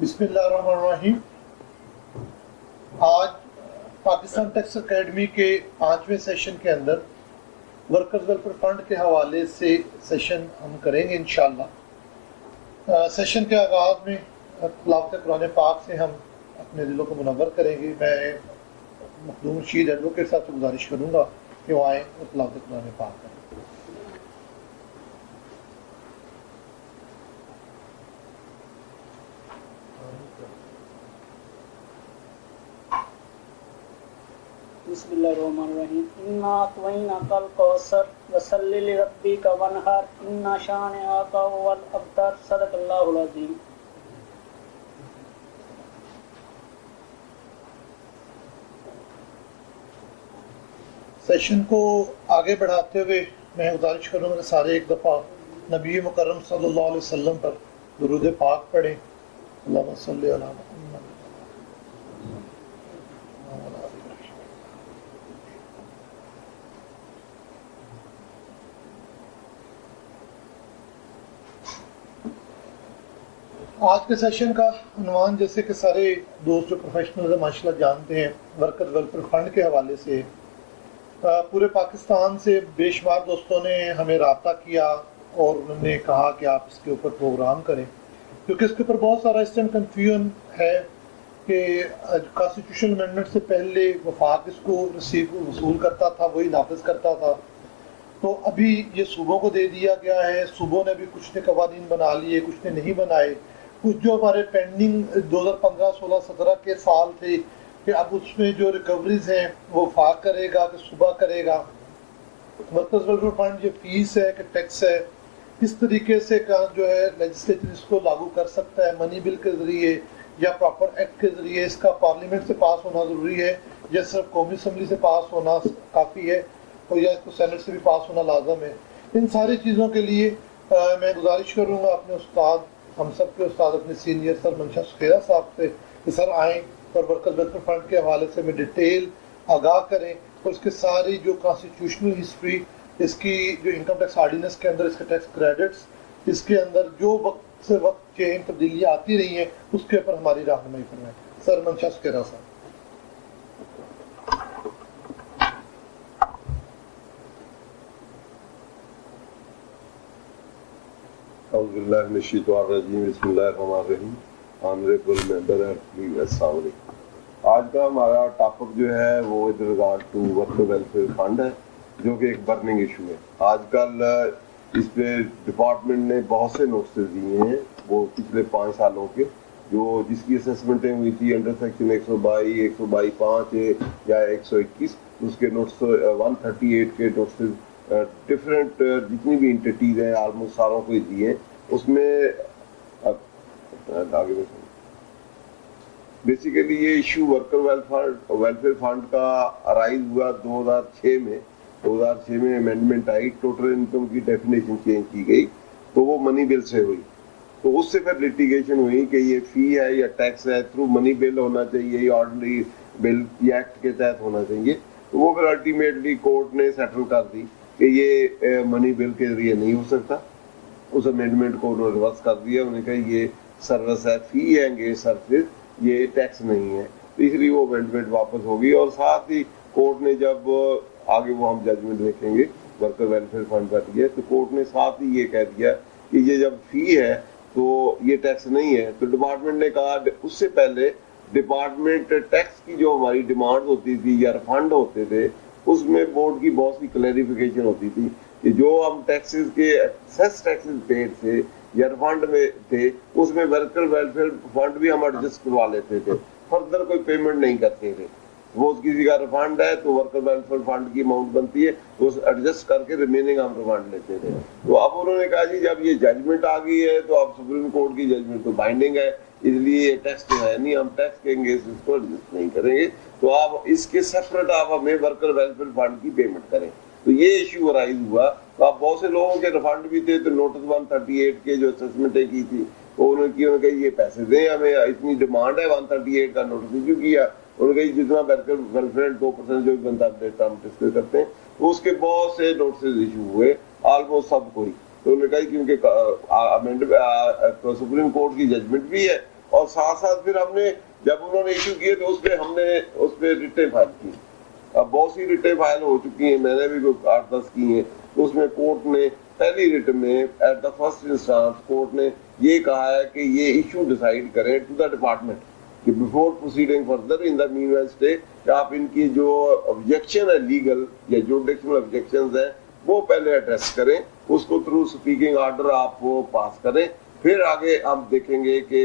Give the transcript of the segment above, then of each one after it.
बिस्मिल्लाहिर्रहमानिर्रहीम। आज Pakistan tax academy के 5वें सेशन के अंदर वर्कर्स वेलफेयर फंड के हवाले से सेशन हम करेंगे इंशाअल्लाह। सेशन के आगाज़ में तिलावत कुरान पाक से हम अपने दिलों को मुनव्वर करेंगे। मैं मखदूम रशीद एडवोकेट साहब से गुजारिश करूँगा कि वो आएँ और तिलावत कुरान पाक करें। बिस्मिल्लाहिर्रहमानिर्रहीम। इन्ना अतवैनाकल कौसर वसल्लि लिरब्बिका वनहर इन्ना शानिअका हुवल अबतर। सदक़ल्लाहुल अज़ीम। सेशन को आगे बढ़ाते हुए मैं गुजारिश करूँगा कि सारे एक दफ़ा नबी मुकर्रम सल्लल्लाहु अलैहि वसल्लम पर दुरूद पाक पढ़ें। अल्लाहुम्मा सल्लि अला मुहम्मद। आज के सेशन का उन्वान जैसे कि सारे दोस्त जो प्रोफेशनल माशाल्लाह जानते हैं वर्कर्स वेलफेयर फंड के हवाले से पूरे पाकिस्तान से बेशुमार दोस्तों ने हमें रब्ता किया और उन्होंने कहा कि आप इसके ऊपर प्रोग्राम करें, क्योंकि इसके ऊपर बहुत सारा इस टाइम कन्फ्यूजन है कि कॉन्स्टिट्यूशन अमेंडमेंट से पहले वफाक इसको वसूल करता था, वही नाफिज करता था। तो अभी ये सूबों को दे दिया गया है। सूबों ने भी कुछ ने कवानीन बना लिए, कुछ ने नहीं बनाए। कुछ जो हमारे पेंडिंग 2015, 16, 17 के साल थे कि अब उसमें जो रिकवरीज हैं वो वफाक करेगा कि सूबा करेगा। वर्कर्स वेलफेयर फंड जो फीस है कि टैक्स है, किस तरीके से का जो है लेजिस्लेचर इसको लागू कर सकता है, मनी बिल के ज़रिए या प्रॉपर एक्ट के ज़रिए। इसका पार्लियामेंट से पास होना ज़रूरी है या सिर्फ कौमी असम्बली से पास होना काफ़ी है और या इसको सेनेट से भी पास होना लाजम है। इन सारी चीज़ों के लिए मैं गुजारिश करूँगा अपने उस्ताद, हम सब के उस्ताद, अपने सीनियर सर मंशा सुखेरा साहब से कि सर आएँ और वर्कर्स वेलफेयर फंड के हवाले से हमें डिटेल आगाह करें और इसके सारी जो कॉन्स्टिट्यूशनल हिस्ट्री, इसकी जो इनकम टैक्स आर्डिनेंस के अंदर इसके टैक्स क्रेडिट्स, इसके अंदर जो वक्त से वक्त चेंज तब्दीलियाँ आती रही हैं उसके ऊपर हमारी रहनुमाई फरमाएं। सर मंशा सुखेरा साहब। आज का हमारा टॉपिक जो है वो with regard to worker welfare fund है, जो कि एक बर्निंग इशू है। आजकल इस पे डिपार्टमेंट ने बहुत से नोटिस दिए हैं, वो पिछले 5 सालों के, जो जिसकी असेसमेंटें हुई थी अंडर सेक्शन 122, 122(5) या 121, उसके नोट्स 138 के नोटिस डिफरेंट जितनी भी इंटिटीज हैं ऑलमोस्ट सारों को ही दिए। उसमें आगे बेसिकली ये इशू वर्कर वेलफेयर फंड का अराइज हुआ 2006 में। 2006 में अमेंडमेंट आई, टोटल इनकम की डेफिनेशन चेंज की गई, तो वो मनी बिल से हुई। तो उससे फिर लिटिगेशन हुई कि ये फी है या टैक्स है, थ्रू मनी बिल होना चाहिए या ऑर्डिनरी बिल एक्ट के तहत होना चाहिए। तो वो फिर अल्टीमेटली कोर्ट ने सेटल कर दी कि ये मनी बिल के जरिए नहीं हो सकता। उस अमेंडमेंट को उन्होंने रिवर्स कर दिया। उन्होंने कहा ये सर्विस है, फी है ये सर्विस, ये टैक्स नहीं है। तो इसलिए वो अमेंडमेंट वापस होगी। और साथ ही कोर्ट ने जब आगे वो हम जजमेंट देखेंगे वर्कर वेलफेयर फंड का दिया, तो कोर्ट ने साथ ही ये कह दिया कि ये जब फी है तो ये टैक्स नहीं है। तो डिपार्टमेंट ने कहा उससे पहले डिपार्टमेंट टैक्स की जो हमारी डिमांड होती थी या फंड होते थे, उसमें बोर्ड की बहुत सी क्लैरिफिकेशन होती थी कि जो हम टैक्सेस के एक्सेस टैक्सेस पेड थे या फंड में थे, उसमें वर्कर वेलफेयर फंड भी हम एडजस्ट करवा लेते थे, फर्दर कोई पेमेंट नहीं करते थे। वो किसी का रिफंड है तो वर्कर वेलफेयर फंड की अमाउंट बनती है, तो उस एडजस्ट करके रिमेनिंग हम रिफंड लेते थे। तो अब उन्होंने कहा जी जब ये जजमेंट आ गई है तो अब सुप्रीम कोर्ट की जजमेंट तो बाइंडिंग है, इसलिए ये टैक्स तो है नहीं, हम टैक्स के अंगेंस्ट इसको एडजस्ट नहीं करेंगे, तो आप इसके सेपरेट आप हमें वर्कर वेलफेयर फंड की पेमेंट करें। तो ये इश्यू अराइज हुआ। तो आप बहुत से लोगों के रिफंड भी थे, तो नोटिस 138 के जो असेसमेंटें की थी तो उन्होंने कहा ये पैसे दें, हमें इतनी डिमांड है, 138 का नोटिस इश्यू किया। उन्होंने कहा जितना वर्कर वेलफेयर 2% जो बनता है हम डिस्कस करते हैं, तो उसके बहुत से नोटिस इशू हुए, ऑलमोस्ट सब कोई। तो उन्होंने कहा क्योंकि सुप्रीम कोर्ट की जजमेंट भी है और साथ साथ फिर हमने जब उन्होंने इश्यू किए तो उस पे रिटें फाइल की। अब बहुत सी रिटें फाइल हो चुकी हैं, मैंने भी 8-10 की हैं। तो उसमें कोर्ट ने पहली रिट में at the first instance court ने ये कहा है कि ये इश्यू डिसाइड करें टू द डिपार्टमेंट कि before proceeding further in the meanwhile stay आप इनकी जो ऑब्जेक्शन है लीगल या जुडिशनल ऑब्जेक्शंस है वो पहले एड्रेस करें, उसको थ्रू स्पीकिंग ऑर्डर आप वो पास करें, फिर आगे हम देखेंगे कि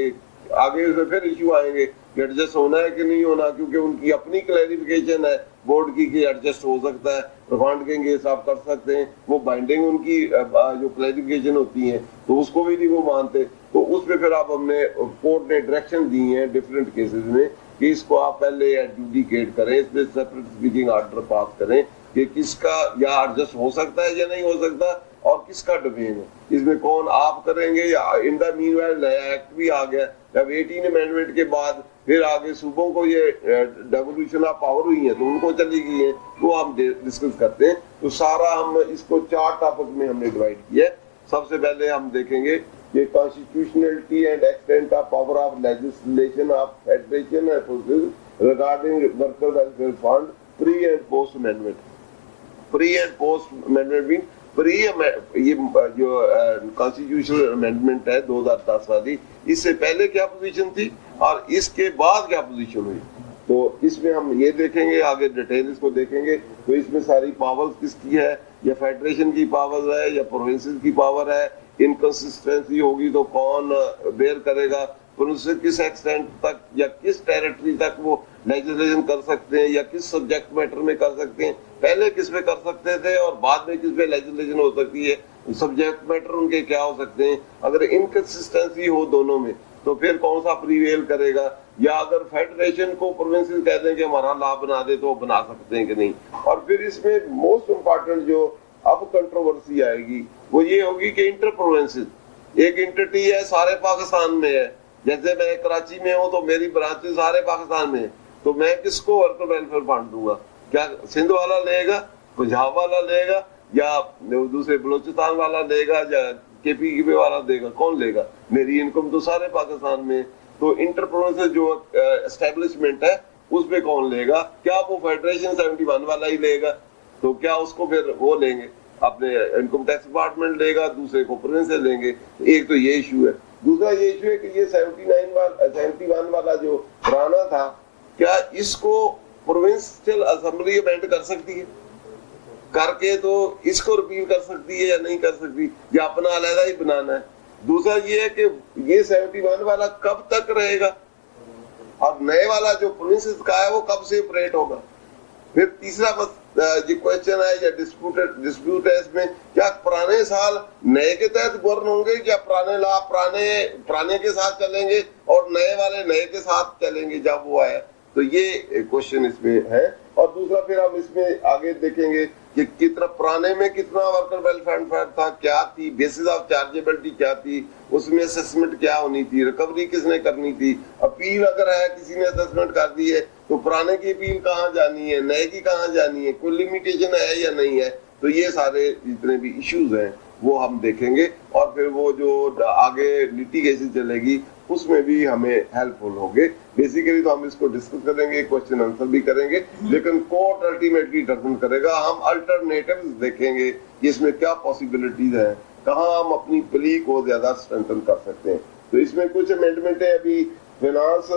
आगे उसमें फिर इश्यू आएंगे कि एडजस्ट होना है कि नहीं होना, क्योंकि उनकी अपनी क्लैरिफिकेशन है बोर्ड की कि एडजस्ट हो सकता है, रिफंड के केस आप कर सकते हैं, वो बाइंडिंग उनकी जो क्लैरिफिकेशन होती है तो उसको भी नहीं वो मानते। तो उसमें फिर आप हमने कोर्ट ने डायरेक्शन दी है डिफरेंट केसेस में कि इसको आप पहले एडजुडिकेट करें, इसमें सेपरेट स्पीकिंग ऑर्डर पास करें कि किसका या एडजस्ट हो सकता है या नहीं हो सकता और किसका डोमेन है, इसमें कौन आप करेंगे या इन द मीनवाइल नया एक्ट भी आ गया। जब 18 अमेंडमेंट के बाद फिर आगे सूबों को ये डेवोल्यूशन ऑफ पावर हुई है तो उनको चली गई है, वो हम डिस्कस करते हैं। तो सारा हम इसको 4 टॉपिक में हमने डिवाइड किया है। सबसे पहले हम देखेंगे ये constitutionality and extent of power of legislation of federation and process regarding worker welfare fund pre and post amendment. Pre and post amendment mean pre ये जो कॉन्स्टिट्यूशनल अमेंडमेंट है 2010 वाली, इससे पहले क्या पोजीशन थी और इसके बाद क्या पोजीशन हुई, तो इसमें हम ये देखेंगे, आगे डिटेल इसको देखेंगे। तो इसमें सारी पावर्स किसकी है, या फेडरेशन की पावर है या प्रोविंसेस की पावर है, इनकंसिस्टेंसी होगी तो कौन बेयर करेगा, प्रोविंसेस किस एक्सटेंट तक या किस टेरिटरी तक वो लेजिस्लेशन कर सकते हैं या किस सब्जेक्ट मैटर में कर सकते हैं, पहले किस पे कर सकते थे और बाद में किस पे लेजिस्लेशन हो सकती है, सब्जेक्ट मैटर उनके क्या हो सकते हैं। अगर इनकंसिस्टेंसी हो दोनों में तो फिर कौन सा प्रीवेल करेगा, या अगर फेडरेशन को प्रोविंसेस कहते हैं कि हमारा लॉ बना दे तो बना सकते हैं कि नहीं। और फिर इसमें मोस्ट इम्पोर्टेंट जो अब कंट्रोवर्सी आएगी वो ये होगी कि इंटर प्रोविंसेस एक एंटिटी है सारे पाकिस्तान में है, जैसे मैं कराची में हूँ तो मेरी ब्रांचेस सारे पाकिस्तान में है, तो मैं किसको वर्कर वेलफेयर फंड दूंगा, क्या सिंध वाला लेगा, पंजाब वाला लेगा या दूसरे बलोचिस्तान वाला लेगा या केपी वाला देगा, कौन लेगा, मेरी इनकम तो सारे पाकिस्तान में। तो इंटर प्रोविंसेस जो एस्टेब्लिशमेंट है उसमें कौन लेगा, क्या वो फेडरेशन 71 वाला ही लेगा, तो क्या उसको फिर वो लेंगे अपने इनकम टैक्स डिपार्टमेंट लेगा, दूसरे को प्रोविंसेस लेंगे। एक तो ये इशू है। दूसरा ये इशू है कि ये 71 वाला जो पुराना था, क्या इसको प्रोविंशियल असेंबली अमेंड कर सकती है, करके तो इसको रिपील कर सकती है या नहीं कर सकती, या अपना अलग ही बनाना है। दूसरा ये है कि ये 71 वाला कब तक रहेगा और नए वाला जो प्रोविंसेस का है वो कब से ऑपरेट होगा। फिर तीसरा जो क्वेश्चन है या डिस्प्यूट है इसमें, क्या पुराने साल नए के तहत गवर्न होंगे या पुराने लॉ पुराने के साथ चलेंगे और नए वाले नए के साथ चलेंगे जब वो आया, तो ये क्वेश्चन इसमें है। और दूसरा फिर हम इसमें आगे देखेंगे कि कितना पुराने में कितना वर्कर वेलफेयर फंड था, क्या थी बेसिस ऑफ चार्जेबिलिटी, क्या थी उसमें असेसमेंट क्या होनी थी, रिकवरी किसने करनी थी, अपील अगर है किसी ने असेसमेंट कर दी है तो पुराने की अपील कहाँ जानी है, नए की कहाँ जानी है, कोई लिमिटेशन है या नहीं है। तो ये सारे जितने भी इश्यूज हैं वो हम देखेंगे और फिर वो जो आगे लिटिगेशन चलेगी उसमें भी हमें हेल्पफुल होंगे। बेसिकली तो हम इसको डिस्कस करेंगे, क्वेश्चन आंसर भी करेंगे, लेकिन कोर्ट अल्टीमेटली डिटरमाइन करेगा। हम अल्टरनेटिव्स देखेंगे कि इसमें क्या पॉसिबिलिटीज है, कहाँ हम अपनी प्ली को ज्यादा स्ट्रेंथन कर सकते हैं। तो इसमें कुछ अमेंडमेंट है, अभी फाइनेंस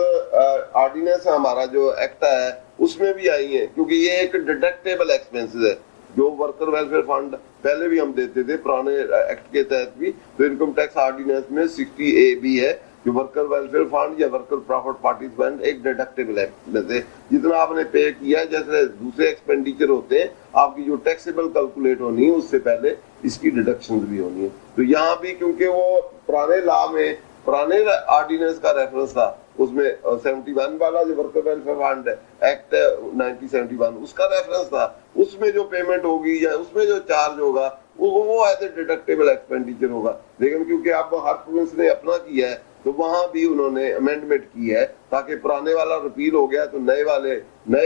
ऑर्डिनेंस हमारा जो एक्ट है उसमें भी आई है, क्योंकि ये एक डिडक्टेबल एक्सपेंसेस है जो वर्कर वेलफेयर फंड पहले भी हम देते थे पुराने एक्ट के तहत भी। तो इनकम टैक्स ऑर्डिनेंस में 60A भी है जो वर्कर वेलफेयर फंड या वर्कर प्रॉफिट पार्टिसिपेंट एक डिडक्टेबल है, जैसे जितना आपने पे किया, जैसे दूसरे एक्सपेंडिचर होते हैं आपकी जो टैक्सेबल कैलकुलेट होनी है उससे पहले इसकी डिडक्शन भी होनी है। तो यहाँ भी क्योंकि वो पुराने लॉ में पुराने ऑर्डिनेंस का रेफरेंस था, उसमें 71 वाला जो वर्कर वेलफेयर फंड है एक्ट 1971 उसका रेफरेंस था, उसमें जो पेमेंट होगी या उसमें जो चार्ज होगा वो एज ए डिडक्टेबल एक्सपेंडिचर होगा। लेकिन क्योंकि अब हर प्रोविंस ने अपना किया है तो वहां भी उन्होंने अमेंडमेंट की है ताकि पुराने वाला रिपील हो गया तो नए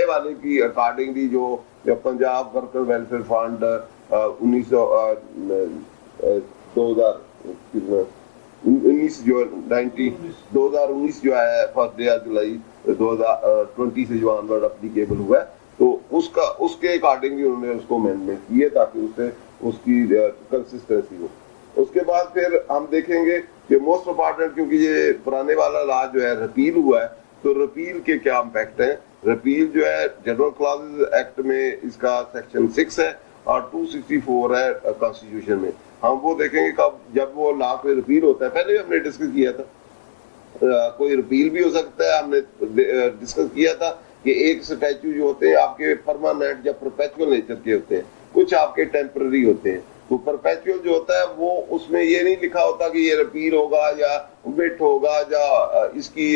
वाले की अकॉर्डिंगली जो पंजाब वर्कर वेलफेयर फंड 2000 19 जो 2019 जो है फर्स्ट डे जुलाई 2020 से जो ऑनवर्ड एप्लीकेबल हुआ है, तो उसके अकॉर्डिंगली उन्होंने उसको अमेंडमेंट किए ताकि उससे उसकी कंसिस्टेंसी हो। उसके बाद फिर हम देखेंगे कि मोस्ट इम्पोर्टेंट, क्योंकि ये पुराने वाला लॉ जो है रिपील हुआ है, तो रिपील के क्या इम्पैक्ट है। रिपील जो है जनरल क्लॉजेज एक्ट में इसका सेक्शन 6 है और 264 है कॉन्स्टिट्यूशन में। हम वो देखेंगे कब, जब वो लॉ पे रिपील होता है। पहले हमने डिस्कस किया था कोई रिपील भी हो सकता है। हमने डिस्कस किया था कि एक स्टैच्यू जो होते हैं आपके परमानेंट या परपेचुअल नेचर के होते हैं, कुछ आपके टेम्पररी होते हैं। तो परपेचुअल जो होता है वो उसमें ये नहीं लिखा होता कि ये रिपील होगा या बिट होगा या इसकी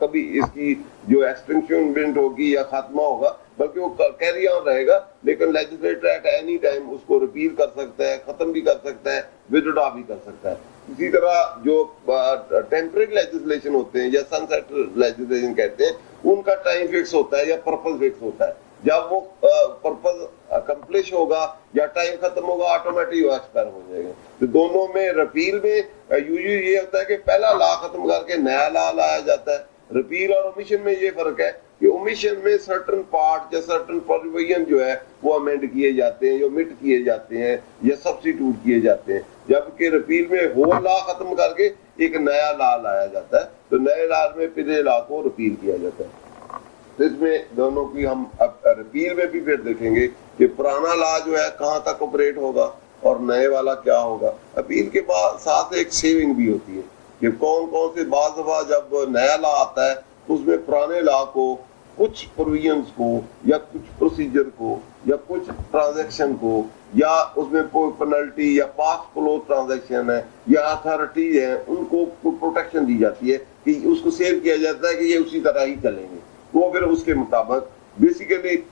कभी इसकी जो एक्सटेंशन बिट होगी या खात्मा होगा, बल्कि वो कैरी ऑन रहेगा। लेकिन लेजिस्लेटर एट एनी टाइम उसको रिपील कर सकता है, खत्म भी कर सकता है, विथड्रॉ भी कर सकता है। इसी तरह जो टेम्परेरी लेजिस्लेशन होते हैं या सनसेट लेजिस्लेशन कहते हैं, उनका टाइम फिक्स होता है या पर्पस फिक्स होता है। जब वो पर्पस अकम्प्लिश होगा या टाइम खत्म होगा, ऑटोमेटिक एक्सपायर हो जाएगा। तो दोनों में, रिपील में यूजुअली ये होता है कि पहला लॉ खत्म करके नया लॉ लाया जाता है। रिपील और ओमिशन में ये फर्क है कि ओमिशन में सर्टेन पार्ट या सर्टेन प्रोविजन जो है वो अमेंड किए जाते हैं, या ओमिट किए जाते हैं या सब्स्टिट्यूट किए जाते हैं, जबकि रिपील में होल लॉ खत्म करके एक नया लॉ लाया जाता है। तो नए लॉ में पिछले लॉ को रिपील किया जाता है। तो इसमें दोनों की हम अब रिपील में भी फिर देखेंगे कि पुराना लॉ जो है कहाँ तक ऑपरेट होगा और नए वाला क्या होगा। अपील के बाद साथ एक सेविंग भी होती है कि कौन कौन से बाज़ दफा जब नया लॉ आता है उसमें पुराने लॉ को, कुछ प्रोविजंस को या कुछ प्रोसीजर को या कुछ ट्रांजैक्शन को या उसमें कोई पेनल्टी या पास फ्लो ट्रांजैक्शन है या अथॉरिटी है, उनको प्रोटेक्शन दी जाती है कि उसको सेव किया जाता है कि ये उसी तरह ही चलेंगे। तो फिर उसके मुताबिक बेसिकली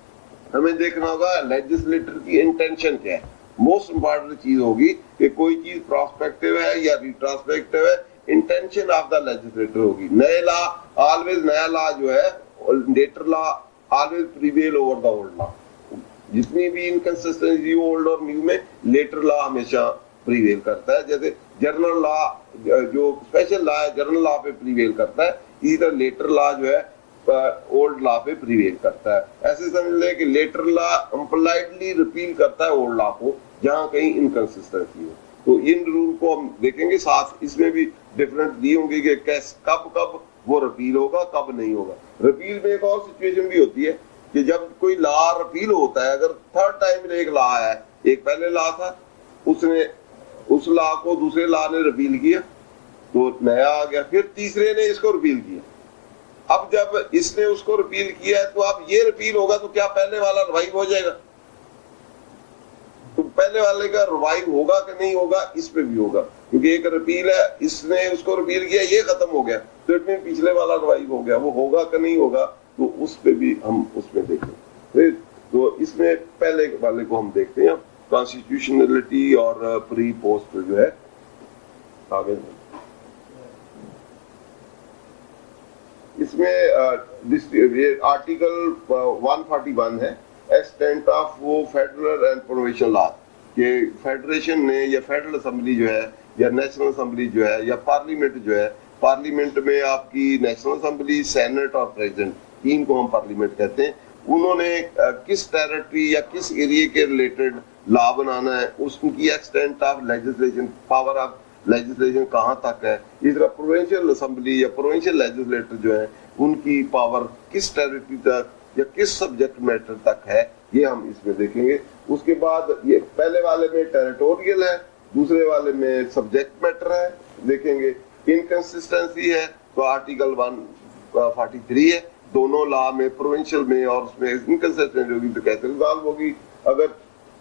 हमें देखना होगा लेजिस्लेटर की इंटेंशन क्या है। मोस्ट इंपॉर्टेंट चीज होगी कि कोई चीज प्रोस्पेक्टिव है या रिट्रोस्पेक्टिव है, इंटेंशन ऑफ द लेजिस्लेटर होगी। नए लॉ ऑलवेज, नया लॉ जो है later law always prevail over the old law. जितनी भी इनकंसिस्टेंसी ओल्ड और न्यू में लेटर लॉ हमेशा प्रिवेल करता है। जैसे जनरल लॉ जो स्पेशल लॉ है जनरल लॉ पे प्रिवेल करता है, इसी तरह लेटर लॉ जो है ओल्ड लॉ पे प्रिवेल करता है। ऐसे समझ ले कि लेटर लॉ इम्प्लाइडली रिपील करता है ओल्ड लॉ को जहां कहीं इनकंसिस्टेंसी हो। तो इन रूल को हम देखेंगे, साथ इसमें भी डिफरेंस दिए होंगे कि कब कब वो रिपील होगा, कब नहीं होगा। रिपील में एक और सिचुएशन भी होती है कि जब कोई लॉ रिपील होता है, अगर थर्ड टाइम एक लॉ है, एक पहले लॉ था, उसने उस लॉ को दूसरे लॉ ने रिपील किया तो नया आ गया, फिर तीसरे ने इसको रिपील किया। अब जब इसने उसको रिपील किया है तो अब ये रिपील होगा तो क्या पहले वाला रिवाइव हो जाएगा? तो पहले वाले का रिवाइव होगा कि नहीं होगा, इस पे भी होगा, क्योंकि एक रिपील है, इसने उसको रिपील किया, ये खत्म हो गया, तो इसमें पिछले वाला रिवाइव हो गया, वो होगा कि नहीं होगा, तो उस पे भी हम उसमें देखें। तो इसमें पहले वाले को हम देखते हैं कॉन्स्टिट्यूशनलिटी और प्री पोस्ट जो है आगे। इसमें ये आर्टिकल 141 है, एक्सटेंट ऑफ वो फेडरल एंड प्रोविंशियल लॉ के फेडरेशन ने या फेडरल असेंबली जो है या नेशनल असेंबली जो है या पार्लियामेंट जो है, पार्लियामेंट में आपकी नेशनल असेंबली, सेनेट और प्रेसिडेंट, तीन को हम पार्लियामेंट कहते हैं, उन्होंने किस टेरिटरी या किस एरिया के रिलेटेड लॉ बनाना है, उसकी extent of legislation, power of legislation कहाँ तक है। इस तरह प्रोविंशियल असेंबली या प्रोविंशियल लेजिस्लेटर जो है उनकी पावर किस टेरिटरी तक या किस सब्जेक्ट मैटर तक है, ये हम इसमें देखेंगे। उसके बाद ये पहले वाले में टेरिटोरियल है, दूसरे वाले में सब्जेक्ट मैटर है, देखेंगे। इनकंसिस्टेंसी है तो आर्टिकल 143 है, दोनों लॉ में, प्रोविंशियल में और उसमें इनकंसिस्टेंसी होगी तो कैसे रिजॉल्व होगी। अगर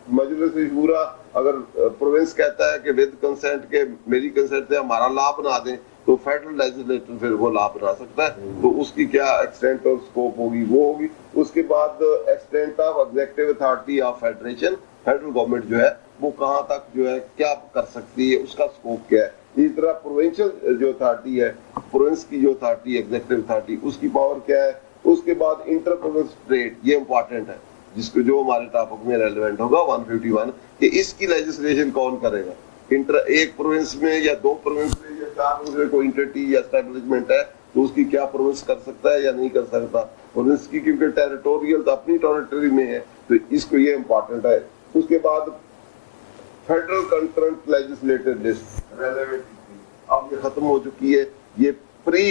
मजलिस पूरा अगर प्रोविंस कहता है कि विद कंसेंट के मेरी कंसेंट से हमारा लॉ बना दें, तो फेडरल लेजिस्लेटर फिर वो लॉ बना सकता है, तो उसकी क्या एक्सटेंट और स्कोप होगी, वो होगी। उसके बाद extent of executive authority of federation, federal government जो है वो कहाँ तक जो है क्या कर सकती है, उसका स्कोप क्या है। इस तरह प्रोविंशियल जो अथॉरिटी है, प्रोविंस की जो अथॉरिटी, एग्जीक्यूटिव अथॉरिटी, उसकी पावर क्या है। उसके बाद इंटर प्रोविंस ट्रेड, ये इंपॉर्टेंट है, जिसको जो हमारे टॉपिक में रेलेवेंट होगा 151, कि इसकी लेजिस्लेशन कौन करेगा। इंटर एक प्रोविंस में या दो प्रोविंस में या चार कोई इंटिटी या एस्टेब्लिशमेंट है तो उसकी क्या प्रोविंस कर सकता है या नहीं कर सकता, प्रोविंस की क्योंकि टेरिटोरियल तो अपनी टेरिटरी में है तो इसको ये इम्पोर्टेंट है। उसके बाद फेडरल कंकरेंट लेजिस्लेटिव लिस्ट अब ये खत्म हो चुकी है, ये प्री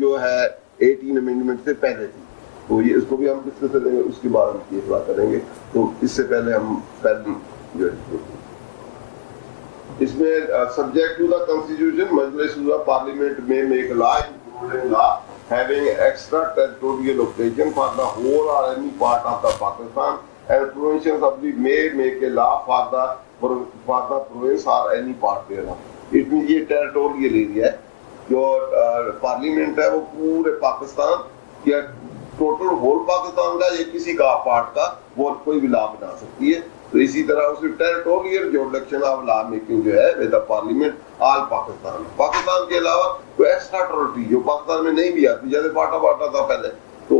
जो है 18 अमेंडमेंट से पहले थी, तो ये इसको भी हम डिस्कस करेंगे, उसके बाद हम ये बात करेंगे। तो इससे पहले हम पहली जो इसमें सब्जेक्ट टू द कॉन्स्टिट्यूशन मजलिस पार्लियामेंट में make law including law having extra territorial occasion for the whole or any part of the Pakistan and provincial assembly may make a law for the province or any part thereof. It means ये territorial area है, जो parliament है वो पूरे पाकिस्तान या total whole Pakistan का या किसी का पार्ट का वो कोई भी लॉ बना सकती है। तो इसी तरह उसमें territorial jurisdiction of law making जो है with the parliament all Pakistan, Pakistan के अलावा कोई एक्स्ट्रा टेरिटरी जो पाकिस्तान में नहीं भी आती, जैसे बाटा था पहले, तो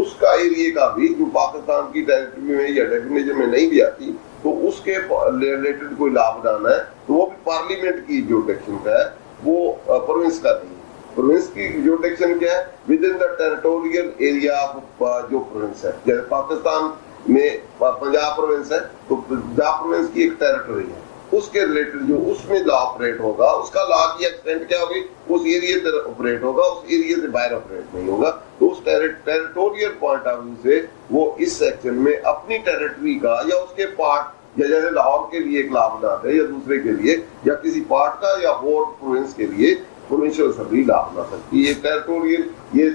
उसका एरिया का भी जो पाकिस्तान की टेरिटरी में या डेफिनेशन में नहीं भी आती तो उसके रिलेटेड कोई लॉ बनाना है तो वो भी पार्लियामेंट की जुरिडिक्शन का है, वो प्रोविंस का नहीं है। प्रोविंस की जुरिडिक्शन क्या है, with in the territorial area of जो प्रोविंस है, जैसे पाकिस्तान में पंजाब प्रोविंस है तो पंजाब प्रोविंस की एक टेरिटरी है, उसके रिलेटेड जो उसमें लॉ ऑपरेट होगा उसका लॉ की एक्सटेंट क्या होगी, उस एरिया से ऑपरेट होगा, उस एरिया से बाहर ऑपरेट नहीं होगा। तो उस टेरिटोरियल पॉइंट ऑफ व्यू से वो इस सेक्शन में अपनी टेरिटरी का या उसके पार्ट या जैसे लाहौर के लिए एक लॉ बनाते हैं या दूसरे के लिए या किसी पार्ट का या होल प्रोविंस के लिए प्रोविंशियल असेंबली लॉ बना सकती है। टेरिटोरियल ये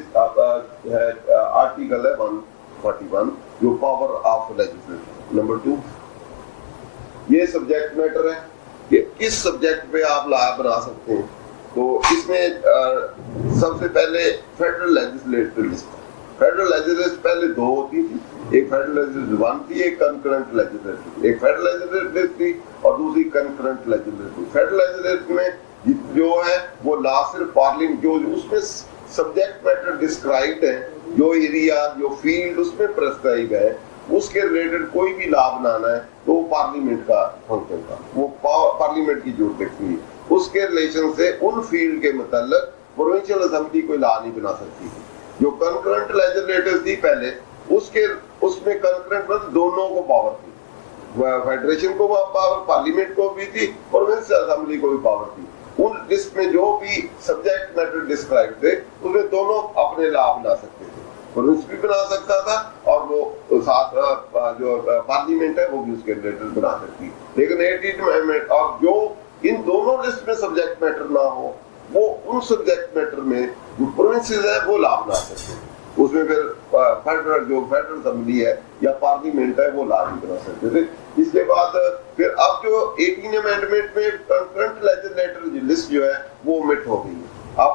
आर्टिकल है 141 जो पावर ऑफ लेजिस्लेशन। नंबर 2 ये सब्जेक्ट मैटर है कि किस सब्जेक्ट पे आप लॉ बना सकते हैं। तो इसमें सबसे पहले federal legislative list, federal legislative पहले दो होती थी, एक फेडरल लेजिस्लेटिव 1 थी, एक कंकरेंट लेजिस्लेटिव, एक फेडरल लेजिस्लेटिव थी और दूसरी कंकरेंट लेजिस्लेटिव। फेडरल लेजिस्लेटिव में जो है वो लॉ सिर्फ पार्लियामेंट जो उसमें सब्जेक्ट मैटर डिस्क्राइब्ड है, जो एरिया जो फील्ड उसमें प्रेस्क्राइब है उसके रिलेटेड कोई भी लॉ बनाना है तो वो पार्लियामेंट का फंक्शन था, वो पार्लियामेंट की जुरिडिक्शन है। उसके रिलेशन से उन फील्ड के मतलब प्रोविंशियल असेंबली कोई लॉ नहीं बना सकती थी। जो कंकरेंट लेजिस्लेटिव थी पहले उसमें कंकरेंट मतलब दोनों को पावर थी, फेडरेशन को पावर पार्लियामेंट को भी थी, प्रोविंशियल असेंबली को भी पावर थी। उन लिस्ट में जो भी सब्जेक्ट मैटर डिस्क्राइब थे उसमें दोनों अपने लॉ बना सकते थे, प्रोविंस भी बना सकता था और वो साथ जो पार्लियामेंट है वो भी उसके रिलेटेड बना सकती। लेकिन 18 अमेंडमेंट और जो इन दोनों लिस्ट में सब्जेक्ट मैटर ना हो वो उन सब्जेक्ट मैटर में जो प्रोविंसेस है वो लॉ बना सकते हैं। उसमें फिर फेडरल असेंबली है या पार्लियामेंट है वो लॉ नहीं बना सकते थे। इसके बाद फिर अब जो 18 अमेंडमेंट में कंकरेंट लेजिस्लेटिव लिस्ट जो है वो ओमिट हो गई है। अब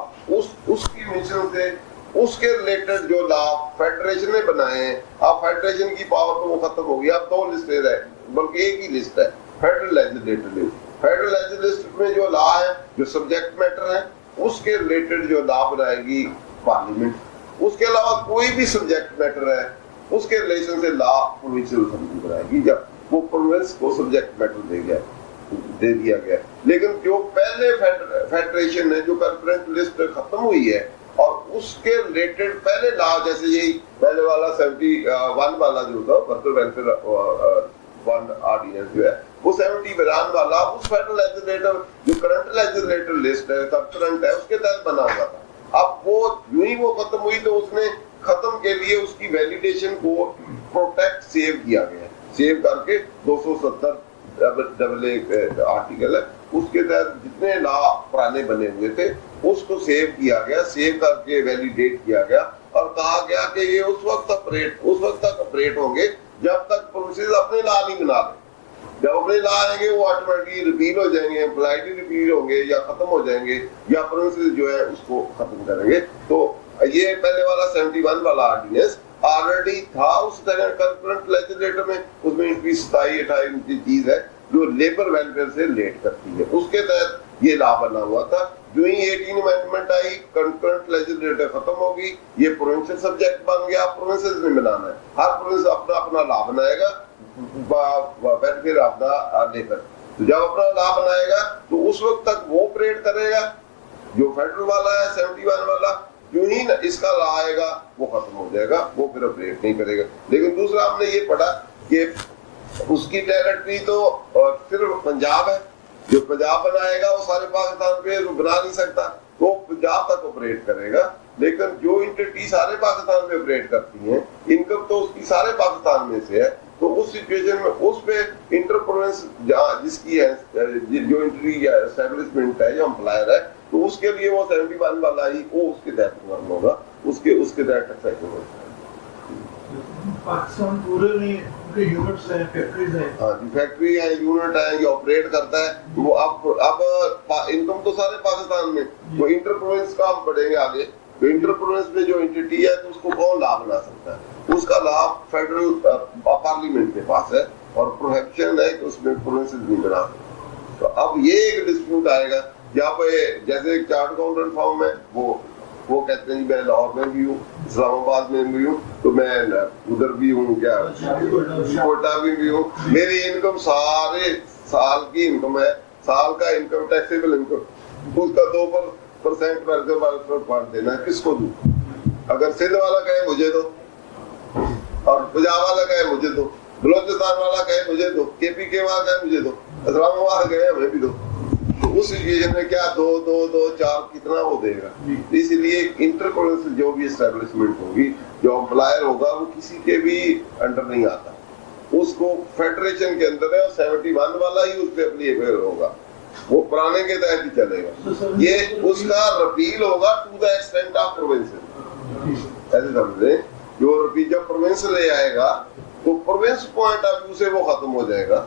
उसकी मिशन से उसके रिलेटेड जो लॉ फेडरेशन ने बनाए हैं, अब फेडरेशन की पावर तो वो खत्म हो गई, अब 2 लिस्टें है बल्कि एक ही लिस्ट है federal legislative list. Federal legislative में जो लॉ है जो सब्जेक्ट मैटर है उसके रिलेटेड जो लॉ बनाएगी पार्लियामेंट, उसके अलावा कोई भी सब्जेक्ट मैटर है उसके रिलेशन से लॉ प्रोविंशियल असेंबली बनाएगी जब वो प्रोविंस को सब्जेक्ट मैटर दे दिया गया। लेकिन जो पहले फेडरेशन है जो कंकरेंट लिस्ट खत्म हुई है और उसके रिलेटेड पहले लॉ जैसे यही पहले वाला 71 वाला जो था वर्कर वेलफेयर फंड ऑर्डिनेंस जो है वो 71 वाला उस फेडरल लेजिस्लेटिव जो करंट लेजिस्लेटिव लिस्ट है कंकरेंट है उसके तहत बना हुआ था। अब वो यूं ही वो खत्म हुई तो उसने खत्म के लिए उसकी वैलिडेशन को प्रोटेक्ट सेव किया गया, सेव करके 270 आर्टिकल है उसके तहत जितने लॉ पुराने बने हुए थे उसको सेव किया गया, सेव करके वैलिडेट किया गया और कहा गया कि ये उस वक्त तक ऑपरेट होंगे जब तक प्रोविंसेस अपने लॉ नहीं बना ले। जब अपने लॉ आएंगे वो ऑटोमेटिकली रिपील हो जाएंगे, एम्प्लॉयडली रिपील होंगे या खत्म हो जाएंगे या प्रोविंसेस जो है उसको खत्म करेंगे। तो ये पहले वाला 71 वाला ऑर्डिनेंस ऑलरेडी था उस तरह कंकरेंट लेजिस्लेटिव में, उसमें 27-28 की चीज है जो लेबर वेलफेयर से रिलेट करती है, उसके तहत ये लॉ बना हुआ था। जो ही 18 अमेंडमेंट आई कंकरेंट लेजिस्लेटिव खत्म होगी, ये प्रोविंशियल सब्जेक्ट बन गया, प्रोविंसेस में बनाना है, हर प्रोविंस अपना अपना लॉ बनाएगा वेलफेयर ऑफ द लेबर। तो जब अपना लॉ बनाएगा तो उस वक्त तक वो ऑपरेट करेगा जो फेडरल वाला है 71 वाला, जो ही इसका ला आएगा वो खत्म हो जाएगा, वो फिर ऑपरेट नहीं करेगा। लेकिन दूसरा हमने ये पढ़ा कि उसकी टेरिटरी तो सिर्फ पंजाब है, जो पंजाब बनाएगा वो सारे पाकिस्तान पे बना नहीं सकता, वो पंजाब तक ऑपरेट करेगा। लेकिन जो एंटिटी सारे पाकिस्तान में ऑपरेट करती हैं, इनकम तो उसकी सारे पाकिस्तान में से है, तो उस सिचुएशन में उस पे इंटरप्रेन्योर्स जहाँ जिसकी है, जो एंटिटी एस्टेब्लिशमेंट है, जो एम्प्लॉयर है, तो उसके लिए वो 71 वाला ही वो उसके तहत रन होगा, उसके तहत टैक्सेशन होगा। पाकिस्तान पूरे में उनके यूनिट्स हैं, फैक्ट्रीज हैं। हाँ जी, फैक्ट्री है, यूनिट है, ये ऑपरेट करता है। वो अब इनकम तो सारे पाकिस्तान में, वो इंटरप्रेन्योर्स का हम पढ़ेंगे आगे। तो इंटरप्रेन्योर्स में जो एंटिटी है, तो उसको कौन लाभ बना सकता है? उसका लाभ फेडरल पार्लियामेंट के पास है, और प्रोहिबिशन है कि उसमें प्रोविंसेस नहीं बना सकते। तो अब ये एक डिस्प्यूट आएगा जहाँ पे जैसे चार्ट अकाउंटेंट फॉर्म है, वो कहते हैं मैं लाहौर में भी हूँ, इस्लामाबाद में भी हूँ, तो मैं उधर भी हूँ, क्या कोटा में भी हूँ, मेरी इनकम सारे साल की इनकम है, साल का इनकम टैक्सेबल इनकम, उसका 2% वेलफेयर फंड देना है, किसको दूं? अगर सिंध वाला कहे मुझे दो, और पंजाब वाला कहे मुझे दो, बलोचिस्तान वाला कहे मुझे दो, KPK वाला कहे मुझे दो, इस्लामाबाद कहे हमें भी दो, तो उस सिचुएशन में क्या 2, 4 कितना वो देगा? इसलिए इंटरप्रेन्योर्स जो भी एस्टेब्लिशमेंट होगी, जो एम्प्लॉयर होगा, वो किसी के भी अंडर नहीं आता, उसको फेडरेशन के अंदर है, और 71 वाला ही उस पर एप्लीकेबल होगा, वो पुराने के तहत ही चलेगा। ये उसका रिपील होगा to the extent of province, ऐसे समझे। जो जब प्रोविंस ले आएगा, तो प्रोविंस पॉइंट ऑफ व्यू से वो खत्म हो जाएगा,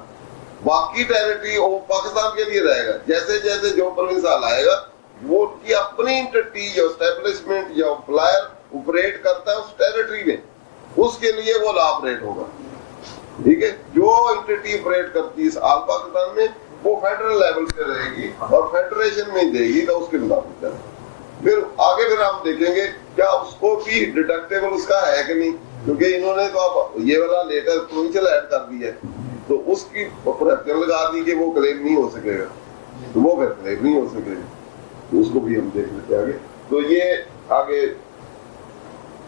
बाकी टेरिटरी वो पाकिस्तान के लिए रहेगा। जैसे जैसे जो प्रोविंस लाएगा, वो की अपनी एंटिटी, जो एस्टेब्लिशमेंट, जो एम्प्लॉयर ऑपरेट करता है उस टेरिटरी में, उसके लिए वो ला ऑपरेट होगा, ठीक है। जो एंटिटी ऑपरेट करती है ऑल पाकिस्तान में, वो फेडरल लेवल पे रहेगी और फेडरेशन में देगी, तो उसके मुताबिक चलेगा। फिर आगे फिर हम देखेंगे क्या उसको भी डिडक्टेबल उसका है कि नहीं, क्योंकि इन्होंने तो अब ये वाला लेटर प्रोविंशियल ऐड कर दिया है, तो उसकी प्रोटेक्शन लगा दी कि वो क्लेम नहीं हो सकेगा, तो वो फिर क्लेम नहीं हो सकेगा, तो उसको भी हम देख लेते हैं आगे। तो ये आगे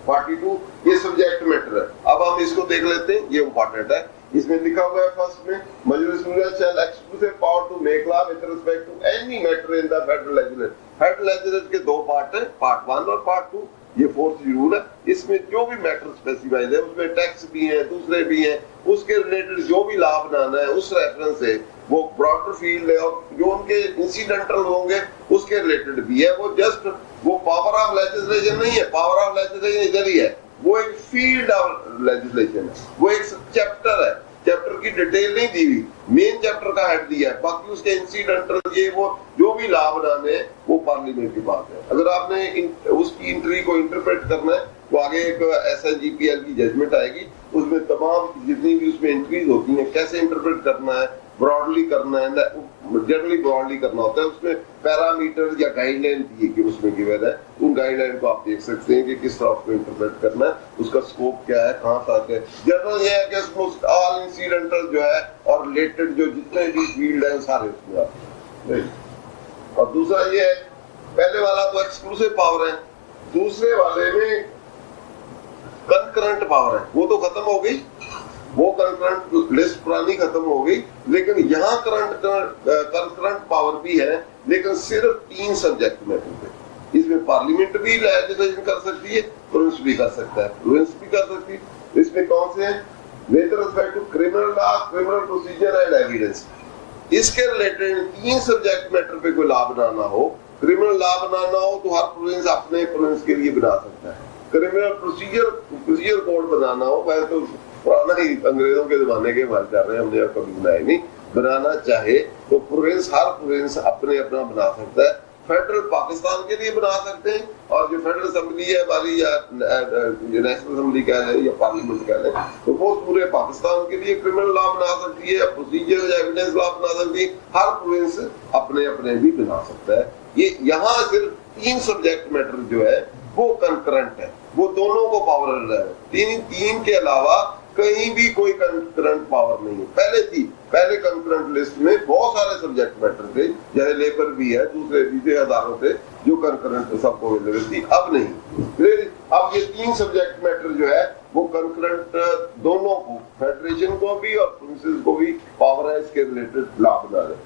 42 ये सब्जेक्ट मैटर है। अब हम इसको देख लेते हैं, ये इम्पोर्टेंट है। इसमें लिखा हुआ है फर्स्ट में, मजलिस shall exclusive power to make law with respect to any matter in the federal legislature. Federal legislature के दो पार्ट है, पार्ट 1 और पार्ट 2। ये फोर्थ रूल है। इसमें जो भी मैटर स्पेसिफाइड है, उसमें टैक्स भी है, दूसरे भी हैं, उसके रिलेटेड जो भी लाभ बनाना है उस रेफरेंस से वो ब्रॉडर फील्ड है, और जो उनके इंसिडेंटल होंगे उसके रिलेटेड भी है। वो जस्ट वो पावर ऑफ लेजिस्लेशन नहीं है, पावर ऑफ लेजिस्लेशन इधर ही है, वो एक फील्ड ऑफ लेजिस्लेशन है, वो एक चैप्टर है। चैप्टर की डिटेल नहीं दी हुई, मेन चैप्टर का हेड दिया है, बाकी उसके इंसिडेंटल ये वो जो भी लाभ बनाने हैं वो पार्लियामेंट की बात है। अगर आपने उसकी एंट्री को इंटरप्रेट करना है तो आगे एक SNGPL की जजमेंट आएगी, उसमें तमाम जितनी भी उसमें एंट्रीज होती हैं कैसे इंटरप्रेट करना है, ब्रॉडली करना है, जनरली ब्रॉडली करना होता है। उसमें पैरामीटर या गाइडलाइन दिए कि उसमें गिवन है, उन गाइडलाइन को आप देख सकते हैं कि किस तरह उसको इंटरप्रेट करना है, उसका स्कोप क्या है, कहाँ तक है। जनरल ये है कि उसमें ऑल इंसिडेंटल जो है और रिलेटेड जो जितने भी फील्ड है सारे उसमें आते हैं। और दूसरा ये है, पहले वाला तो एक्सक्लूसिव पावर है, दूसरे वाले में कंकरेंट पावर है, वो तो खत्म हो गई, वो कंकरेंट लिस्ट पुरानी खत्म हो गई, लेकिन यहाँ कंकरेंट पावर भी है, लेकिन सिर्फ 3 सब्जेक्ट में होते। इसमें पार्लियामेंट भी लेजिस्लेशन कर सकती है, प्रोविंस भी कर सकता है, प्रोविंस भी कर सकती है। इसमें कौन से हैं? With respect to criminal law, criminal procedure and evidence. इसके रिलेटेड 3 सब्जेक्ट मैटर पे कोई लॉ बनाना हो, क्रिमिनल लॉ बनाना हो तो हर प्रोविंस अपने प्रोविंस के लिए बना सकता है। क्रिमिनल प्रोसीजर कोड बनाना हो, वैसे तो पुराना ही अंग्रेजों के जमाने के बात कर रहे हैं, हमने कभी बनाया नहीं। बनाना चाहे तो प्रोविंस हर प्रोविंस अपने अपना बना सकता है। फेडरल पाकिस्तान के लिए बना सकते हैं, और जो फेडरल असेंबली है हमारी या नेशनल असेंबली कह लें या पार्लियामेंट कह लें, तो वो पूरे पाकिस्तान के लिए क्रिमिनल लॉ बना सकती है, प्रोसीजर या एविडेंस लॉ बना सकती है। हर प्रोविंस अपने अपने भी बना सकता है। ये यहाँ सिर्फ 3 सब्जेक्ट मैटर जो है वो कंकरेंट है, वो दोनों को पावर है। तीन के अलावा कहीं भी कोई कंकरेंट पावर नहीं है। पहले थी, पहले कंकरेंट लिस्ट में बहुत सारे सब्जेक्ट मैटर थे, जैसे लेबर भी है, दूसरे भी थे, हजारों थे जो कंकरेंट सबको अवेलेबल थी। अब नहीं, अब ये 3 सब्जेक्ट मैटर जो है वो कंकरेंट दोनों को, फेडरेशन को भी और प्रोविंसेस को भी पावर है इसके रिलेटेड लॉ बना रहे।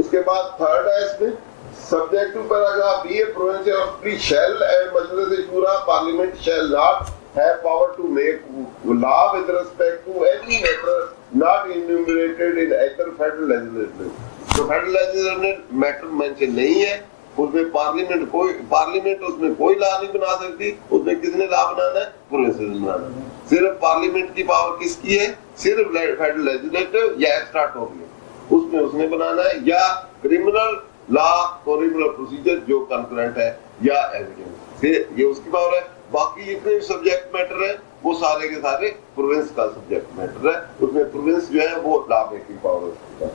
उसके बाद थर्ड है इसमें subject to paragraph B, a provincial assembly shall and मजलिस शूरा parliament shall not have power to make law with respect to any matter not enumerated in either federal legislation। तो federal legislative matter mention नहीं है उसमें, parliament उसमें कोई law नहीं बना सकती। उसमें किसने लॉ बनाना है? प्रोविंसेस ने बनाना है। सिर्फ पार्लियामेंट की पावर किसकी है? सिर्फ फेडरल लेजिस्लेटिव या एक्स्ट्राटोरियल, उसमें उसने बनाना है, या क्रिमिनल लॉ क्रिमिनल प्रोसीजर जो कंकरेंट है, या एविडेंस, ये उसकी पावर है। बाकी जितने सब्जेक्ट मैटर है वो सारे के सारे प्रोविंस का सब्जेक्ट मैटर है, उसमें प्रोविंस जो है वो लॉ मेकिंग पावर है।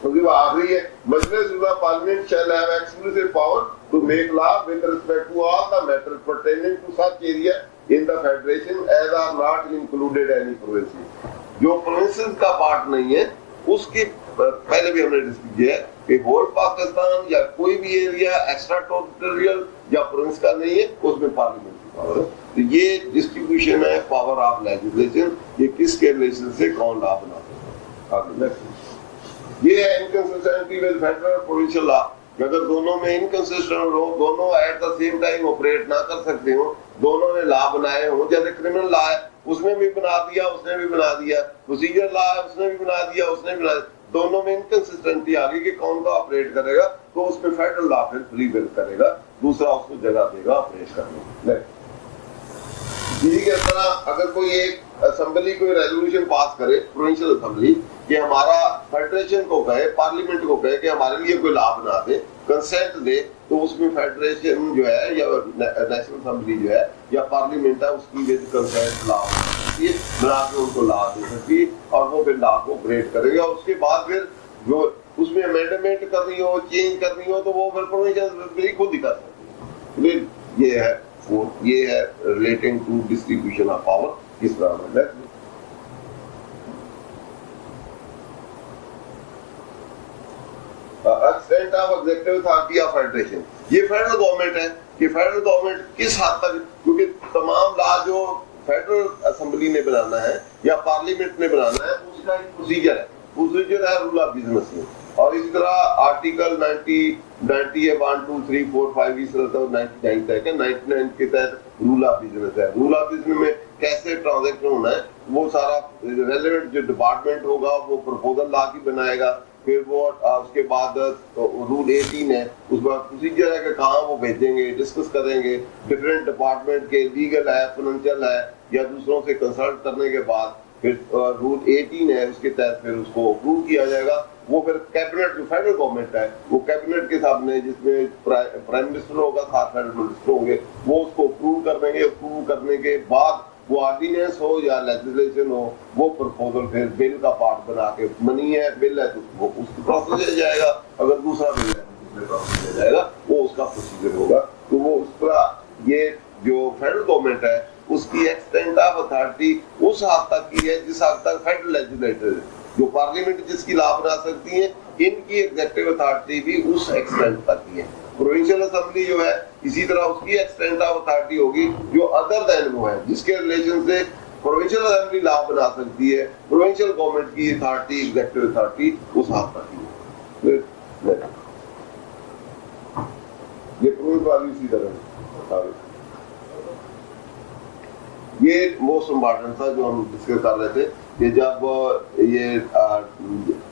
क्योंकि वो आखिरी है, मजलिस parliament shall have exclusive power to make law with respect to all the matters pertaining to such area in the federation as are not included any province. जो प्रोविंसेस का part नहीं है उसकी पहले भी हमने डिस्कस किया है कि होल पाकिस्तान या कोई भी एरिया एक्स्ट्रा टेरिटोरियल या प्रोविंस का नहीं है, उसमें पार्लियामेंट की पावर है। तो ये डिस्ट्रीब्यूशन है पावर ऑफ लेजिस्लेशन, ये किसके रिलेशन से कौन लॉ बनाता है। ये है inconsistency with federal provincial law. अगर दोनों में इनकंसिस्टेंट हो, दोनों at the same time operate ना कर सकते हो, दोनों ने लॉ बनाए हो, जैसे क्रिमिनल लॉ है उसने भी बना दिया, उसने भी बना दिया, प्रोसीजर लॉ है उसने भी बना दिया, उसने भी बना दिया, दोनों में इनकंसिस्टेंसी आ गई कि कौन का ऑपरेट करेगा, तो उसमें फेडरल लॉ फिर फ्री विल करेगा, दूसरा उसको जगह देगा ऑपरेट करने। इसी के तरह अगर कोई एक असेंबली कोई रेजोल्यूशन पास करे, प्रोविंशियल असेंबली, कि हमारा फेडरेशन को कहे, पार्लियामेंट को कहे कि हमारे लिए कोई लॉ बना दे, कंसेंट दे, तो उसमें फेडरेशन जो है या नेशनल असेंबली जो है या पार्लियामेंट है उसकी विद कंसेंट लॉ बना के उनको लॉ दे सकती है और वो फिर लॉ को ऑपरेट करेगा। उसके बाद फिर जो उसमें अमेंडमेंट करनी हो, चेंज करनी हो, तो वो फिर प्रोविंशियल असेंबली खुद ही कर सकती है। ये है relating to distribution of power इस तरह है। Extent of executive authority of federation, ये फेडरल गवर्नमेंट है कि फेडरल गवर्नमेंट किस हद तक, क्योंकि तमाम लॉ जो फेडरल असेंबली ने बनाना है या पार्लियामेंट ने बनाना है उसका एक प्रोसीजर है रूल ऑफ बिजनेस में। और इसी तरह आर्टिकल 90 है 1 2 3 4 5 इस तरह से 99 तक है। 99 के तहत रूल ऑफ बिजनेस है। रूल ऑफ बिजनेस में कैसे ट्रांजैक्शन होना है वो सारा रेलेवेंट जो डिपार्टमेंट होगा वो प्रपोजल लॉ की बनाएगा। फिर वो उसके बाद रूल 18 है, उस बाद प्रोसीजर है कि कहाँ वो भेजेंगे, डिस्कस करेंगे डिफरेंट डिपार्टमेंट के, लीगल है, फाइनेंशियल है या दूसरों से कंसल्ट करने के बाद फिर रूल 18 है उसके तहत फिर उसको अप्रूव किया जाएगा। वो फिर कैबिनेट जो फेडरल गवर्नमेंट है वो कैबिनेट के सामने जिसमें प्राइम मिनिस्टर होगा, 7 फेडरल मिनिस्टर होंगे, वो उसको अप्रूव कर देंगे। अप्रूव करने के बाद वो ऑर्डिनेंस हो या लेजिस्लेशन हो, वो प्रपोजल फिर बिल का पार्ट बना के, मनी है बिल है तो वो उसकी प्रोसेस जाएगा, अगर दूसरा बिल है तो दूसरे प्रोसेस जाएगा, वो उसका प्रोसीजर होगा। तो वो उस तरह ये जो फेडरल गवर्नमेंट है उसकी एक्सटेंट ऑफ अथॉरिटी उस हद तक की है जिस हद तक फेडरल लेजिस्लेटर जो पार्लियामेंट जिसकी लॉ बना सकती है, इनकी एग्जीक्यूटिव अथॉरिटी भी उस एक्सटेंट तक की है। प्रोविंशियल असेंबली जो है इसी तरह उसकी एक्सटेंट ऑफ अथॉरिटी होगी जो अदर देन वो है, जिसके रिलेशन से प्रोविंशियल असेंबली लॉ बना सकती है। प्रोविंशियल गवर्नमेंट की अथॉरिटी एग्जीक्यूटिव अथॉरिटी उस हद तक की है। ये प्रोविंस वाली इसी तरह ये मोस्ट इम्पोर्टेंट था जो हम डिस्कस कर रहे थे कि जब ये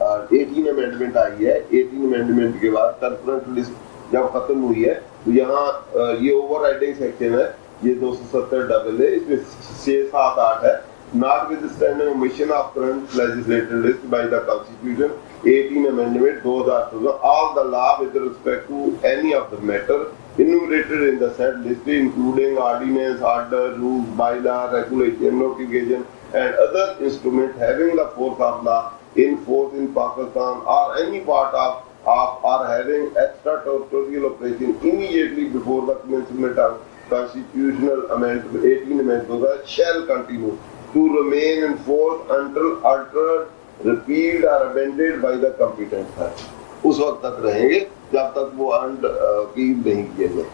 18 अमेंडमेंट आई है, 18 अमेंडमेंट के बाद कंकरेंट लिस्ट जब खत्म हुई है तो यहाँ ये ओवरराइडिंग सेक्शन है, ये 270 डबल है, इसमें 6 7 8 है। Notwithstanding omission of current legislative list by the Constitution, 18 Amendment 2014, all the law with respect to any of the matter enumerated in the said list, including ordinance, order, rules, bylaw, regulation, notification, and other instruments having the force of law in force in Pakistan or any part of or having extraterritorial operation immediately before the commencement of constitutional amendment 18 amendment shall continue to remain in force until altered, repealed or amended by the competent House. उस वक्त तक रहेंगे जब तक वो अनरिपील नहीं किए गए।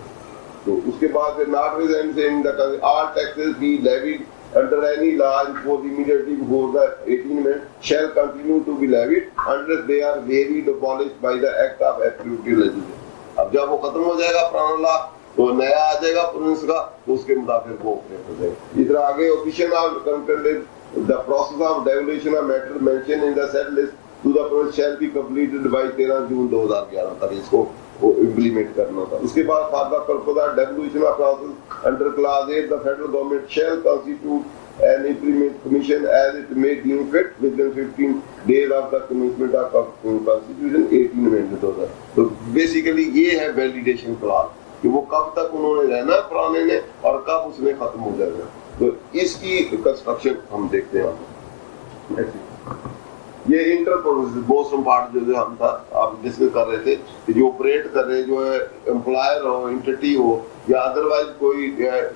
तो उसके बाद not resident in the all taxes be levied under any law enforced immediately before the 18 amendment shall continue to be levied unless they are varied abolished by the act of applicable legislation. अब जब वो खत्म हो जाएगा पुराना law तो नया आ जाएगा प्रोविंस का, तो उसके मुताबिक वो ऑपरेट हो जाएगा। इधर आगे official of content the process of devolution of matter mention in the set list to the province shall be completed by 13 June 2011 तक इसको वो इम्प्लीमेंट करना था। उसके बाद for the purpose of devolution of process under class 8 the federal government shall constitute an implement commission as it may deem fit within 15 days of the commencement of constitution 18 amendment होगा। तो basically ये है validation clause कि वो कब तक उन्होंने रहना पुराने ने और कब उसने खत्म हो जाएगा। तो इसकी कंस्ट्रक्शन हम देखते हैं। ये इंटर प्रोविंस मोस्ट पार्ट जो हम था आप डिस्कस कर रहे थे कि जो ऑपरेट कर रहे जो है एम्प्लॉयर हो, एंटिटी हो या अदरवाइज कोई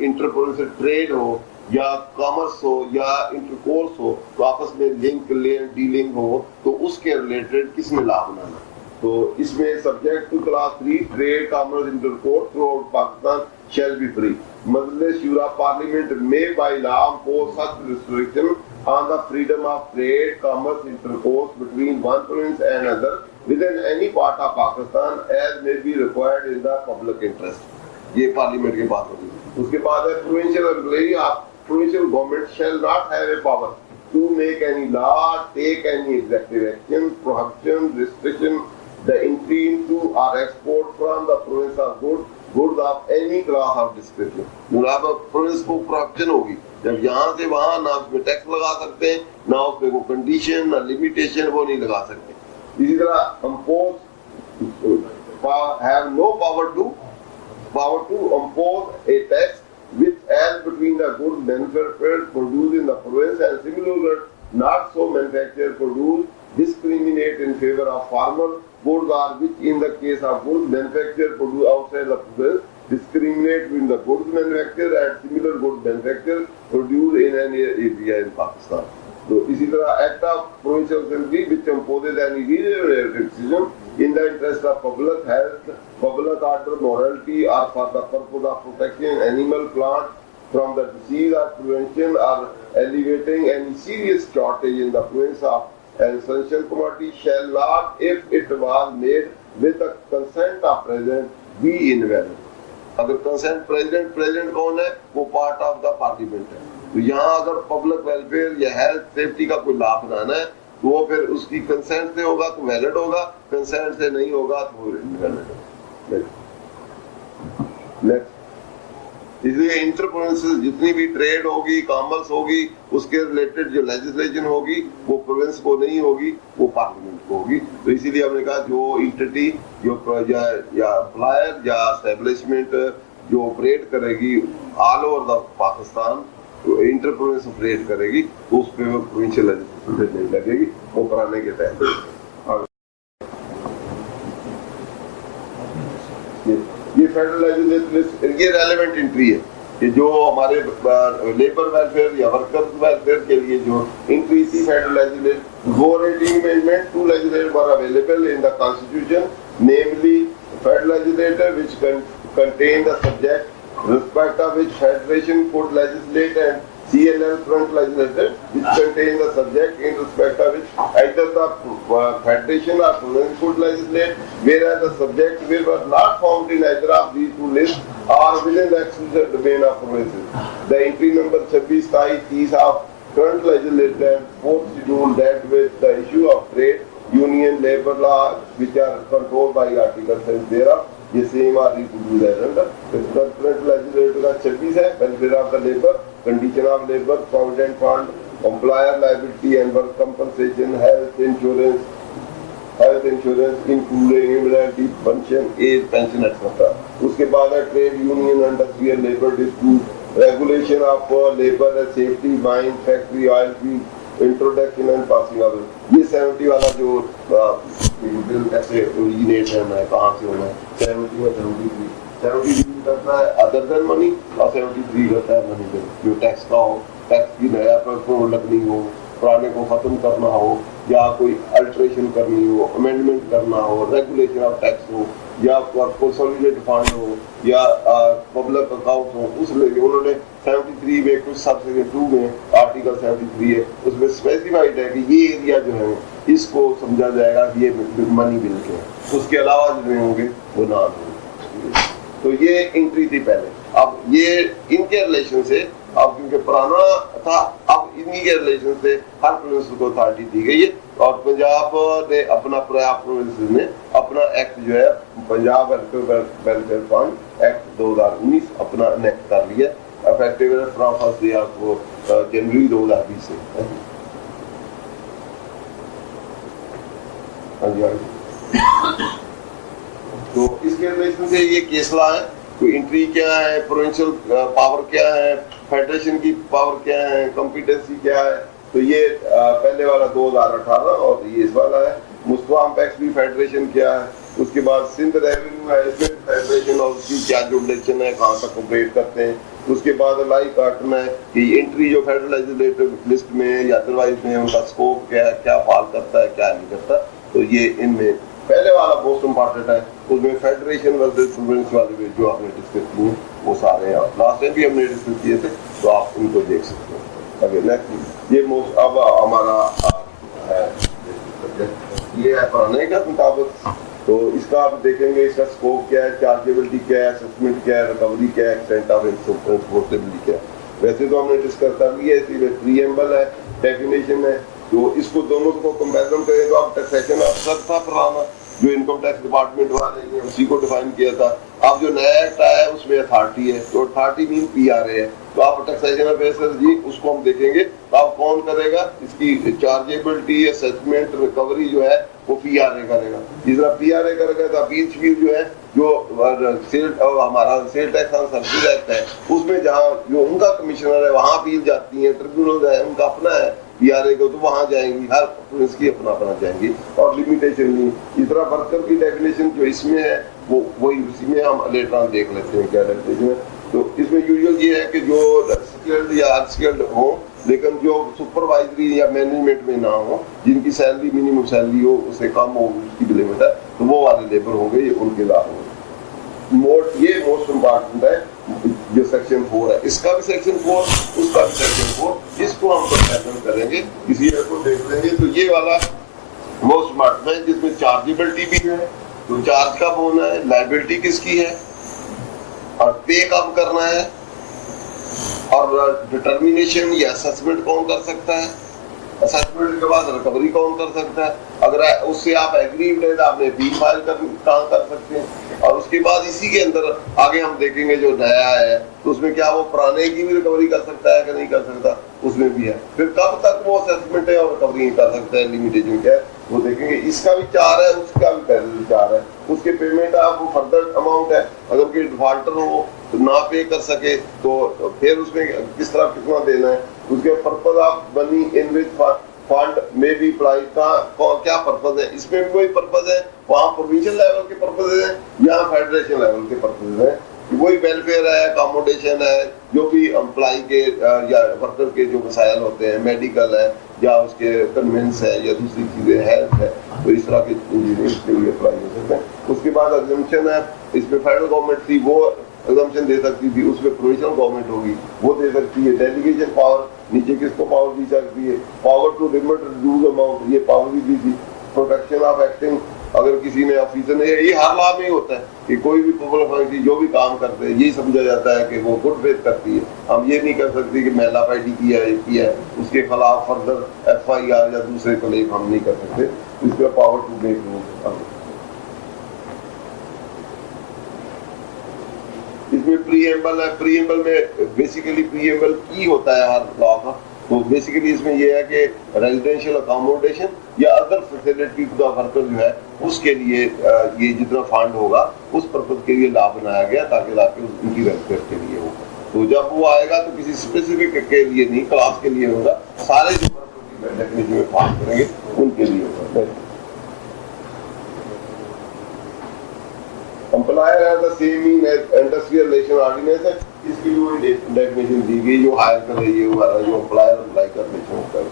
इंटर प्रोविंस ट्रेड हो या कॉमर्स हो या इंटरकोर्स हो, तो आपस में लिंक डीलिंग हो, तो उसके रिलेटेड किसमें लॉ बनाना। तो इसमें subject to class 3 trade commerce intercourse throughout Pakistan shall be free. मजलिस शूरा पार्लियामेंट में by law impose such restriction on the freedom of trade commerce intercourse between one province and other within any part of Pakistan as may be required in the public interest. ये parliament की बात होगी। उसके बाद है provincial provincial government shall not have a power to make any law, take any executive action, prohibition, restriction, the entry into or export from the province of goods of any class of description. जब province को prohibition होगी, जब यहाँ से वहाँ ना उसमें tax लगा सकते हैं, ना उसमें कोई कंडीशन, ना लिमिटेशन वो नहीं लगा सकते। इसी तरह have no power to impose a tax which as between the goods manufactured produced in the province and similar goods not so manufactured produced discriminate in favor of farmer goods or which in the case of goods manufactured produced outside the province discriminate between the goods manufactured and similar goods manufactured produced in any area in Pakistan. तो इसी तरह act of provincial assembly which imposes any decision in the interest of public health, public order, morality or for the purpose of protecting animal, plant from the disease or prevention or alleviating any serious shortage in the province of an essential commodity shall not, if it was made with the consent of president, be invalid. अगर consent president कौन है? वो part of the parliament है। तो यहाँ अगर public welfare या health safety का कोई लाभ बनाना है तो वो फिर उसकी कंसेंट से होगा तो वैलिड होगा, कंसेंट से नहीं होगा तो वो इनवैलिड होगा। नेक्स्ट, इसलिए इंटर प्रोविंसेस जितनी भी ट्रेड होगी, कॉमर्स होगी, उसके रिलेटेड जो लेजिस्लेशन होगी वो प्रोविंस को नहीं होगी, वो पार्लियामेंट को होगी। तो इसीलिए हमने कहा जो एंटिटी जो या एम्प्लॉयर या एस्टेब्लिशमेंट जो ऑपरेट करेगी all over the Pakistan, inter province operate करेगी तो उस पे वो प्रोविंशियल लेजिस्लेशन नहीं लगेगी, वो कराने के तहत। ये फेडरल लेजिस्लेशन ये रेलेवेंट एंट्री है कि जो हमारे लेबर वेलफेयर या वर्कर्स वेलफेयर के लिए जो एंट्री थी federal legislation 418 amendment 2 legislators were available in the constitution, namely federal legislator which contain the subject respect of which federation could legislate and CLL front legislature which contain the subject in respect of which either the federation or province could legislate, whereas the subject was not found in either of these two lists or within the exclusive domain of provinces. The entry number 26 30 of current legislature and fourth schedule dealt with the issue of trade, union, labor law which are controlled by Article 7 thereof. ये same are reproduce है ना। Current legislator का 26 है, welfare of the labour, condition of labour, provident fund, employer liability and work compensation, health insurance including emergency pension, age pension etcetera. उसके बाद है trade union, industrial labour dispute, regulation of labour safety, mine, factory, oil field, introduction and passing of ये 70 वाला जो bill कैसे originate होना है, कहाँ से होना है, 70 और 73 तक करना है अदर देन मनी, और 73 करता है मनी बिल, जो टैक्स का हो, टैक्स की नया पेट्रोल लगनी हो, पुराने को खत्म करना हो, या कोई अल्ट्रेशन करनी हो, अमेंडमेंट करना हो, रेगुलेशन ऑफ टैक्स हो, या कंसोलिडेटेड फंड हो, या पब्लिक अकाउंट हो, उस लेके उन्होंने 73 में कुछ सबसेक्शन 2 में आर्टिकल 73 है, उसमें स्पेसिफाइड है कि ये एरिया जो है इसको समझा जाएगा कि ये मनी बिल के हैं, उसके अलावा जितने होंगे वो ना होंगे। तो ये एंट्री थी पहले। अब ये इनके रिलेशन से, अब क्योंकि पुराना था, अब इन्हीं के रिलेशन से हर प्रोविंस को अथॉरिटी दी गई है, और पंजाब ने अपना प्रोविंस ने अपना एक्ट जो है पंजाब वेलफेयर फंड एक्ट 2019 अपना नेक्ट कर लिया, इफेक्टिव फ्रॉम 1 जनवरी 2020 से। हाँ जी। तो इसके रिलेशन से ये केसला है, तो एंट्री क्या है, प्रोविंशियल पावर क्या है, फेडरेशन की पावर क्या है, कॉम्पिटेंसी क्या है। तो ये पहले वाला 2018 और ये इस वाला है। मुस्तफाम टैक्स भी फेडरेशन क्या है, उसके बाद सिंध रेवेन्यू है, इसमें फेडरेशन और उसकी क्या जुडिक्शन है, कहाँ तक ऑपरेट करते हैं। उसके बाद लाई कार्टन है कि एंट्री जो फेडरल लेजिस्लेटिव लिस्ट में या अदरवाइज में उनका स्कोप क्या है, क्या फॉल करता है, क्या नहीं करता। तो ये इनमें पहले वाला मोस्ट इम्पोर्टेंट है, उसमें फेडरेशन वर्सेस प्रोविंस वाले में जो आपने डिस्कस किए वो सारे हैं, लास्ट टाइम भी हमने डिस्कस किए थे, तो आप इनको देख सकते हैं। अगर नेक्स्ट ये मोस्ट अब हमारा है, ये है पुराने का मुताबिक, तो इसका आप देखेंगे इसका स्कोप क्या है, चार्जेबिलिटी क्या है, असेसमेंट क्या है, रिकवरी क्या है, एक्सटेंट ऑफ इन्फोर्सेबिलिटी क्या है। वैसे तो हमने डिस्कस कर लिया, इसलिए प्रीएम्बल है, डेफिनेशन है, तो इसको दोनों को कंपैरिजन करें तो आप टैक्सेशन अफसर था पुराना जो इनकम टैक्स डिपार्टमेंट वाले ने उसी को डिफाइन किया था। अब जो नया एक्ट आया है उसमें अथॉरिटी है, तो अथॉरिटी मीन पीआरए है, तो आप टैक्सेशन ऑफिसर जी उसको हम देखेंगे, तो आप कौन करेगा, इसकी चार्जेबिलिटी, असेसमेंट, रिकवरी जो है वो पीआरए करेगा। जिस तरह पीआरए करेगा तो अपील छील जो है, जो सेल हमारा sale tax on service act है, उसमें जहाँ जो उनका कमिश्नर है वहाँ अपील जाती है, ट्रिब्यूनल है उनका अपना है पीआरए को, तो वहां जाएंगी, हर प्रोविंस की अपना अपना जाएंगी, और लिमिटेशन नहीं। इस तरह वर्कर की डेफिनेशन जो इसमें है वो वही उसी में हम लेटर ऑन देख लेते हैं क्या डेफिनेशन है। तो इसमें यूजुअल ये है कि जो स्किल्ड या अनस्किल्ड हो, लेकिन जो सुपरवाइजरी या मैनेजमेंट में ना हो, जिनकी सैलरी मिनिमम सैलरी हो उससे कम हो उसकी लिमिट है, तो वो वाले लेबर होंगे, ये उनके लाभ होंगे। ये मोस्ट इम्पोर्टेंट है जो सेक्शन 4 है, इसका भी सेक्शन 4, उसका भी सेक्शन 4, इसको हम कंपैरिजन करेंगे, इसी को देख लेंगे। तो ये वाला मोस्ट इम्पोर्टेंट है जिसमें चार्जेबिलिटी भी है, तो चार्ज कब होना है, लायबिलिटी किसकी है, और पे कब करना है, और डिटर्मिनेशन या असेसमेंट कौन कर सकता है, असेसमेंट के बाद रिकवरी कौन कर सकता है, अगर उससे आप एग्रीड है तो आपने अपील फाइल कहाँ कर सकते हैं। और उसके बाद इसी के अंदर आगे हम देखेंगे जो नया है, तो उसमें क्या वो पुराने की भी रिकवरी कर सकता है कि नहीं कर सकता, उसमें भी है। फिर कब तक वो असेसमेंट है और रिकवरी कर सकता है, लिमिटेशन क्या है वो देखेंगे। इसका भी 4 है, उसका भी पहले 4 है। उसके पेमेंट आप वो फर्दर अमाउंट है, अगर कोई डिफॉल्टर हो तो ना पे कर सके तो फिर उसमें किस तरह कितना देना है, उसके purpose of money in which fund में भी अप्लाई का क्या पर्पज है, इसमें भी वही पर्पज है, वहाँ प्रोविंशियल लेवल के पर्पज है, यहाँ फेडरेशन लेवल के पर्पज है, वही वेलफेयर है, अकोमोडेशन है, जो भी एम्प्लॉय के या वर्कर के जो मसाइल होते हैं, मेडिकल है या उसके कन्वेंस है या दूसरी चीजें हेल्थ है, तो इस तरह के इंजीनियरिंग के लिए अप्लाई हो सकते हैं। उसके बाद एग्जम्पशन है, इसमें फेडरल गवर्नमेंट थी वो एग्जम्पशन दे सकती थी, उसमें प्रोविंशियल गवर्नमेंट होगी वो दे सकती है। डेलीगेशन पावर, नीचे किसको पावर दी सकती है, power to limit reduce amount, ये पावर भी दी थी। प्रोटेक्शन ऑफ एक्टिंग, अगर किसी ने ऑफिसर ने, ये हर लॉ में ही होता है कि कोई भी पब्लिक अथॉरिटी जो भी काम करते हैं यही समझा जाता है कि वो गुड फेथ करती है। हम ये नहीं कर सकते कि महिला पार्टी किया है उसके खिलाफ फर्दर एफआईआर या दूसरे क्लेम हम नहीं कर सकते, इसका पावर टू मेक रूल। इसमें प्रीएम्बल है, प्रीएम्बल में बेसिकली प्रीएम्बल की होता है हर लॉ का, तो बेसिकली इसमें यह है कि रेजिडेंशियल अकोमोडेशन या अदर फैसिलिटी का वर्कर जो है उसके लिए ये जितना फंड होगा उस पर्पज के लिए लॉ बनाया गया ताकि उनकी वेलफेयर के लिए हो। तो जब वो आएगा तो किसी स्पेसिफिक के लिए नहीं, क्लास के लिए होगा, सारे जो डेफिनेशन में फॉर्म करेंगे उनके लिए होगा। कंप्लायर है the same mean as industrial relation ordinance है, इसकी भी वही डेफिनेशन दी गई जो हायर कर रही है हमारा जो कंप्लायर अप्लाई कर रिलेशन होता है।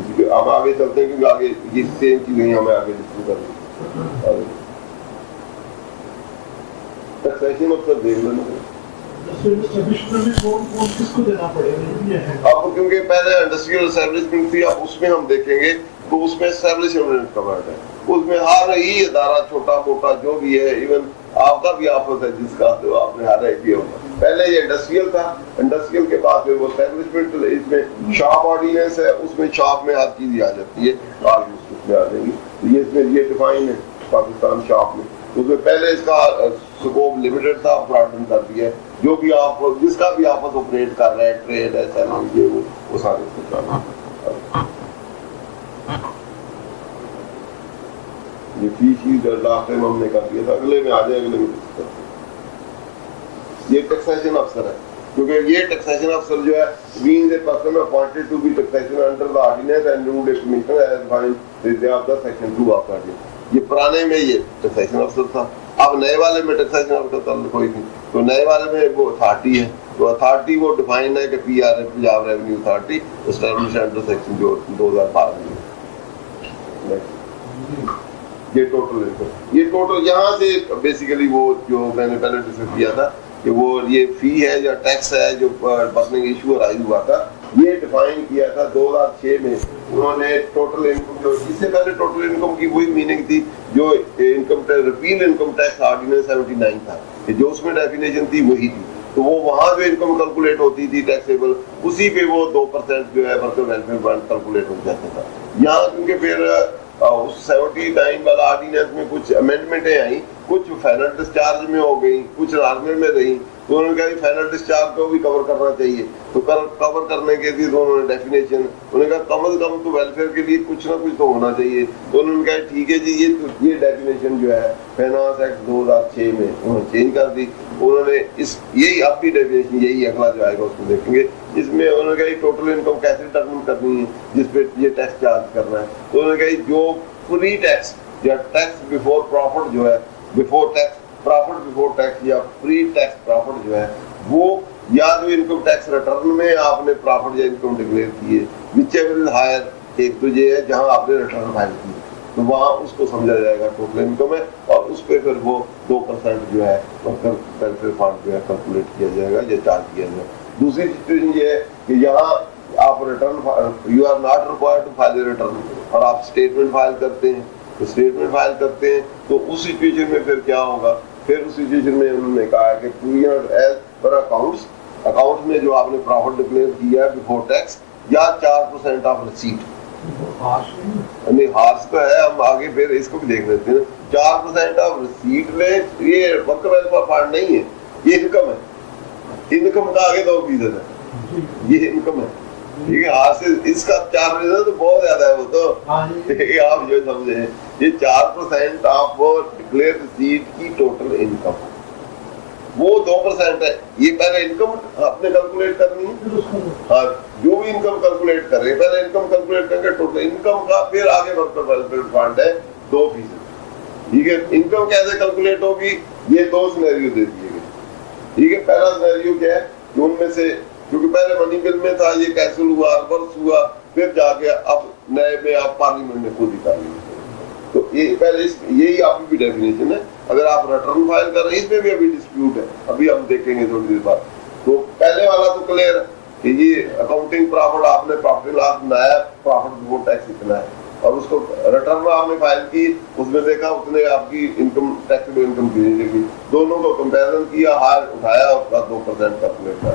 इसी के अब आगे चलते हैं क्योंकि आगे ये सेम चीजें हमें आगे डिस्कस करनी। टैक्सेशन अफसर देख लेना किसको देना पड़ेगा अब, क्योंकि पहले इंडस्ट्रियल एस्टेब्लिशमेंट थी, अब उसमें हम देखेंगे तो उसमें एस्टेब्लिशमेंट कवर्ड है, उसमें हर ही अदारा छोटा मोटा जो भी है, इवन आपका भी ऑफिस है जिसका तो आपने हर एक किया होगा। पहले ये इंडस्ट्रियल था, इंडस्ट्रियल के बाद फिर वो एस्टेब्लिशमेंट, इसमें शॉप ऑर्डिनेंस है, उसमें शॉप में हर चीज आ जाती है, ऑलमोस्ट उसमें आ जाएगी। तो ये इसमें ये डिफाइन है पाकिस्तान शॉप में, उसमें पहले इसका स्कोप लिमिटेड था, ब्रॉडन कर दिया, जो भी आप जिसका भी आपस ऑपरेट कर रहे हैं, ट्रेड है, सैलरी ये वो सारे ये फीस ही लास्ट टाइम हमने कर दिया था, अगले में आ जाए, अगले में ये टैक्सेशन अफसर है, क्योंकि ये टैक्सेशन अफसर जो है means a person appointed to be taxation under the ordinance and ruled a commission as defined with of the section 2 of ordinance. ये पुराने में ये टैक्सेशन अफसर था, अब नए वाले में टैक्सेशन अफसर कोई नहीं, तो नए वाले में वो अथॉरिटी है, तो अथॉरिटी वो डिफाइन है कि PR Punjab revenue authority established under section जो 2012 में। ये टोटल इनकम, ये टोटल यहाँ से बेसिकली वो जो मैंने पहले डिस्कस किया था कि वो ये फी है या टैक्स है जो बसने का इशू अराइज हुआ था, ये डिफाइन किया था 2006 में उन्होंने टोटल इनकम, जो इससे पहले टोटल इनकम की वही मीनिंग थी जो income tax repeal income tax ordinance 79 था, जो उसमें डेफिनेशन थी वही थी, तो वो वहाँ जो इनकम कैलकुलेट होती थी टैक्सेबल, उसी पे वो 2% जो है वर्कर वेलफेयर फंड कैलकुलेट हो जाता था। यहाँ क्योंकि फिर उस 79 वाला ऑर्डिनेंस में कुछ अमेंडमेंटें आई, कुछ फाइनल डिस्चार्ज में हो गई, कुछ नॉर्मल में रही, तो उन्होंने कहा फाइनल डिस्चार्ज को भी कवर करना चाहिए, तो कवर करने के लिए तो उन्होंने डेफिनेशन, उन्होंने कहा कम से कम तो वेलफेयर के लिए कुछ ना कुछ तो होना चाहिए, तो उन्होंने कहा ठीक है जी, ये डेफिनेशन जो है फाइनेंस एक्ट 2006 में उन्होंने चेंज कर दी। उन्होंने इस यही अब भी डेफिनेशन यही अगला जो आएगा उसको देखेंगे, इसमें उन्होंने कहा टोटल इनकम कैसे डिटरमिन करनी है जिसपे ये टैक्स चार्ज करना है, तो उन्होंने कहा जो फ्री टैक्स या टैक्स बिफोर प्रॉफिट जो है, before tax profit before tax या फ्री टैक्स प्रॉफिट जो है, वो या जो इनकम टैक्स रिटर्न में आपने प्रॉफिट या इनकम डिक्लेयर की है, व्हिचएवर इज हायर, एक तो ये है जहां आपने रिटर्न फाइल की तो वहां उसको समझा जाएगा टोटल इनकम है, और उस पे फिर वो 2% जो है वर्कर वेलफेयर फंड जो है कैलकुलेट किया जाएगा या चार्ज किया जाएगा। दूसरी सिचुएशन ये है कि यहाँ आप return, you are not required to file return, और आप स्टेटमेंट फाइल करते हैं, तो स्टेटमेंट फाइल करते हैं, तो उस सिचुएशन में फिर क्या होगा, फिर उस सिचुएशन में उन्होंने कहा है कि एज पर अकाउंट्स में जो आपने प्रॉफिट डिक्लेयर किया है बिफोर टैक्स या 4% ऑफ रिसीट, नहीं हार्स तो है, हम आगे फिर इसको भी देख लेते हैं, 4% ऑफ रिसीट में ये वर्कर वेलफेयर फंड नहीं है, ये इनकम है, इनकम का आगे 2% है, ये इनकम है, ठीक है। आज से इसका 4% तो बहुत ज्यादा है, वो तो आप जो समझे, ये 4% ऑफ डिक्लेयर रिसीट की टोटल इनकम, वो 2% है, ये पहले इनकम आपने कैलकुलेट करनी है, हाँ जो भी इनकम कैलकुलेट कर रहे हैं पहले इनकम कैलकुलेट करके टोटल इनकम का, फिर आगे वर्कर वेलफेयर फंड है 2%, ठीक है। इनकम कैसे कैलकुलेट होगी, ये 2 सिनेरियो दे दिए गए, ठीक है। पहला सिनेरियो क्या है, उनमें से क्योंकि पहले मनी बिल में था, ये कैंसिल हुआ, रिवर्स हुआ, फिर जाके अब नए में आप पार्लियामेंट में खुद ही कर लेंगे, तो ये पहले यही आपकी भी डेफिनेशन है। अगर आप रिटर्न फाइल कर रहे हैं, इसमें भी अभी डिस्प्यूट है, अभी हम देखेंगे थोड़ी देर बाद। तो पहले वाला तो क्लियर है कि ये अकाउंटिंग प्रॉफिट, आपने प्रॉफिट लॉस नया प्रॉफिट बिफोर टैक्स इतना है, और उसको रिटर्न में आपने फाइल की, उसमें देखा उसने आपकी इनकम टैक्सेबल इनकम की नहीं देखी, दोनों को कंपैरिजन किया, हार उठाया और उसका 2% कैलकुलेट किया।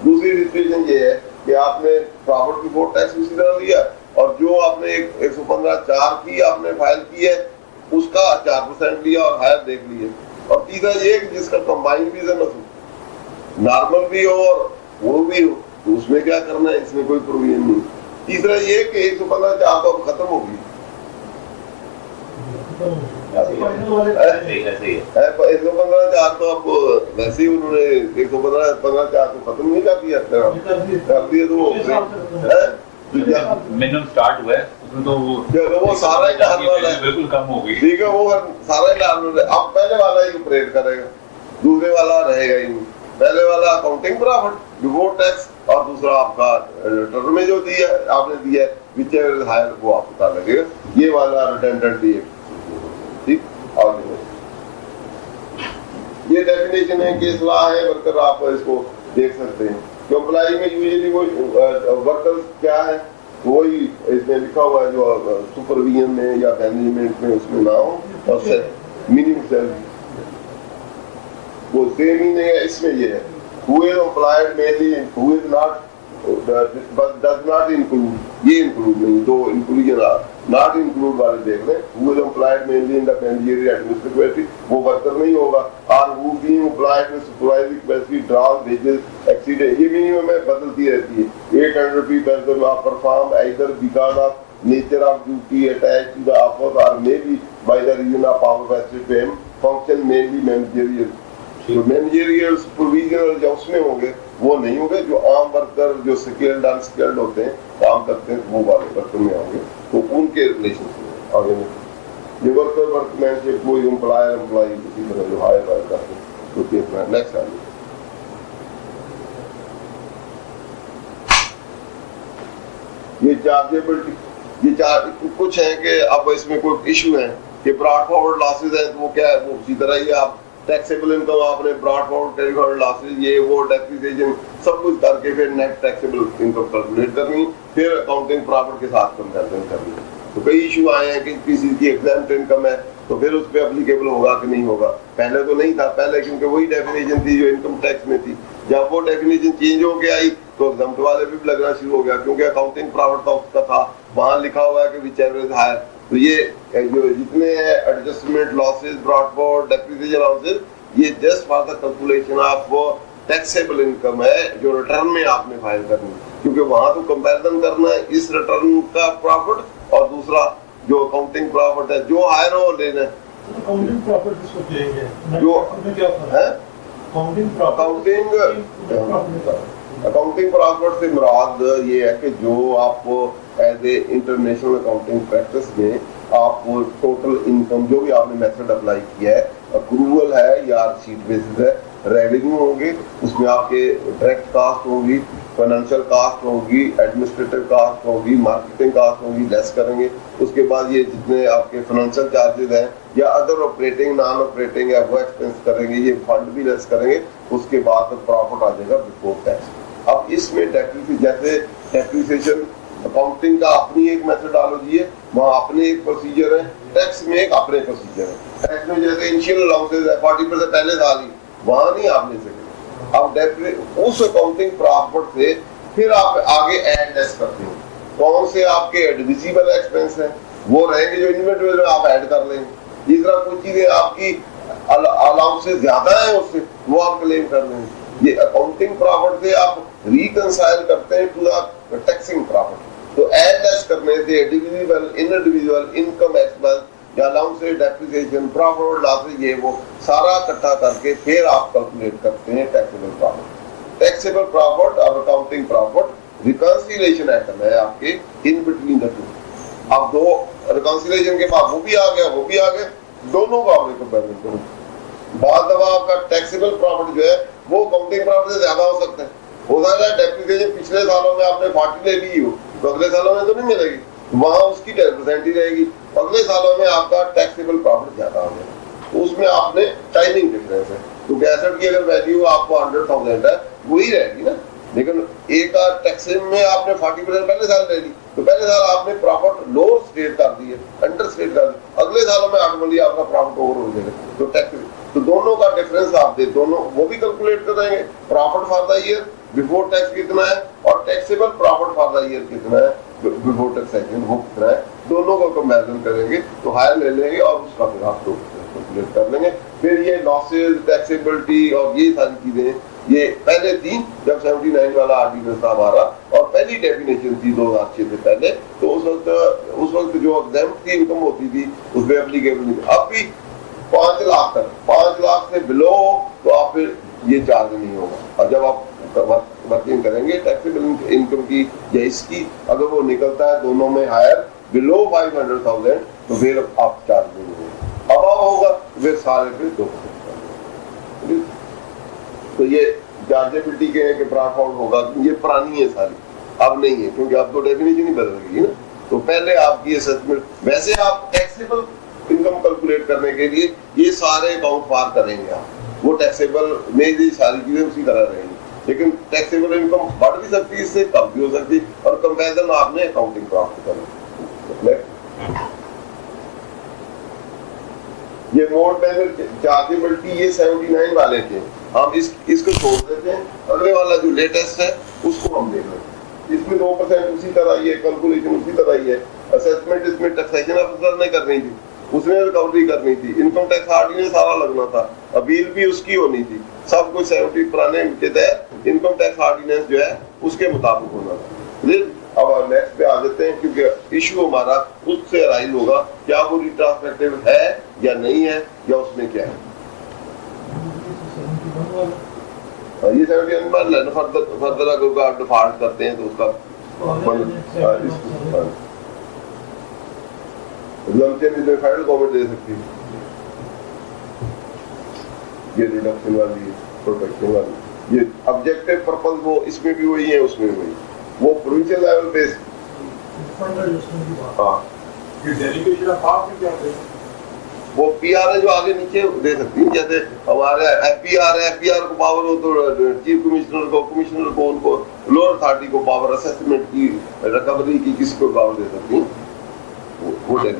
दूसरी सिचुएशन ये है कि आपने प्रॉफिट बिफोर टैक्स उसी तरह लिया, और जो आपने 115(4) की आपने फाइल की है उसका 4% लिया और हायर देख लिए। और तीसरा ये कि जिसका कंबाइंड भी नॉर्मल भी हो और वो भी हो, तो उसमें क्या करना है, इसमें कोई प्रोविजन नहीं। तीसरा ये कि 115(4) तो अब खत्म होगी, 115(4) तो अब वैसे ही उन्होंने 115(4) तो खत्म नहीं कर दिया, कर दिया तो मिनिमम स्टार्ट हुआ है, तो वो सारा ही नॉर्मल है, बिल्कुल कम हो गई। ठीक है, वो सारा ही नॉर्मल है। अब पहले वाला ही ऑपरेट करेगा, दूसरे वाला रहेगा ही नहीं। पहले वाला अकाउंटिंग प्रॉफिट बिफोर टैक्स और दूसरा आपका रिटर्न में जो दिया आपने दिया है विच एवर इज हायर वो आपको पता लगेगा। ये वाला रिटेंडेंट दिए, ठीक। और ये डेफिनेशन है, केस लॉ है, वर्कर आप इसको देख सकते हैं। तो एम्प्लॉय में यूजुअली वो वर्कर क्या है वही इसमें लिखा हुआ है, जो सुपरविजन में या मैनेजमेंट में उसमें ना हो, और मिनिमम सैलरी वो सेम ही नहीं है। इसमें ये है who is employed mainly, who is not but does not include, ये include नहीं, दो inclusion not include वाले देख लें। who is employed mainly in the managerial administrative capacity वो वर्कर नहीं होगा। और who being employed with supervisory capacity draws wages exceed, ये मिनिमम है, बदलती रहती है। 800 रुपये per day आप perform either because of nature of duty attached to the office or maybe by the reason of power vested to him, function mainly managerial। जो managerial supervision जो उसमें होंगे वो नहीं होंगे। जो आम वर्कर जो स्किल्ड अनस्किल्ड होते हैं काम करते हैं वो वाले वर्कर में होंगे, तो उनके रिलेशन से आगे ये वर्कर वर्कमैनशिप कोई एम्प्लॉयर एम्प्लॉई इसी तरह जो हायर करते हैं। तो देखना नेक्स्ट आगे ये चार्जेबिलिटी, ये कुछ है कि अब इसमें कोई इशू है कि ब्रॉड फॉरवर्ड लॉसेज है, तो वो क्या है, वो उसी तरह ही आप टैक्सेबल इनकम आपने brought forward carry forward losses ये वो डेप्रिसिएशन सब कुछ करके फिर नेट टैक्सेबल इनकम कैलकुलेट करनी, फिर अकाउंटिंग प्रॉफिट के साथ कंपैरिजन करनी। तो कई इशू आए हैं कि किसी की एग्जाम्प्ट इनकम है तो फिर उस पर एप्लीकेबल होगा कि नहीं होगा। पहले तो नहीं था, पहले क्योंकि वही डेफिनेशन थी जो इनकम टैक्स में थी। जब वो डेफिनेशन चेंज हो के आई तो एग्जाम्प्ट वाले भी लगना शुरू हो गया, क्योंकि अकाउंटिंग प्रॉफिट तो उसका था, वहां लिखा हुआ है कि विच एवरेज हायर। तो ये जो जितने adjustment losses brought forward depreciation losses ये just for the calculation of वो टैक्सेबल इनकम है जो रिटर्न में आपने फाइल करनी, क्योंकि वहां तो कंपैरिजन करना है इस रिटर्न का प्रॉफिट और दूसरा जो अकाउंटिंग प्रॉफिट है जो हायर हो लेना है। अकाउंटिंग प्रॉफिट किसको कहेंगे, जो क्या है अकाउंटिंग अकाउंटिंग प्रॉफिट से मुराद ये है कि जो आपको as a international accounting practice में आपको टोटल इनकम जो भी आपने मेथड अप्लाई किया है, अक्रूवल है या शीट बेसिस है, रेवेन्यू होंगे, उसमें आपके डायरेक्ट कास्ट होगी, फाइनेंशियल कास्ट होगी, एडमिनिस्ट्रेटिव कास्ट होगी, मार्केटिंग कास्ट होगी, लेस करेंगे। उसके बाद ये जितने आपके फाइनेंशियल चार्जेस हैं या अदर ऑपरेटिंग नॉन ऑपरेटिंग है वो एक्सपेंस करेंगे, ये फंड भी लेस करेंगे। उसके बाद प्रॉफिट आ जाएगा बिफोर टैक्स। अब इसमें जैसे डेप्रिसिएशन अकाउंटिंग का अपनी एक मेथोडोलॉजी है, वहाँ अपने एक प्रोसीजर है, टैक्स में एक अपने प्रोसीजर है। टैक्स में जैसे इनिशियल अलाउंसेस है 40% पहले साल ही, वहाँ नहीं आप ले सकते। अब उस अकाउंटिंग प्रॉफिट से फिर आप आगे ऐड लेस करते हैं, कौन से आपके एडमिसिबल एक्सपेंस है वो रहेंगे जो इन्वेंटरी में आप ऐड कर लेंगे। इस तरह कुछ चीजें आपकी अलाउंसेस ज्यादा है उससे वो आप क्लेम कर लेंगे। ये अकाउंटिंग प्रॉफिट से आप रिकंसाइल करते हैं टू द टैक्सिंग प्रॉफिट। तो ऐड लेस करने से डिविजिबल इंडिविजुअल इनकम एक्सपेंस या अलाउंसेस डेप्रिसिएशन प्रॉफिट लॉसेस ये वो सारा इकट्ठा करके फिर आप कैलकुलेट करते हैं टैक्सेबल प्रॉफिट। टैक्सेबल प्रॉफिट और अकाउंटिंग प्रॉफिट रिकंसिलिएशन आइटम है आपके इन बिटवीन द टू। अब दो रिकंसिलिएशन के बाद वो भी आ गया वो भी आ गया, दोनों को आपने कंपेयर करो। बाद दफा आपका टैक्सेबल प्रॉफिट जो है वो अकाउंटिंग प्रॉफिट से ज्यादा हो सकता है। हो सकता है डेप्रिसिएशन पिछले सालों में आपने 40 ले ली हो तो अगले सालों में तो नहीं मिलेगी, वहां उसकी 10% ही रहेगी। अगले सालों में आपका टैक्सेबल प्रॉफिट ज्यादा हो जाएगा, तो उसमें आपने टाइमिंग डिफरेंस है। तो एसेट की अगर वैल्यू आपको 100,000 है वही रहेगी ना, लेकिन एक टैक्सेबल में आपने 40% पहले साल ले ली तो पहले साल आपने प्रॉफिट लो स्टेट कर दी है, अंडर स्टेट कर दी, अगले सालों में ऑटोमेटिकली आपका प्रॉफिट ओवर हो जाएगा। तो टैक्स तो दोनों का डिफरेंस आप दे, दोनों वो भी कैलकुलेट कर देंगे। Profit for the year before tax कितना है और taxable profit for the year कितना है बिफोर टैक्सेशन वो कितना है, दोनों को कंपैरिजन करेंगे तो हायर ले लेंगे और उसका फिर आप कैलकुलेट कर लेंगे। फिर ये लॉसेज टैक्सेबिलिटी और ये सारी चीजें ये पहले थी जब 79 वाला आर्टिकल था हमारा, और पहली डेफिनेशन थी 2006 से पहले। तो उस वक्त जो एग्जाम्प्ट की इनकम होती थी उसमें एप्लीकेबल नहीं। अब भी 5 लाख तक, 5 लाख से बिलो तो आप फिर ये चार्ज नहीं होगा। और जब आप वर्किंग करेंगे टैक्सेबल इनकम की या इसकी अगर वो निकलता है दोनों में हायर बिलो 500,000 तो फिर आप चार्ज देंगे, अबव होगा तो फिर सारे पे 2%। तो ये चार्जेबिलिटी के प्राफॉर्ड होगा, ये पुरानी है सारी, अब नहीं है, क्योंकि अब तो डेफिनेशन ही बदल गई है ना। तो पहले आपकी असेसमेंट, वैसे आप टैक्सेबल इनकम कैलकुलेट करने के लिए ये सारे अकाउंट पार करेंगे आप, वो टैक्सेबल में ये सारी चीजें उसी तरह रहेंगी, लेकिन टैक्सेबल इनकम बढ़ भी सकती है, इससे कम भी हो सकती है, और कंपैरिजन आपने अकाउंटिंग प्राप्त करना। ये मोड बेनिफिट चार्जेबिलिटी ये 79 वाले थे, हम इसको छोड़ देते हैं, अगले वाला जो लेटेस्ट है उसको हम देख लेते हैं। इसमें 2% उसी तरह ही है, कैलकुलेशन उसी तरह ही है, असेसमेंट इसमें टैक्सेशन ऑफिसर ने करनी थी, उसने रिकवरी करनी थी, इनकम टैक्स ऑर्डिनेंस सारा लगना था, अपील भी उसकी होनी थी, सब कुछ 70 पुराने के तहत इनकम टैक्स ऑर्डिनेंस जो है उसके मुताबिक होना था। अब नेक्स्ट पे आ जाते हैं, क्योंकि इशू हमारा उससे अराइज होगा, क्या वो रिट्रोस्पेक्टिव है या नहीं है, या उसमें क्या है। ये 71 मान लेना, फर्दर अगर आप डिफॉल्ट करते हैं तो उसका फेडरल गवर्नमेंट दे सकती है, ये रिडक्शन वाली, प्रोटेक्शन वाली, ये ऑब्जेक्टिव पर्पस वो इसमें भी वही है, उसमें वही, वो प्रोविंशियल लेवल पे। हाँ, वो पीआर है जो आगे नीचे दे सकती है, जैसे हमारे एफपीआर है, एफपीआर को पावर हो तो चीफ कमिश्नर को उनको लोअर अथॉरिटी को पावर, असेसमेंट की, रिकवरी की, किसी को पावर दे सकती है, वो ये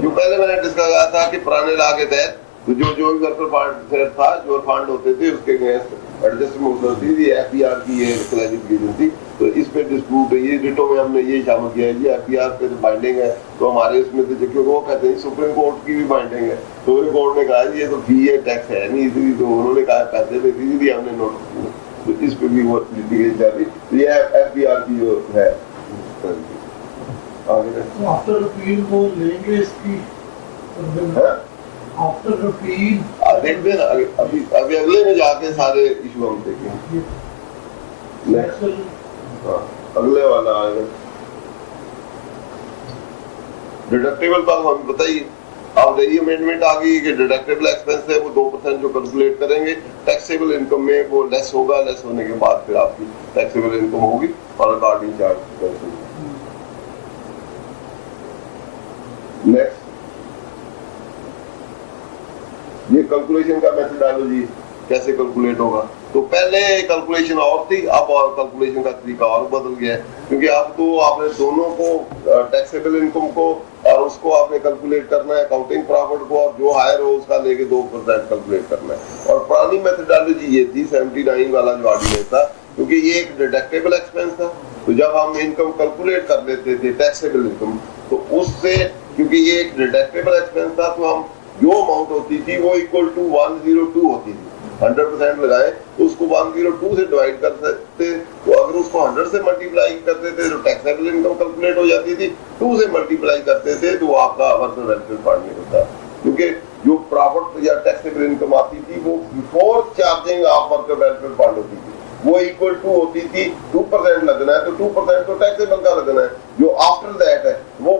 जो पहले मैंने डिस्कस किया था कि पुराने लॉ के तहत तो जो वर्कर फंड था, जो फंड होते थे उसके अगेंस्ट एडजस्टमेंट होती थी, एफपीआर की ये क्लैरिफिकेशन थी, तो इस पे डिस्प्यूट है, ये डिटो में हमने ये शामिल किया है जी, एफपीआर पे तो बाइंडिंग है, तो हमारे उसमें से क्योंकि वो कहते हैं सुप्रीम कोर्ट की भी बाइंडिंग है, सुप्रीम कोर्ट ने कहा ये तो फी है, टैक्स है नहीं, इसलिए तो उन्होंने कहा पैसे दे दीजिए, हमने नोट किया, तो इस पे भी वो लिटिगेशन जारी, ये एफपीआर की जो है आगे आफ्टर अपील वो लेंगे इसकी, आफ्टर अपील देखते ना, अभी अगले में जाके सारे इशू हम देखेंगे। अगले वाला आएगा डिडक्टेबल पर, हम बताइए, अब रही अमेंडमेंट आ गई कि डिडक्टेबल एक्सपेंस है वो 2% जो कैलकुलेट करेंगे, टैक्सेबल इनकम में वो लेस होगा, लेस होने के बाद फिर आपकी टैक्सेबल इनकम होगी और अकॉर्डिंग चार्ज। नेक्स्ट, ये कैलकुलेशन का मेथोडोलॉजी कैसे कैलकुलेट होगा, तो पहले कैलकुलेशन और थी, अब और कैलकुलेशन का तरीका और बदल गया है, क्योंकि अब तो आपने दोनों को, टैक्सेबल इनकम को और उसको आपने कैलकुलेट करना है, अकाउंटिंग प्रॉफिट को, और जो हायर हो उसका लेके 2% कैलकुलेट करना है। और पुरानी मेथोडोलॉजी ये थी 79 वाला जो ऑर्डिनेंस था, क्योंकि ये एक डिडक्टेबल एक्सपेंस था, तो जब हम इनकम कैलकुलेट कर लेते थे टैक्सेबल इनकम, तो उससे, क्योंकि ये एक डिडक्टेबल एक्सपेंस था, तो हम जो अमाउंट होती थी वो इक्वल टू 102 होती थी, 100% लगाए तो उसको 102 से डिवाइड कर सकते, तो अगर उसको 100 से मल्टीप्लाई करते थे तो टैक्सेबल इनकम कैलकुलेट हो जाती थी, 2 से मल्टीप्लाई करते थे तो आपका वर्कर वेलफेयर फंड नहीं होता, क्योंकि जो प्रॉफिट या टैक्सेबल इनकम आती थी वो before charging of worker welfare fund होती थी, वो इक्वल टू होती थी 2% लगना है तो 2% तो टैक्सेबल का लगना है, जो आफ्टर दैट है वो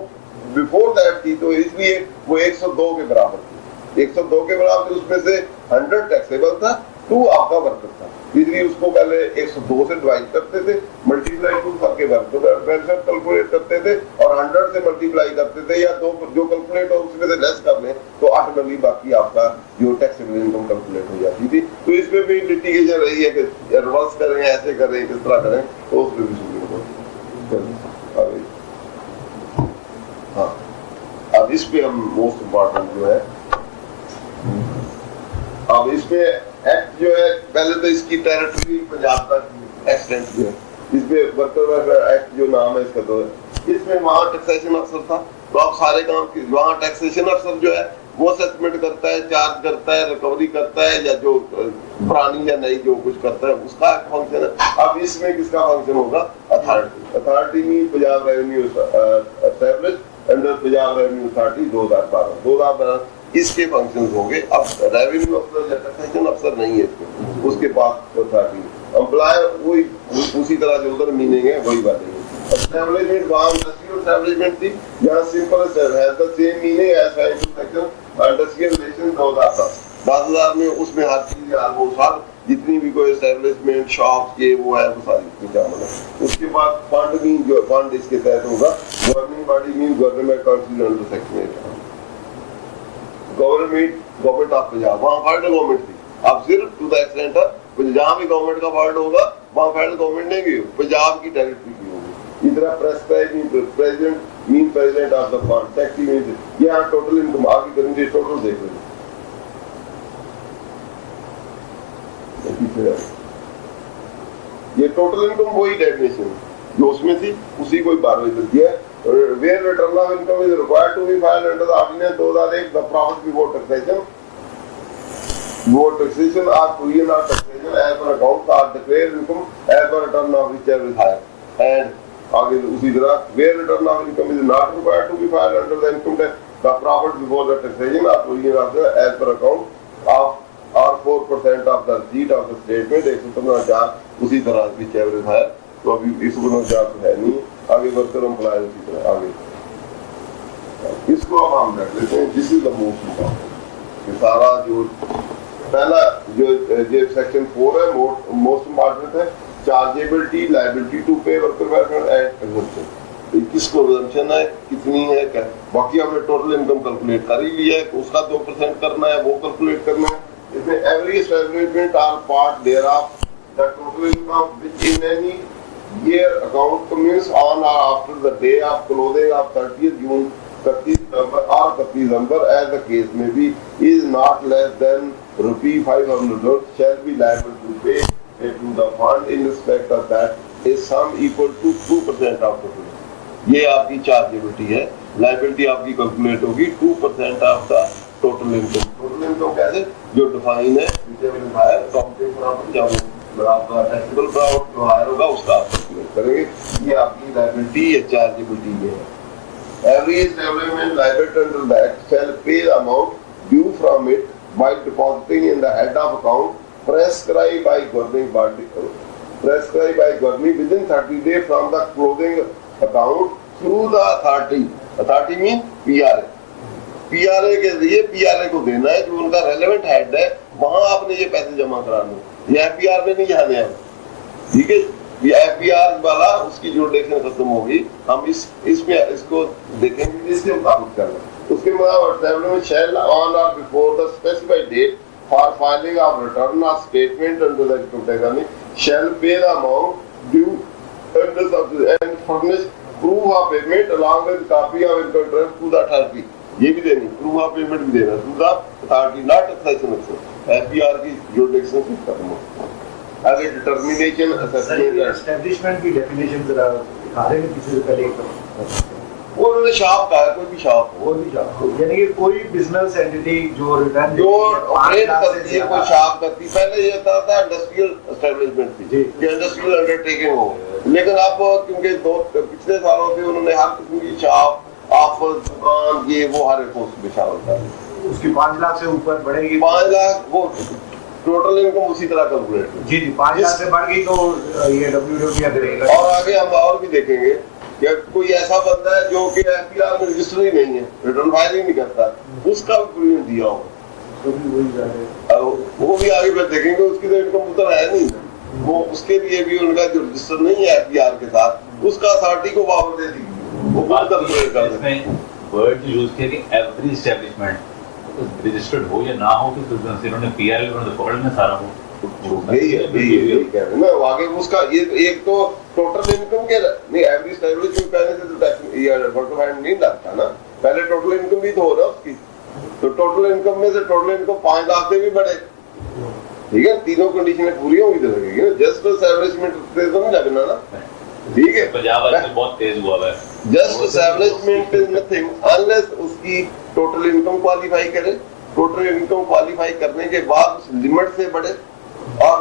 बिफोर दैट थी, तो इसलिए वो 102 के बराबर थी, 102 के बराबर, उसमें से 100 टैक्सेबल था, 2 आपका वर्कर था, इसलिए उसको पहले 102 से डिवाइड करते थे, मल्टीप्लाई 2 करके वेलफेयर कैलकुलेट करते थे, और 100 से मल्टीप्लाई करते थे, या 2 जो कैलकुलेट हो उसमें से लेस कर लें तो ऑटोमेटिकली बाकी आपका जो टैक्सेबल इनकम कैलकुलेट हो जाती थी। तो इसमें भी लिटिगेशन रही है कि रिवर्स करें, ऐसे करें, किस तरह करें, तो उसमें भी सुप्रीम कोर्ट। हाँ, अब इस पे हम मोस्ट इम्पोर्टेंट जो है, अब इसमें एक्ट जो है, पहले तो इसकी टेरिटरी पंजाब तक एक्सटेंड जो है, इसमें वर्कर वेलफेयर एक्ट जो नाम है इसका, तो इसमें वहाँ टैक्सेशन अफसर था, तो आप सारे काम की, वहाँ टैक्सेशन अफसर जो है वो असेसमेंट करता है, चार्ज करता है, रिकवरी करता है, या जो पुरानी या नई जो कुछ करता है उसका फंक्शन है। अब इसमें किसका फंक्शन होगा? अथॉरिटी। अथॉरिटी में Punjab revenue established under Punjab revenue authority 2012 इसके फंक्शंस होंगे। अब रेवेन्यू अफसर या टैक्सेशन अफसर नहीं है इसके, उसके पास अथॉरिटी एम्प्लॉय वही उसी तरह जो उधर मीनिंग है वही बात है। एस्टैब्लिशमेंट वहाँ इंडस्ट्रियल एस्टैब्लिशमेंट थी, यहाँ simple has the same meaning as find section industrial relation 2010 में उसमें हर चीज ऑलमोस्ट हर जितनी भी कोई एस्टैब्लिशमेंट शॉप ये वो है वो सारी शामिल है। उसके बाद फंड मीन जो फंड इसके तहत होगा governing body mean government council under section 8 government of Punjab वहाँ फंड गवर्नमेंट थी। अब सिर्फ टू द एक्सटेंट जहाँ भी गवर्नमेंट का फंड होगा वहाँ फंड गवर्नमेंट नहीं की पंजाब की टेरिटरी की होगी। इस तरह president mean president of the fund secretary mean ये यहाँ टोटल इनकम आगे करेंगे टोटल देख लेंगे। ये टोटल इनकम वही डेफिनेशन जो उसमें थी उसी को बार बार दिया है। Where return of income is required to be filed under the ordinance 2001, the profit before taxation or provision of taxation as per account or declared income as per return of whichever is higher. And आगे उसी तरह where return of income is not required to be filed under the income tax, the profit before the taxation or provision of the as per account of or 4% of the receipt of the statement 115 उसी तरह whichever is higher। तो अभी इस गुना जात है नहीं आगे worker employ उसी तरह आगे इसको अब हम रख लेते हैं। This is the most important ये सारा जो पहला जो सेक्शन 4 है मोस्ट इम्पोर्टेंट है चार्जेबिलिटी लायबिलिटी टू पे वर्कर वेलफेयर एंड एग्जम्पशन। किसको एग्जम्पशन है कितनी है क्या बाकी हमने टोटल इनकम कैलकुलेट कर ही लिया है उसका 2% करना है वो कैलकुलेट करना है। इसमें every establishment are part there of the total income which in any year account commence on or after the day of closing of 30th June 30th December or 30th December as the case may be is not less than ₹500 shall be liable to pay to the fund in respect of that is sum equal to 2% of total। ये आपकी chargeability है। Liability आपकी calculate होगी 2% of the total income. Total income कैसे जो define है whichever higher counting profit या आपका टैक्सेबल प्रॉफिट जो हायर होगा उसका आप कैलकुलेट करेंगे। ये आपकी लायबिलिटी या चार्जेबिलिटी है। Every establishment liability under the act shall pay the amount due from it by depositing in the head of account prescribed by governing body prescribed by governing within 30 days from the closing account through the authority mean PRA के लिए PRA को देना है जो उनका relevant head है वहां आपने ये पैसे जमा कराने ये FPR में नहीं जाने हैं। ठीक है ये FPR वाला उसकी जुरिडिक्शन खत्म होगी हम इसमें इसको देखेंगे इसके मुताबिक करना। उसके बाद एस्टैब्लिशमेंट शैल ऑन और before the specified date for filing of return or statement under the income tax only shall pay the amount due under subsidy and furnish proof of payment along with copy of income tax to the authority। ये भी देनी proof of payment भी देना to the authority not taxation action FPR की jurisdiction से खत्म हो। आगे determination assessment establishment की definition जरा दिखा रहे हैं किसी से पहले वो उन्होंने शॉप का है कोई भी शॉप कोई भी शॉप यानी कि कोई बिजनेस एंटिटी जो रिटर्न जो ऑपरेट करती है कोई शॉप करती पहले ये होता था इंडस्ट्रियल एस्टैब्लिशमेंट थी कि इंडस्ट्रियल अंडरटेकिंग हो लेकिन अब क्योंकि पिछले सालों से उन्होंने हर किस्म की शॉप ऑफिस दुकान ये वो हर एक उसमें शामिल कर उसकी 5 लाख से ऊपर बढ़ेगी 5 लाख वो टोटल इनकम उसी तरह कैलकुलेट जी 5 लाख से बढ़ गई तो ये WWP करेगा। और आगे हम और भी देखेंगे या कोई ऐसा बंदा है जो कि FPR में रजिस्टर ही नहीं है रिटर्न फाइलिंग नहीं करता उसका भी प्रीमियम दिया होगा तो भी वही जा रहे हैं वो भी आगे फिर देखेंगे उसकी तो इनकम उतना है नहीं वो उसके लिए भी उनका जो रजिस्टर नहीं है FPR के साथ उसका अथॉरिटी को वापस दे दी वो बात कैलकुलेट कर देते हैं। वर्ड यूज किया कि एवरी एस्टैब्लिशमेंट रजिस्टर्ड हो या ना हो तो इन्होंने PRA उन्होंने पकड़ में सारा हो यही कह रहे हैं ना आगे उसका ये एक तो टोटल इनकम के नहीं एवरी एस्टैब्लिशमेंट पहले से तो टैक्स ये वर्कर फाइंड नहीं लगता ना पहले टोटल इनकम भी तो हो रहा उसकी तो टोटल इनकम में से टोटल इनकम 5 लाख से भी बढ़े ठीक है तीनों कंडीशनें पूरी होंगी तो लगेगी ना जस्ट एस्टैब्लिशमेंट से तो नहीं लगना ना ठीक है। पंजाब आजकल बहुत तेज हुआ है just establishment is nothing unless उसकी टोटल इनकम क्वालीफाई करे टोटल इनकम क्वालीफाई करने के बाद उस लिमिट से बढ़े और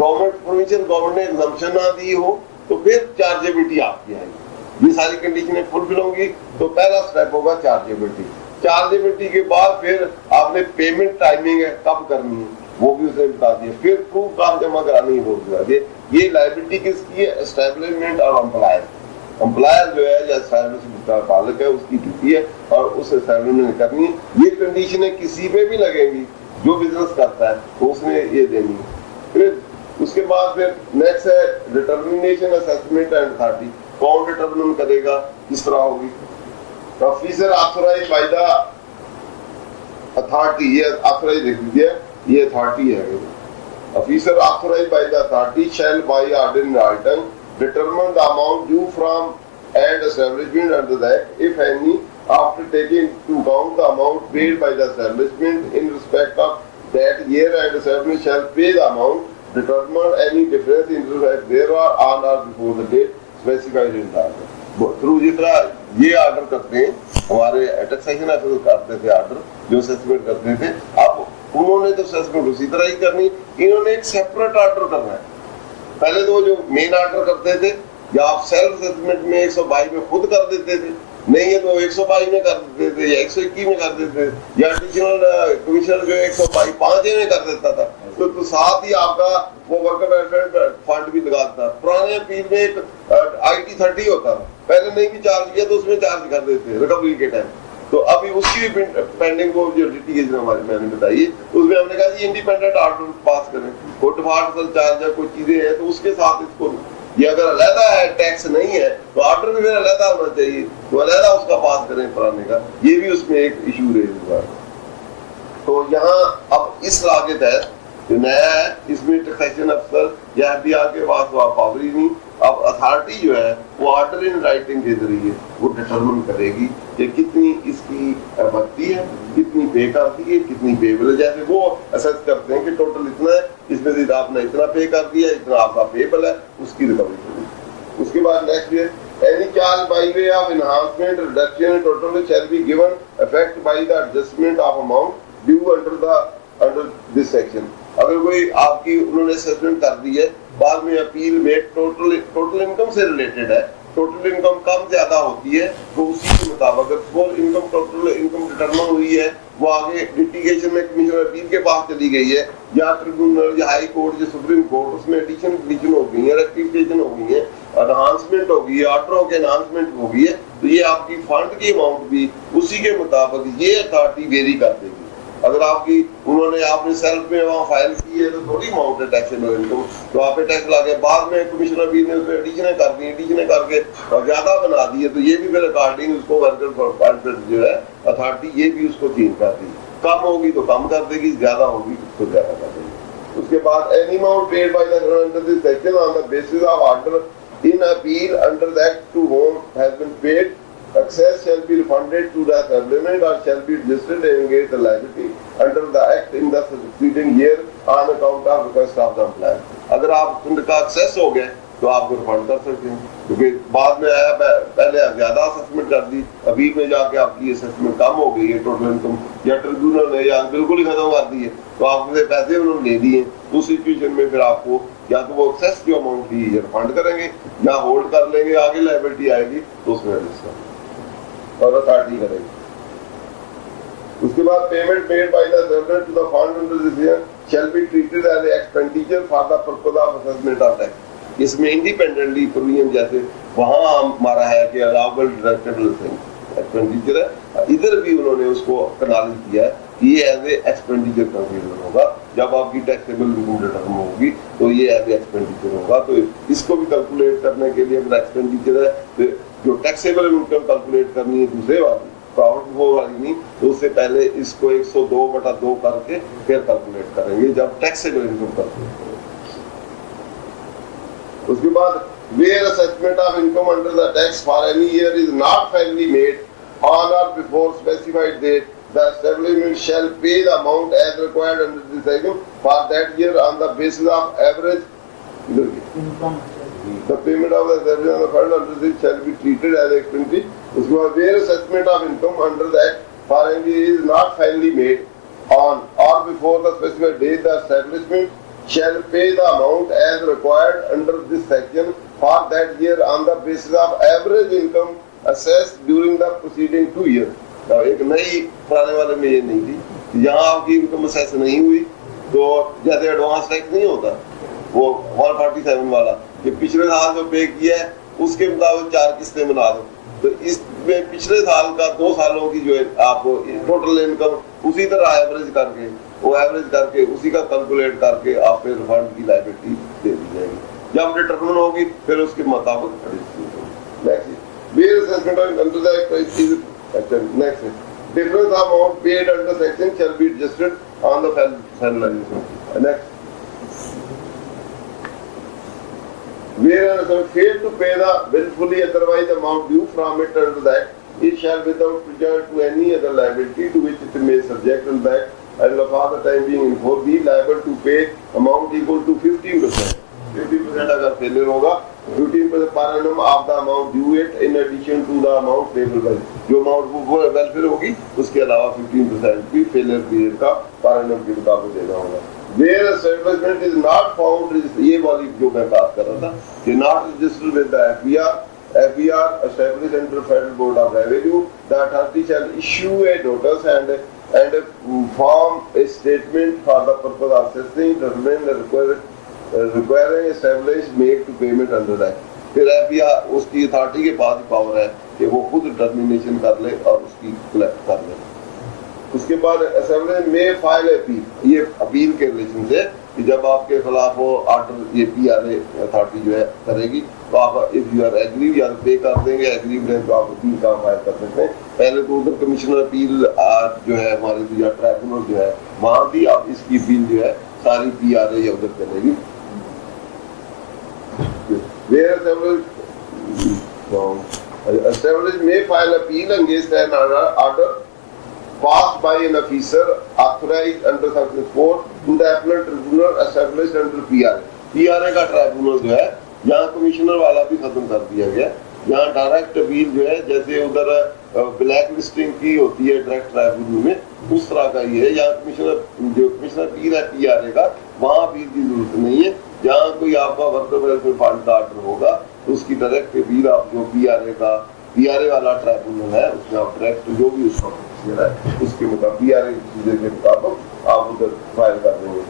गवर्नमेंट प्रोविंशियल गवर्नमेंट ने एग्जम्पशन ना दी हो तो फिर चार्जेबिलिटी आपकी आएगी। ये सारी कंडीशनें फुलफिल होंगी तो पहला स्टेप होगा चार्जेबिलिटी। चार्जेबिलिटी के बाद फिर आपने पेमेंट टाइमिंग है कब करनी है वो भी उसने बता दिया। फिर प्रूफ कहाँ जमा करानी है वो बता दिए। ये लायबिलिटी किसकी है? एस्टेब्लिशमेंट और एम्प्लॉयर। एम्प्लॉयर जो है या एस्टेब्लिशमेंट मालिक है उसकी ड्यूटी है और उस एस्टेब्लिशमेंट करनी है। ये कंडीशनें किसी पे भी लगेंगी जो बिजनेस करता है तो उसने ये देनी है। फिर उसके बाद फिर नेक्स्ट है डिटर्मिनेशन असेसमेंट एंड अथॉरिटी। कौन डिटर्मिन करेगा, किस तरह होगी? Officer authorized by the authority, ये ऑथराइज लिख दीजिए, ये अथॉरिटी है। Officer authorized by the authority shall by order in writing determine the amount due from and establishment under the act, if any, after taking into account the amount paid by the establishment in respect of that year, and establishment shall pay the amount, determine any difference in respect thereof on or before the date specified in the order. Through जिस तरह ये order करते हैं, हमारे taxation officer करते थे order, जो assessment करते थे, अब उन्होंने तो असेसमेंट उसी तरह ही करनी, इन्होंने एक सेपरेट ऑर्डर करना है। पहले तो जो मेन ऑर्डर करते थे या आप सेल्फ असेसमेंट में 122 में खुद कर देते थे, नहीं है तो 122 में कर देते थे या 121 में कर देते थे, या एडिशनल कमिश्नर जो 122 5 में कर देता था, तो साथ ही आपका वो वर्कर वेलफेयर फंड भी लगाता था। पुराने अपील में एक IT 30 होता था, पहले नहीं भी चार्ज किया तो उसमें चार्ज कर देते रिकवरी के टाइम। तो अभी उसकी भी पेंडिंग वो जो लिटिगेशन हमारी मैंने बताई, उसमें हमने कहा जी इंडिपेंडेंट ऑर्डर पास करें, कोई डिफॉल्ट चार्ज है, कोई चीजें हैं तो उसके साथ इसको, ये अगर अलहदा है टैक्स नहीं है तो ऑर्डर भी फिर अलहदा होना चाहिए, तो अलहदा उसका पास करें पुराने का, ये भी उसमें एक इशू रहेगा। तो यहाँ अब इस लॉ के तहत जो नया है इसमें टैक्सेशन अफसर या FBR के पास पावर ही नहीं, अब अथॉरिटी जो है वो ऑर्डर इन राइटिंग के जरिए वो डिटरमिन करेगी कि कितनी इसकी भर्ती है, कितनी पे करती है, कितनी पेबल है। जैसे वो असेस करते हैं कि टोटल इतना है, इसमें से आपने इतना पे कर दिया, इतना आपका पेबल है, उसकी रिकवरी करेगी। उसके बाद नेक्स्ट है any charge by way of enhancement reduction total shall be given effect by the adjustment of amount due under this section. अगर कोई आपकी उन्होंने असेसमेंट कर दी है, बाद में अपील में टोटल इनकम से रिलेटेड है, टोटल इनकम कम ज्यादा होती है तो उसी के मुताबिक full income total income determine हुई है, वो आगे लिटिगेशन में कमिश्नर अपील के पास चली गई है या ट्रिब्यूनल या हाई कोर्ट या सुप्रीम कोर्ट, उसमें एडिशन डिलीशन हो गई है, रेक्टिफिकेशन हो गई है, एनहांसमेंट हो गई है, ऑर्डरों के एनहांसमेंट हो गई है, तो ये आपकी फंड की अमाउंट भी उसी के मुताबिक ये अथॉरिटी वेरी कर देगी। अगर आपकी उन्होंने आपने सेल्फ में वहाँ फाइल की है तो थोड़ी अमाउंट है टैक्सेबल इनकम, तो आप पे टैक्स लगे, बाद में कमिश्नर भी ने उसमें एडिशनें कर दी, एडिशनें करके और ज्यादा बना दी है, तो ये भी फिर अकॉर्डिंग उसको वर्कर जो है अथॉरिटी ये भी उसको चेंज कर दी, कम होगी तो कम कर देगी, ज्यादा होगी तो ज्यादा कर देगी। उसके बाद any amount paid by the under this section on the basis of order in appeal under the act to whom has been paid, excess shall be refunded to the establishment or shall be registered and engage the liability under the act in the succeeding year on account of request of the employer। अगर आप उनका access हो गए तो आप refund कर सकते हैं, क्योंकि बाद में आया पहले ज्यादा असेसमेंट कर दी, अभी में जाके आपकी असेसमेंट कम हो गई है टोटल इनकम, या ट्रिब्यूनल ने या बिल्कुल ही खत्म कर दी है तो आपसे पैसे उन्होंने ले दिए, उस सिचुएशन में फिर आपको या तो वो एक्सेस की अमाउंट थी रिफंड करेंगे या होल्ड कर लेंगे, आगे लायबिलिटी आएगी तो उसमें एडजस्ट और अथॉरिटी करेगी। उसके बाद payment made by the servant to the fund under this year shall be treated as expenditure for the purpose of assessment of tax. इसमें इंडिपेंडेंटली प्रीमियम जैसे वहां हमारा है कि अलाउबल डिडक्टेबल एक्सपेंडिचर है, इधर भी उन्होंने उसको एक्नॉलेज किया है कि ये एज ए एक्सपेंडिचर कंसीडर होगा, जब आपकी टैक्सेबल इनकम रिटर्न होगी तो ये एज ए एक्सपेंडिचर होगा। तो इसको भी कैलकुलेट करने के लिए अगर एक्सपेंडिचर है तो जो टैक्सेबल इनकम कैलकुलेट करनी है दूसरे वाली प्रॉफिट वो वाली नहीं, तो उससे पहले इसको 102/2 करके फिर कैलकुलेट करेंगे जब टैक्सेबल इनकम कैलकुलेट करेंगे। उसके बाद where assessment of income under the tax for any year is not finally made on और before specified date, the establishment shall pay the amount as required under this section for that year on the basis of average income. The payment of the establishment of the fund under this shall be treated as expenditure. उसके बाद where assessment of income under that for any year is not finally made on or before the specified date, the establishment shall pay the amount as required under this section for that year on the basis of average income assessed during the preceding 2 years. एक नई पुराने वाले में ये नहीं थी, यहाँ आपकी इनकम असेस नहीं हुई तो जैसे एडवांस टैक्स नहीं होता वो 147 वाला कि पिछले साल जो पे किया है उसके मुताबिक 4 किस्तें बना दो, तो इसमें पिछले साल का 2 सालों की जो है आप टोटल इनकम उसी तरह एवरेज करके उसी का कैलकुलेट करके आप फिर फंड की लायबिलिटी दे दी जाएगी, जब डिटरमिन होगी फिर उसके मुताबिक difference amount paid under section shall be adjusted on the finalization. Next. Whereas fail to pay the willfully otherwise amount due from it under that, it shall without regard to any other liability to which it may subject on that, and for the time being in full be liable to pay amount equal to 15%. 50% अगर failure होगा 15% पर annum of the amount due it in addition to the amount payable by जो amount वो welfare होगी उसके अलावा 15% भी failure period का पर annum के मुताबिक देना होगा। Where establishment is not found, ये वाली जो मैं बात कर रहा था कि not registered with the FBR established under Federal Board of Revenue, the authority shall issue a notice and form a statement for the purpose of assessing the remaining requiring established make to payment under that। फिर FBR उसकी authority के पास power है कि वो खुद determination कर ले और उसकी कलेक्ट कर ले। उसके बाद असेंबली में फाइल अपील, ये अपील के रिलेशन से कि जब आपके खिलाफ वो ऑर्डर ये PRA अथॉरिटी जो है करेगी तो आप इफ यू आर एग्री या पे कर देंगे, एग्री में तो आप अपील का फाइल कर सकते हैं। पहले तो उधर कमिश्नर अपील जो है हमारे ट्राइब्यूनल जो है वहां भी आप इसकी अपील जो है सारी PRA या उधर चलेगी। Where established may file appeal against an order passed by an officer authorized under section 4 to the appellate tribunal established under PRA। PRA का ट्राइब्यूनल जो है यहाँ कमिश्नर वाला भी खत्म कर दिया गया, यहाँ डायरेक्ट अपील जो है जैसे उधर ब्लैक लिस्टिंग की होती है डायरेक्ट ट्राइब्यूनल में उस तरह का ये है। यहाँ कमिश्नर अपील है PRA का, वहाँ अपील की जरूरत नहीं है। जहाँ कोई आपका वर्कर वेलफेयर फंड का ऑर्डर होगा तो उसकी डायरेक्ट अपील आप जो PRA वाला ट्राइब्यूनल है उसमें आप डायरेक्ट जो भी उसका प्रोसीजर है उसके मुताबिक PRA प्रोसीजर के मुताबिक आप उधर फाइल कर देंगे।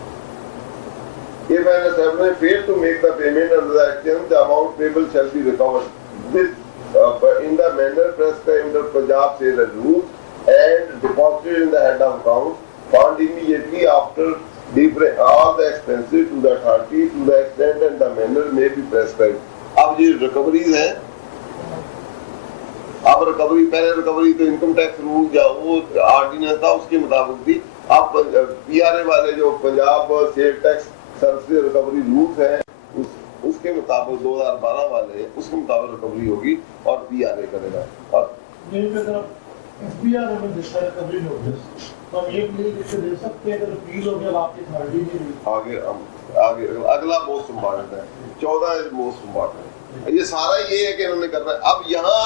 If an establishment fails to make the payment under the action, the amount payable shall be recovered with in the manner prescribed under Punjab Sale Rules and deposited in the head of account, found immediately after all the expenses to the authority to the extent and the manner may be prescribed। अब ये recoveries हैं, अब recovery पहले recovery तो income tax rule या वो ordinance था उसके मुताबिक थी। अब PRA वाले जो Punjab sale tax service recovery rules हैं उसके मुताबिक 2012 वाले उसके मुताबिक रिकवरी होगी और PRA करेगा। और यहीं पे तरफ FBR में जिसका रिकवरी नोटिस तो हम ये प्लीज इसे दे सकते हैं अगर अपील हो गया आपकी अथॉरिटी नहीं आगे अगला मोस्ट इम्पोर्टेंट है 14 इज मोस्ट इम्पोर्टेंट। ये सारा ये है कि इन्होंने करना है। अब यहाँ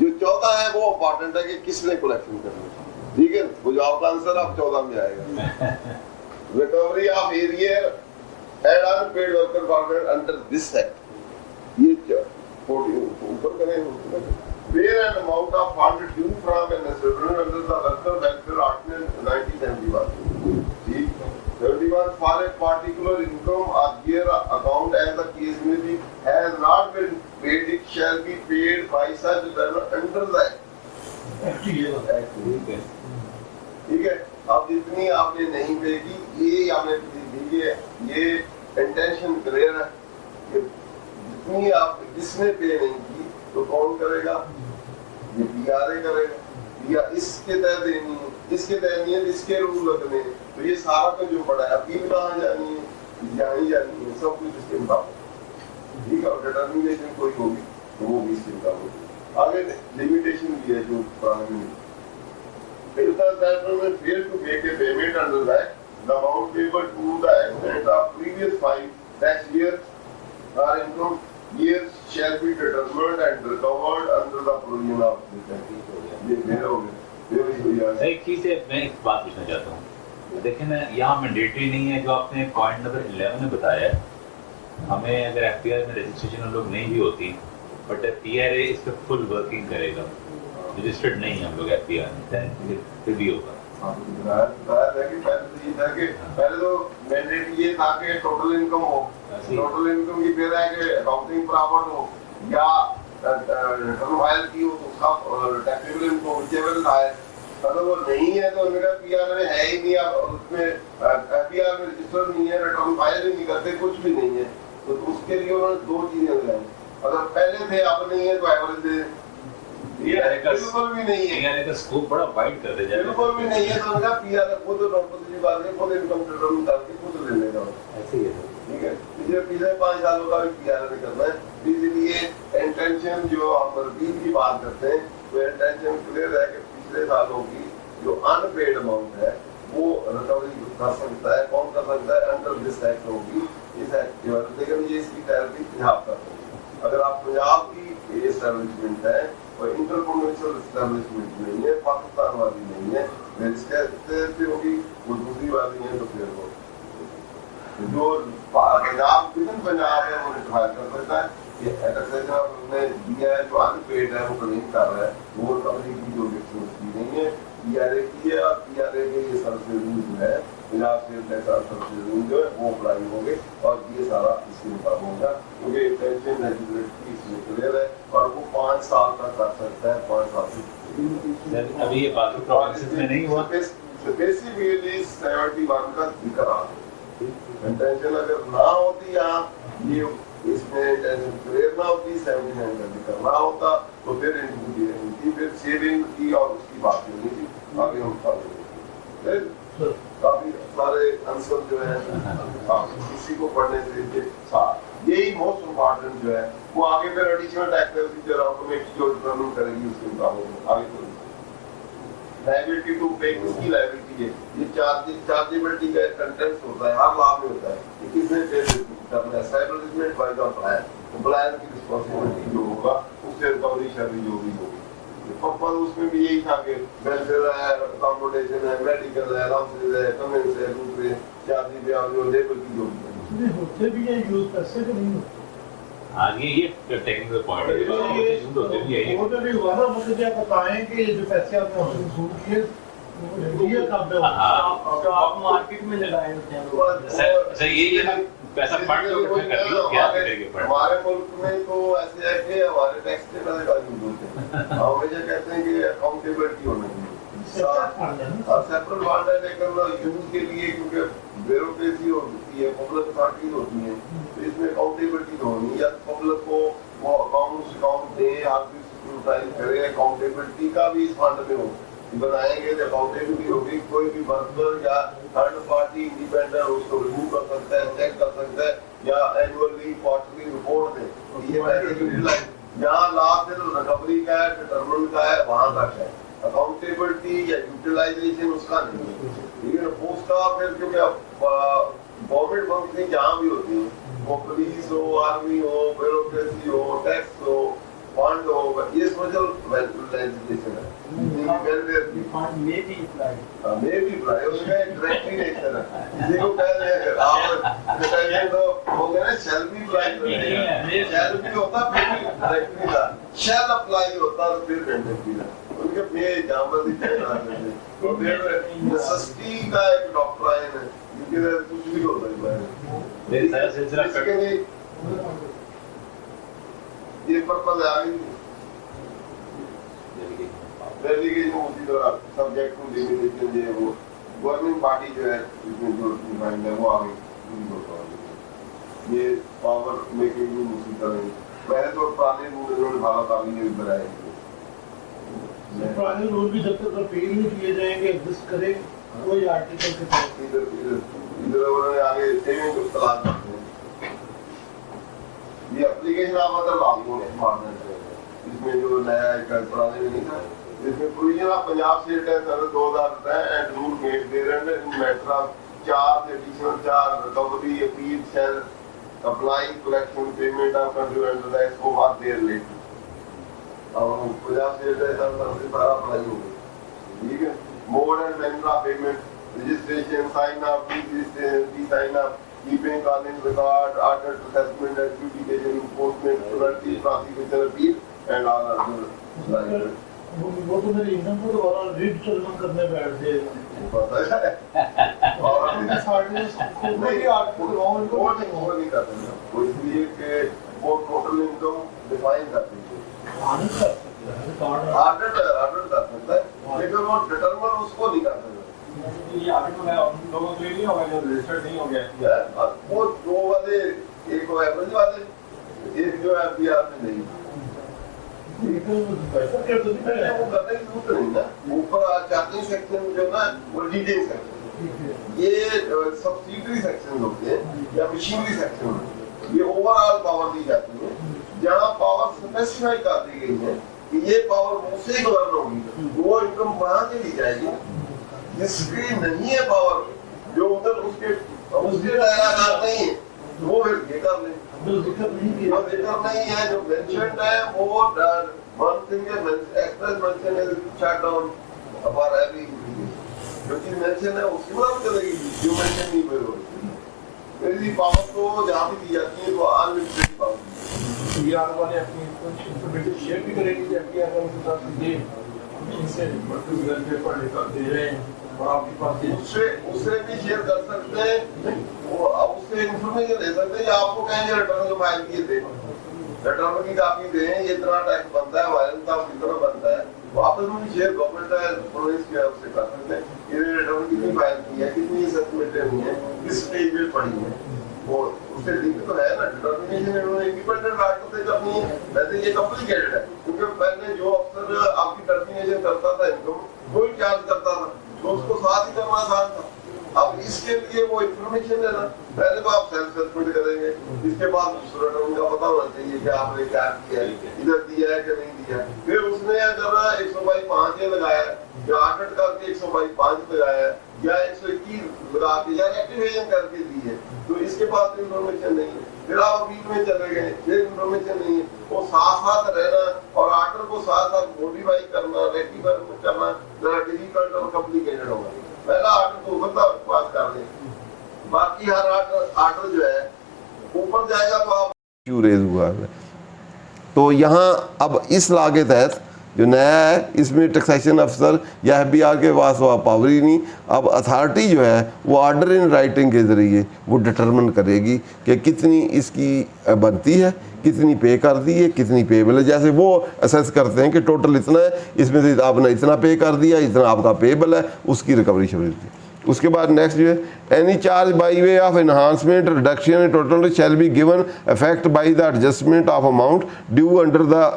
जो 14 है वो इम्पोर्टेंट है कि किसने कलेक्शन करनी है, ठीक है। वो जो आपका आंसर अब 14 में आएगा। Recovery of arrear and unpaid worker forward under this act, ये 40 ऊपर करें where an amount of fund due from an establishment under the Worker Welfare Ordinance 1971 see 71 for a particular income or year account as the case may be has not been paid, it shall be paid by such debtor under the act। ठीक है। अब जितनी आपने नहीं पे की ये आपने दी है, ये इंटेंशन क्लियर है। जितनी आप जिसने पे नहीं की तो कौन करेगा, ये PRA करेगा या इसके तहत देनी है, इसके तहत नहीं है, इसके रूल लगने हैं। तो ये सारा का जो पड़ा है अपील कहाँ जानी है, यहाँ ही जानी है, सब कुछ इसके मुताबिक, ठीक है। और डिटर्मिनेशन कोई होगी तो वो भी इसके मुताबिक। आगे लिमिटेशन भी है जो पुराने में fail to make a payment under that, the amount payable to the extent of previous 5 tax years or income years shall be determined and recovered under the provision of this act। ये मेरा हो गया। एक चीज है, मैं एक बात पूछना चाहता हूँ। देखिए ना, यहाँ मैंडेटरी नहीं है जो आपने पॉइंट नंबर 11 में बताया है। हमें अगर FBR में रजिस्ट्रेशन हम लोग नहीं भी होती बट PRA इस पर फुल वर्किंग करेगा, रजिस्टर्ड नहीं हम लोग FBR में फिर भी होगा। आपको बताया था कि पहले तो ये था कि पहले तो मैंडेट ये था कि टोटल इनकम हो, टोटल इनकम की फिर है कि अकाउंटिंग प्रॉफिट हो या रिटर्न फाइल की हो तो उसका टैक्सेबल इनकम विचेबल था। अगर वो नहीं है तो उनका पीआर में है ही नहीं, आप उसमें पीआर में रजिस्टर नहीं है, रिटर्न फाइल ही नहीं करते, कुछ भी नहीं है, तो उसके लिए उन्होंने दो चीजें लगाई। अगर पहले थे अब नहीं है तो एवरेज दे, बिल्कुल भी नहीं है, पीआरए का स्कोप बड़ा वाइड कर दिया, बिल्कुल भी नहीं है, तो उनका पीआर खुद नोटिस की बात है, खुद इनकम रिटर्न करके खुद ले लेगा, ऐसे ही है। ठीक है। पिछले 5 सालों का भी पीआर नहीं करना है, इसलिए इंटेंशन जो हम रिपीट की बात करते हैं वो इंटेंशन क्लियर है कि पिछले सालों की जो अनपेड अमाउंट है वो रिकवरी कर सकता है, कौन कर सकता है, अंडर दिस एक्ट होगी, इस एक्ट की वजह से, लेकिन ये इसकी क्लैरिटी पंजाब कर सकते हैं। अगर आप पंजाब की एस्टेब्लिशमेंट है और इंटर प्रोविंशियल एस्टेब्लिशमेंट नहीं है, पाकिस्तान वाली नहीं है, इसके होगी, वो दूसरी वाली है, तो फिर वो जो पंजाब विदिन पंजाब है वो रिकवर कर सकता है। ये टैक्सेशन आपने दिया है, जो अनपेड है वो क्लेम कर रहा है, वो रिकवरी की जो की नहीं है, पीआरए की है, और पीआरए के ये सर्विस रूल है, Punjab state tax service rule जो है वो अप्लाई होंगे और ये सारा इसके ऊपर होगा, क्योंकि पेंशन एलिजिबिलिटी इसमें क्लियर है और वो 5 साल तक कर सकता है, 5 साल से। अभी ये बाकी प्रोविंसेस में नहीं हुआ, बेसिकली 71 का जिक्र आ इंटेंशन अगर ना होती या ये इसमें इंटेंशन क्लियर ना होती, 79 का जिक्र ना होता तो फिर इनकी फिर सेविंग की और उसकी बात नहीं थी, आगे हम पढ़ेंगे। काफी सारे आंसर जो है किसी को पढ़ने से यही मोस्ट इम्पोर्टेंट जो है वो आगे फिर एडिशनल टैक्स प्रोसीजर ऑटोमेटिक जो डिटरमाइन करेगी उसके मुताबिक आगे तो लायबिलिटी टू पे किसकी लायबिलिटी है, ये चार्जेबिलिटी का कंटेंट होता है, हर लॉ में होता है कि किसने पे करना है, establishment by the plan, plan की रिस्पांसिबिलिटी जो होगा उससे रिकवरी शर्री जो भी होगी, पर्पस उसमें भी यही था कि वेलफेयर है, अकोमोडेशन है, मेडिकल है, लाउंसेस है, कमेंस है, दूसरे शादी ब्याह जो लेबर की जो भी होते भी है यूज पैसे के नहीं होते। आगे ये टेक्निकल पॉइंट है, ये होते भी है, वो भी वाला मुझे आप बताएं कि ये जो पैसे आपने वसूल किए ये कब है, स्टॉक मार्केट में लगाए होते हैं सर ये ना पैसा फंड तो इकट्ठा कर लिया, क्या करेंगे फंड? हमारे मुल्क में तो ऐसे है कि हमारे टैक्स के पैसे का यूज होते हैं, हम हमेशा कहते हैं कि अकाउंटेबिलिटी होनी चाहिए, सेपरेट फंड है, लेकिन यूज के लिए क्योंकि ब्यूरोक्रेसी होती है, पब्लिक अथॉरिटीज होती है, तो इसमें अकाउंटेबिलिटी होनी या पब्लिक को वो अकाउंट दे, आप स्क्रूटाइज करें, अकाउंटेबिलिटी का भी इस फंड में हो बनाएंगे तो अकाउंटेबिलिटी होगी, कोई भी वर्कर या थर्ड पार्टी इंडिपेंडेंट उसको रिव्यू कर सकता है, चेक कर सकता है या एनुअली क्वार्टरली रिपोर्ट दे, तो ये पैसे यूटिलाइज जहाँ लाभ सिर्फ रिकवरी का है, डिटरमिन का है, वहां तक है, अकाउंटेबिलिटी या यूटिलाइजेशन उसका नहीं है। लेकिन उसका फिर क्योंकि गवर्नमेंट फंक्शन जहाँ भी होती है, वो पुलिस हो, आर्मी हो, ब्यूरोक्रेसी हो, टैक्स हो, फंड हो, ये सोशल लेजिस्लेशन है, डायरेक्टली नेचर है, किसी को कह रहे हैं आप डिटरमिन तो हो गया ना, शैल बी अप्लाई, शैल भी होता फिर डायरेक्टली था, शैल अप्लाई होता तो फिर डायरेक्टली था, उनके पे जामबंदी कहना है, तो फिर नेसेसिटी का एक डॉक्ट्राइन है, क्योंकि कुछ भी हो सकता है, मेरे सारा सिलसिला ये पर्पस है आगे डेलीगेशन उसी तरह सब्जेक्ट टू लिमिटेशन जो है वो गवर्नमेंट पार्टी जो है इसमें जो डिमांड है वो आगे ये पावर मेकिंग रूल उसी तरह पहले तो पुराने रूल भाला काफी ने बनाए, पुराने रूल भी जब तक रिपील नहीं किए जाएंगे एग्जिस्ट करें कोई आर्टिकल के तहत इधर उन्होंने आगे सेविंग को तलाश करते हैं, ये एप्लीकेशन आप मतलब लागू है मानना चाहिए, इसमें जो नया एक पुराने में नहीं था, इसमें प्रोविजन ऑफ पंजाब स्टेट है sir 2010 and rule made there in matter of charge additional charge recovery appeal shall apply collection payment of contribution tax को बात देयर लेट, और पंजाब स्टेट है सर सबसे सारा अप्लाई हो गया, ठीक है, mode and manner of payment registration sign off de sign off keeping calling record, order assessment, adjudication, enforcement, penalty, prosecution, appeal, and all other like वो तो मेरे इनकम को दोबारा रीडिटरमाइन करने बैठ गए पता है और नहीं वो नहीं करते हैं, वो इसलिए कि वो टोटल इनकम डिफाइन करते हैं, ऑडिट कर सकता है, लेकिन वो डिटरमाइन उसको नहीं कर सकता। ये ऑडिट में हम लोगों के लिए नहीं होगा जो रजिस्टर्ड नहीं हो गया, वो दो वाले, एक वो एवरेज वाले, एक जो एफडीआर में नहीं, पैसा क्या तो नहीं है। वो करने की जरूरत नहीं ना। ऊपर चार्जिंग सेक्शन जो ना वो डीटेल सेक्शन, ये सब्सिडरी सेक्शन होते हैं या मशीनरी सेक्शन होते हैं, ये ओवरऑल पावर दी जाती है, जहाँ पावर स्पेसिफाई कर दी गई है कि ये पावर मुझसे गवर्न होगी, वो इनकम वहां से दी जाएगी। जिसकी नहीं है पावर, जो उधर उसके दायरा नहीं है, वो फिर ये कर ले। जो दिक्कत नहीं की जो दिक्कत नहीं है, जो मेंशन्ड है, वो वन थिंग है, express mention is shut down for every, जो चीज मेंशन है उसकी बात चलेगी, जो मेंशन नहीं हुई होगी। मेरी पावर तो जहाँ भी दी जाती है वो अनलिमिटेड पावर, पीआर वाले अपनी इन्फॉर्मेशन शेयर भी करेंगे कि पीआर वाले के साथ ये इनसे मल्टीपल पेपर लेकर दे रहे हैं और आपके पास उससे भी शेयर कर सकते हैं, वो अब उससे इंफॉर्मेशन ले सकते हैं, या आपको कहेंगे रिटर्न जो फाइल किए थे, रिटर्न की कॉपी दें, ये इतना टैक्स बनता है, वायरल का कितना बनता है, वो आपस में भी शेयर गवर्नमेंट है प्रोवाइड किया, उससे कर सकते हैं, ये रिटर्न कितनी फाइल की है, कितनी सब्मिटेड हुई है, किस स्टेज में पड़ी है, वो उससे लिंक तो है ना। डिटर्मिनेशन इन्होंने इंडिपेंडेंट आर्टिकल से करनी है, वैसे ये कॉम्प्लिकेटेड है, क्योंकि पहले जो अफसर आपकी डिटर्मिनेशन करता था इनकम, कोई चार्ज करता था, तो उसको साथ ही करना आसान था। अब इसके लिए वो इंफॉर्मेशन है ना, पहले तो आप सेल्फ सस्पेंड करेंगे, इसके बाद रिटर्न का पता होना चाहिए कि आपने क्या किया है, इधर दिया है कि नहीं दिया। फिर उसने अगर 122.5 लगाया या ऑडिट करके 122.5 लगाया या 121 लगा के या एक्टिवेशन करके दी है, तो इसके बाद इंफॉर्मेशन नहीं है। फिर आप अपील में चले गए, फिर इंफॉर्मेशन नहीं है। वो साथ साथ रहना और ऑर्डर को साथ साथ मॉडिफाई करना, रेक्टिफाई करना जरा डिफिकल्ट और कॉम्प्लिकेटेड होगा। पहला ऑर्डर तो बंदा पास कर दे, बाकी हर ऑर्डर जो है ऊपर जाएगा तो आप क्यों रेज हुआ है। तो यहाँ अब इस लॉ के तहत जो नया है, इसमें टैक्सेशन अफसर या एफबीआर के पास वो पावर ही नहीं। अब अथॉरिटी जो है वो ऑर्डर इन राइटिंग के ज़रिए वो डिटरमिन करेगी कि कितनी इसकी बनती है, कितनी पे कर दी है, कितनी पेबल है। जैसे वो असेस करते हैं कि टोटल इतना है, इसमें से आपने इतना पे कर दिया, इतना आपका पेबल है, उसकी रिकवरी शुरू थी। उसके बाद नेक्स्ट जो है any charge by way of enhancement reduction total shall be given effect by the adjustment of amount due under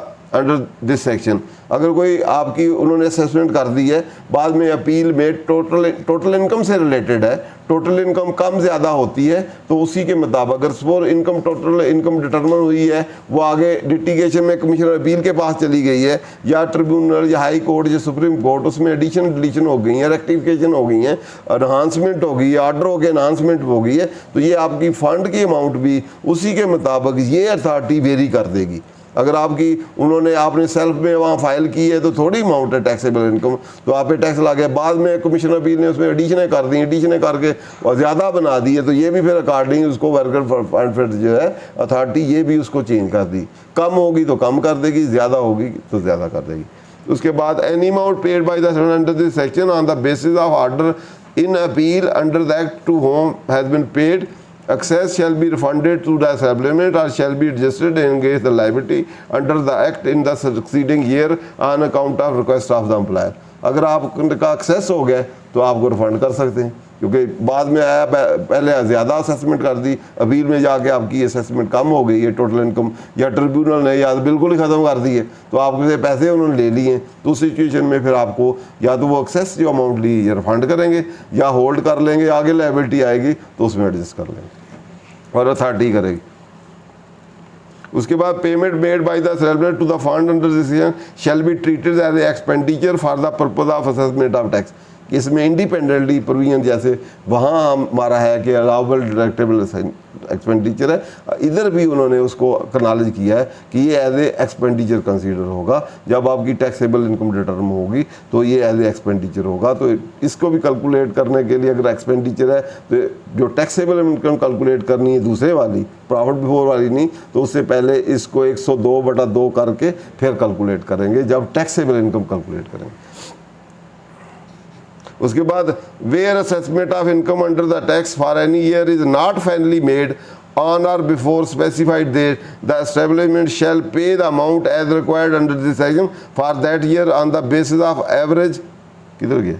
this section. अगर कोई आपकी उन्होंने असेसमेंट कर दी है, बाद में अपील में टोटल इनकम से रिलेटेड है, टोटल इनकम कम ज़्यादा होती है तो उसी के मुताबिक अगर suppose income total income determine हुई है, वो आगे लिटिगेशन में कमिश्नर अपील के पास चली गई है या ट्रिब्यूनल या हाई कोर्ट या सुप्रीम कोर्ट, उसमें एडिशन डिलीशन हो गई है, रेक्टिफिकेशन हो गई है, एनहांसमेंट हो गई है, ऑर्डर हो गया एनहांसमेंट हो गई है, तो ये आपकी फ़ंड की अमाउंट भी उसी के मुताबिक ये अथॉरिटी वेरी कर देगी। अगर आपकी उन्होंने आपने सेल्फ में वहाँ फाइल की है तो थोड़ी अमाउंट है टैक्सेबल इनकम, तो आप पे टैक्स लग गया, बाद में कमिश्नर अपील ने उसमें एडिशनें कर दी, एडिशनें करके और ज़्यादा बना दी है, तो ये भी फिर अकॉर्डिंग उसको वर्कर फंड फिर जो है अथॉरिटी ये भी उसको चेंज कर दी, कम होगी तो कम कर देगी, ज़्यादा होगी तो ज़्यादा कर देगी। उसके बाद any amount paid by the under this section on the basis of order in appeal under the act to whom has been paid, excess shall be refunded to the supplement or shall be adjusted against the liability under the act in the succeeding year on account of request of the employer। अगर आपका access हो गया तो आपको refund कर सकते हैं, क्योंकि बाद में आया पहले ज़्यादा असेसमेंट कर दी, अपील में जाके आपकी असेसमेंट कम हो गई है टोटल इनकम, या ट्रिब्यूनल ने या बिल्कुल ही ख़त्म कर दी है, तो आपके पैसे उन्होंने ले लिए, तो उस सिचुएशन में फिर आपको या तो वो एक्सेस जो अमाउंट ली ये रिफंड करेंगे या होल्ड कर लेंगे, आगे लायबिलिटी आएगी तो उसमें एडजस्ट कर लेंगे और अथॉरिटी करेगी। उसके बाद payment made by the celebrate to the fund under this section shall be treated as expenditure for the purpose of assessment of tax. कि इसमें इंडिपेंडेंटली प्रोविजन जैसे वहाँ हमारा है कि अलाउबल डिडक्टेबल एक्सपेंडिचर है, इधर भी उन्होंने उसको एक्नॉलेज किया है कि ये एज ए एक्सपेंडिचर कंसीडर होगा। जब आपकी टैक्सेबल इनकम डिटर्म होगी तो ये एज ए एक्सपेंडिचर होगा। तो इसको भी कैलकुलेट करने के लिए अगर एक्सपेंडिचर है तो जो टैक्सेबल इनकम कैलकुलेट करनी है दूसरे वाली, प्रॉफिट बिफोर वाली नहीं, तो उससे पहले इसको 102/2 करके फिर कैलकुलेट करेंगे जब टैक्सेबल इनकम कैलकुलेट करेंगे। उसके बाद where assessment of income under the tax for any year is not finally made on or before specified date, the establishment shall pay the amount as required under this section for that year on the basis of average किधर गया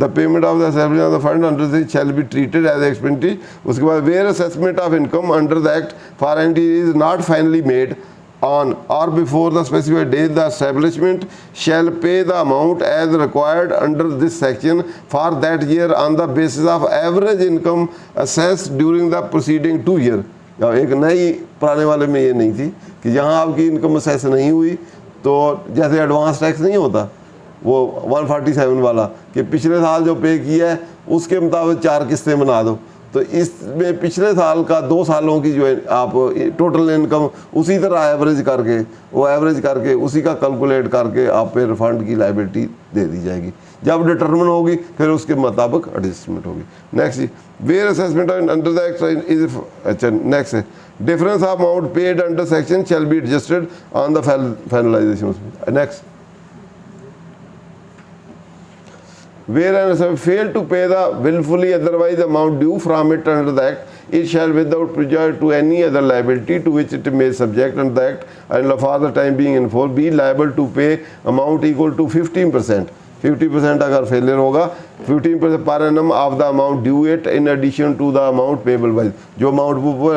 the payment of the establishment of the fund under this shall be treated as expenditure। उसके बाद where assessment of income under the act for any is not finally made on or before the specified date, the establishment shall pay the amount as required under this section for that year on the basis of average income assessed during the preceding 2 year। एक नई पुराने वाले में ये नहीं थी कि जहाँ आपकी इनकम असेस नहीं हुई तो जैसे एडवांस टैक्स नहीं होता वो 147 वाला कि पिछले साल जो पे किया है उसके मुताबिक 4 किस्तें बना दो, तो इसमें पिछले साल का 2 सालों की जो है आप टोटल इनकम उसी तरह एवरेज करके वो एवरेज करके उसी का कैलकुलेट करके आप पे रिफंड की लायबिलिटी दे दी जाएगी। जब डिटरमिन होगी फिर उसके मुताबिक एडजस्टमेंट होगी। Next where assessment under the act is अच्छा नेक्स्ट है difference of amount paid under section shall be adjusted on the finalization. Next whereas fail to pay the willfully otherwise amount due from it under the act, it shall without prejudice to any other liability to which it may subject under the act and for the time being in full be liable to pay amount equal to 15%। 50% अगर failure होगा 15% per annum of the amount due it in addition to the amount payable by, जो amount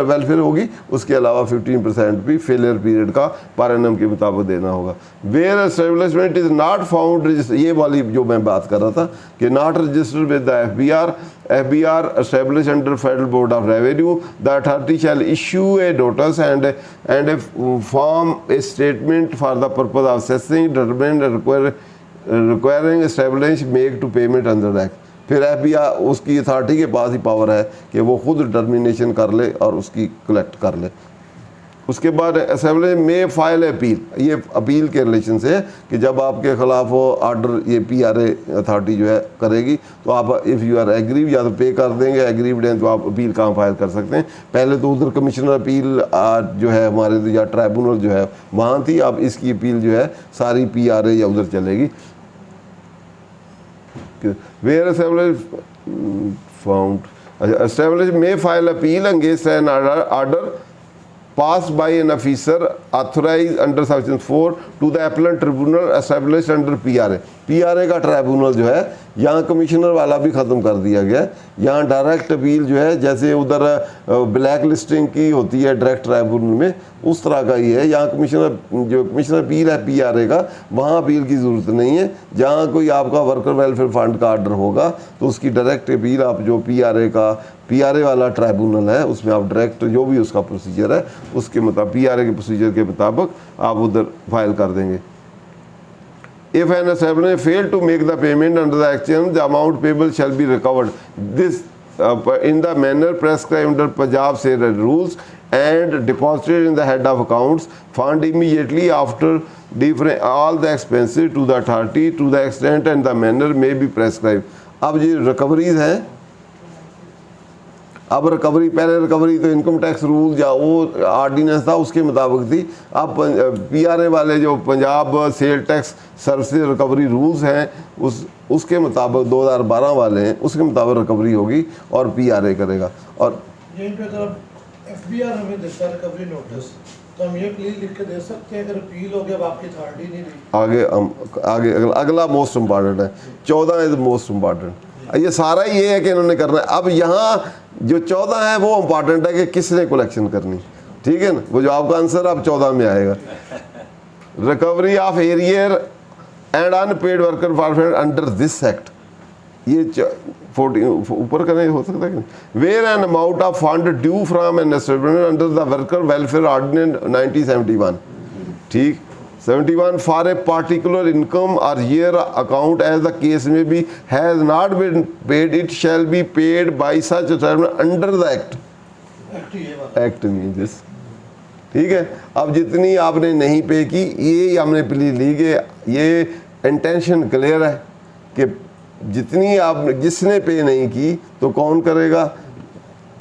welfare होगी उसके अलावा 15% भी failure period का per annum के मुताबिक देना होगा। Where establishment is not found, ये वाली जो मैं बात कर रहा था कि not registered with the FBR established under Federal Board of Revenue, the authority shall issue a notice and form a statement for the purpose of assessing, determining and requiring establish make to payment under the act। फिर FBR उसकी authority के पास ही power है कि वो खुद determination कर ले और उसकी कलेक्ट कर ले। उसके बाद असेंबली में फाइल अपील, ये अपील के रिलेशन से कि जब आपके खिलाफ वो ऑर्डर ये PRA अथॉरिटी जो है करेगी तो आप इफ़ यू आर एग्रीव या तो पे कर देंगे, एग्रीव्ड हैं तो आप अपील कहाँ फाइल कर सकते हैं। पहले तो उधर कमिश्नर अपील जो है हमारे या ट्राइब्यूनल जो है वहाँ थी, अब इसकी अपील जो है सारी PRA या उधर चलेगी। Where established may file appeal against an order passed by an officer authorized under section 4 to the appellate tribunal established under PRA। PRA का ट्राइब्यूनल जो है यहाँ कमिश्नर वाला भी ख़त्म कर दिया गया। यहाँ डायरेक्ट अपील जो है जैसे उधर ब्लैक लिस्टिंग की होती है डायरेक्ट ट्राइब्यूनल में, उस तरह का ही है। यहाँ कमिश्नर अपील है PRA का, वहाँ अपील की ज़रूरत नहीं है। जहाँ कोई आपका वर्कर वेलफेयर फंड का ऑर्डर होगा तो उसकी डायरेक्ट अपील आप जो PRA वाला ट्राइब्यूनल है उसमें आप डायरेक्ट जो भी उसका प्रोसीजर है उसके मुताबिक PRA के प्रोसीजर के मुताबिक आप उधर फाइल कर देंगे। If an establishment fail to make the payment under the action, the amount payable shall be recovered. This in the manner prescribed under Punjab State rules and deposited in the head of accounts fund immediately after deferring all the expenses to the authority to the extent and the manner may be prescribed। अब ये recoveries हैं, अब recovery पहले recovery तो income tax rule या वो ordnance था उसके मुताबिक थी। अब PRA वाले जो Punjab sale tax service recovery rules हैं उसके मुताबिक 2012 वाले हैं, उसके मुताबिक रिकवरी होगी और PRA करेगा। और यहीं पे अगर FBR हमें देता रिकवरी नोटिस तो हम ये क्लियर लिख के दे सकते हैं अगर अपील हो गया अब आपकी अथॉरिटी नहीं दी। आगे अगला मोस्ट इम्पॉर्टेंट है 14 इज मोस्ट इम्पॉर्टेंट। ये सारा ये है कि इन्होंने करना है। अब यहाँ जो 14 है वो इम्पॉर्टेंट है कि किसने कलेक्शन करनी, ठीक है ना, वो जो आपका आंसर अब 14 में आएगा। Recovery of arrear and unpaid worker for under this act, ये 40 ऊपर करने हो सकता है। Where an amount of fund due from an establishment under the worker welfare ordinance 1971, ठीक। 71 for a particular income or year account as the case may be has not been paid, it shall be paid by such a term under the act. Act mean this, ठीक है। अब जितनी आपने नहीं पे की, ये हमने प्ली ली कि ये इंटेंशन क्लियर है कि जितनी आपने जिसने पे नहीं की तो कौन करेगा,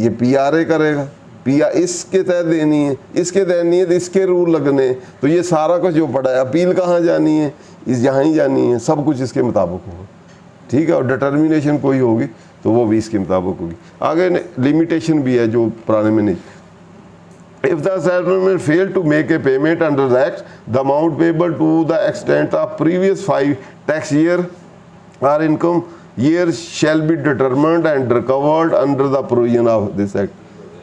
ये पीआरए करेगा। इसके तहत देनी है, इसके तहत नहीं है तो इसके रूल लगने, तो ये सारा कुछ जो पड़ा है, अपील कहाँ जानी है, इस यहाँ ही जानी है, सब कुछ इसके मुताबिक होगा, ठीक है। और डिटर्मिनेशन कोई होगी तो वो भी इसके मुताबिक होगी। आगे लिमिटेशन भी है जो पुराने में नहीं। If the settlement failed to make a payment under the act, the amount payable to the extent of previous 5 tax year or income years shall be determined and recovered under the provision of this act.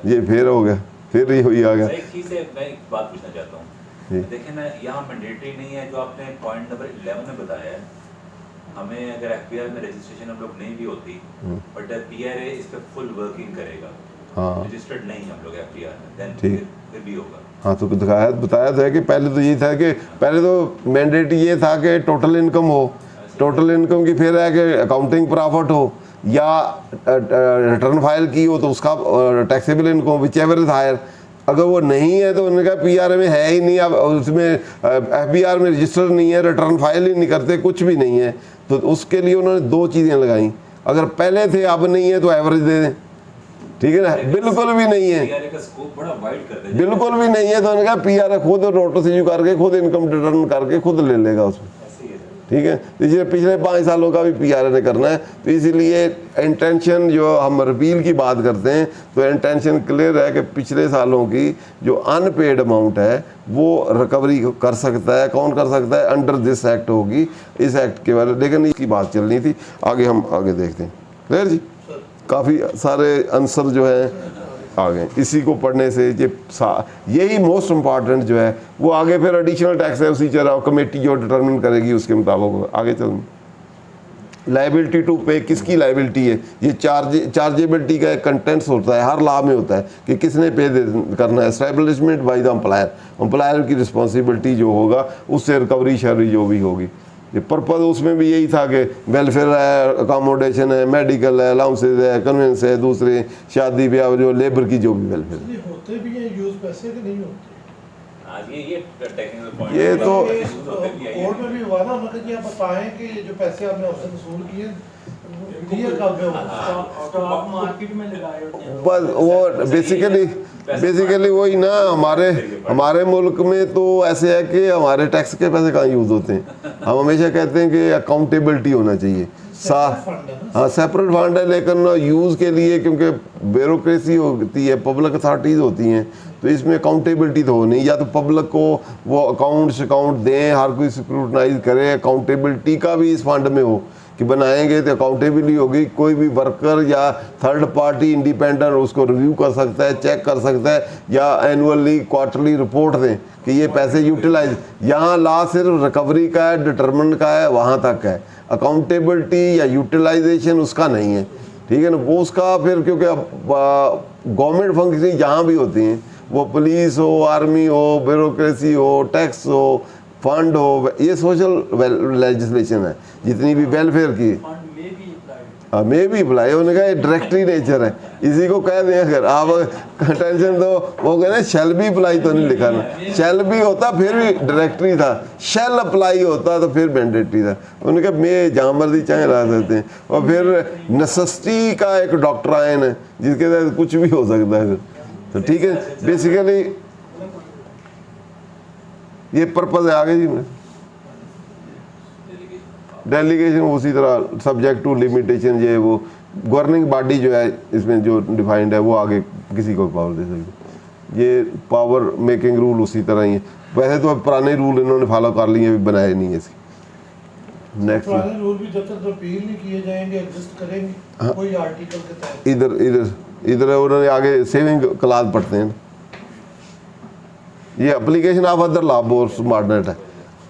ये फिर हो गया, फिर ही हुई आ गया। एक चीज है, मैं एक बात पूछना चाहता हूँ, देखिए ना यहाँ मैंडेटरी नहीं है जो आपने पॉइंट नंबर 11 में बताया है। हमें अगर एफपीआर में रजिस्ट्रेशन हम लोग नहीं भी होती, बट पीआरए इस पे फुल वर्किंग करेगा, हाँ रजिस्टर्ड नहीं हम लोग एफपीआर में, देन ठीक, फिर भी होगा। हाँ तो बताया था कि पहले तो ये था कि पहले तो मैंडेटरी ये था कि टोटल इनकम हो, टोटल इनकम की फिर है कि अकाउंटिंग प्रॉफिट हो या रिटर्न फाइल की हो तो उसका taxable income whichever is higher. अगर वो नहीं है तो उन्होंने कहा पीआर में है ही नहीं, अब उसमें एफबीआर में रजिस्टर नहीं है, रिटर्न फाइल ही नहीं करते, कुछ भी नहीं है, तो उसके लिए उन्होंने 2 चीज़ें लगाई। अगर पहले थे अब नहीं है तो एवरेज दे दें, ठीक है ना। बिल्कुल भी नहीं है, बिल्कुल भी नहीं है तो उन्होंने कहा पीआर खुद नोटिस इशू करके खुद इनकम रिटर्न करके खुद ले लेगा उसमें, ठीक है। इसलिए पिछले 5 सालों का भी पीआरए ने करना है, तो इसीलिए इंटेंशन जो हम रिपील की बात करते हैं तो इंटेंशन क्लियर है कि पिछले सालों की जो अनपेड अमाउंट है वो रिकवरी कर सकता है। कौन कर सकता है? अंडर दिस एक्ट होगी, इस एक्ट के बारे में, लेकिन इसकी बात चलनी थी। आगे हम आगे देखते हैं। क्लियर जी, काफ़ी सारे आंसर जो है आ गए, इसी को पढ़ने से यही मोस्ट इम्पॉर्टेंट जो है वो आगे फिर एडिशनल टैक्स है उसी तरह कमेटी जो डिटरमिन करेगी उसके मुताबिक आगे चल। लाइबिलिटी टू पे किसकी लाइबिलिटी है? ये चार्जेबिलिटी का एक कंटेंट्स होता है, हर लॉ में होता है कि किसने पे करना है। एस्टैब्लिशमेंट बाय द एम्प्लायर की रिस्पॉन्सिबिलिटी जो होगा उससे रिकवरी शर्री जो भी होगी। ये पर्पज़ उसमें भी यही था कि वेलफेयर है, अकोमोडेशन है, मेडिकल है, अलाउंसेज है, कन्वेंस है, दूसरे शादी ब्याह जो लेबर की जो भी वेलफेयर होते भी हैं यूज पैसे के नहीं होते। ये टेक्निकल पॉइंट ये तो कोर्ट में भी हुआ ना, मतलब कि आप बताएं कि जो पैसे आपने उससे वसूल किए दिए कब है, स्टॉक मार्केट में लगाए होते हैं। बस वो बेसिकली वही ना, हमारे मुल्क में तो ऐसे है कि हमारे टैक्स के पैसे कहाँ यूज़ होते हैं। हम हमेशा कहते हैं कि अकाउंटेबिलिटी होना चाहिए, हाँ सेपरेट फंड है, लेकिन यूज़ के लिए क्योंकि ब्यूरोक्रेसी होती है, पब्लिक अथॉरिटीज़ होती हैं, तो इसमें अकाउंटेबिलिटी तो हो नहीं। या तो पब्लिक को वो अकाउंट दें, हर कोई स्क्रूटनाइज करे, अकाउंटेबिलिटी का भी इस फंड में हो कि बनाएंगे तो अकाउंटेबिलिटी होगी। कोई भी वर्कर या थर्ड पार्टी इंडिपेंडेंट उसको रिव्यू कर सकता है, चेक कर सकता है, या एनुअली क्वार्टरली रिपोर्ट दें कि ये पैसे यूटिलाइज। यहाँ लॉ सिर्फ रिकवरी का है, डिटरमिन का है, वहाँ तक है। अकाउंटेबिलिटी या यूटिलाइजेशन उसका नहीं है, ठीक है ना। वो उसका फिर क्योंकि गवर्नमेंट फंक्शन जहाँ भी होती हैं, वो पुलिस हो, आर्मी हो, ब्यूरोक्रेसी हो, टैक्स हो, फंड हो, ये सोशल लेजिस्लेशन है जितनी भी वेलफेयर की में भी अप्लाई होने का डायरेक्टरी नेचर है। इसी को कह दें अगर आप टेंशन तो वो कहना शेल भी अप्लाई तो नहीं लिखा ना, शेल भी होता फिर भी डायरेक्टरी था, शेल अप्लाई होता तो फिर मैंडेटरी था। उन्होंने कहा मैं जहाँ मर्जी चाहे ला सकते हैं। और फिर नेसेसिटी का एक डॉक्ट्राइन है जिसके तहत कुछ भी हो सकता है, तो ठीक है। बेसिकली ये पर्पज़ है आगे जी में डेलीगेशन उसी तरह सब्जेक्ट टू लिमिटेशन, ये वो गवर्निंग बॉडी जो है इसमें जो डिफाइंड है वो आगे किसी को पावर दे सकती। ये पावर मेकिंग रूल उसी तरह ही है। वैसे तो अब पुराने रूल इन्होंने फॉलो कर लिए, अभी बनाए नहीं है इसकी। नेक्स्ट पुराने रूल भी जब तक रिपील नहीं किए जाएंगे एग्जिस्ट करेंगे। हाँ। कोई आर्टिकल के तहत इधर उन्होंने आगे सेविंग क्लास पढ़ते हैं। ये एप्लीकेशन ऑफ अदर लॉ बोर्स मॉडर्न है,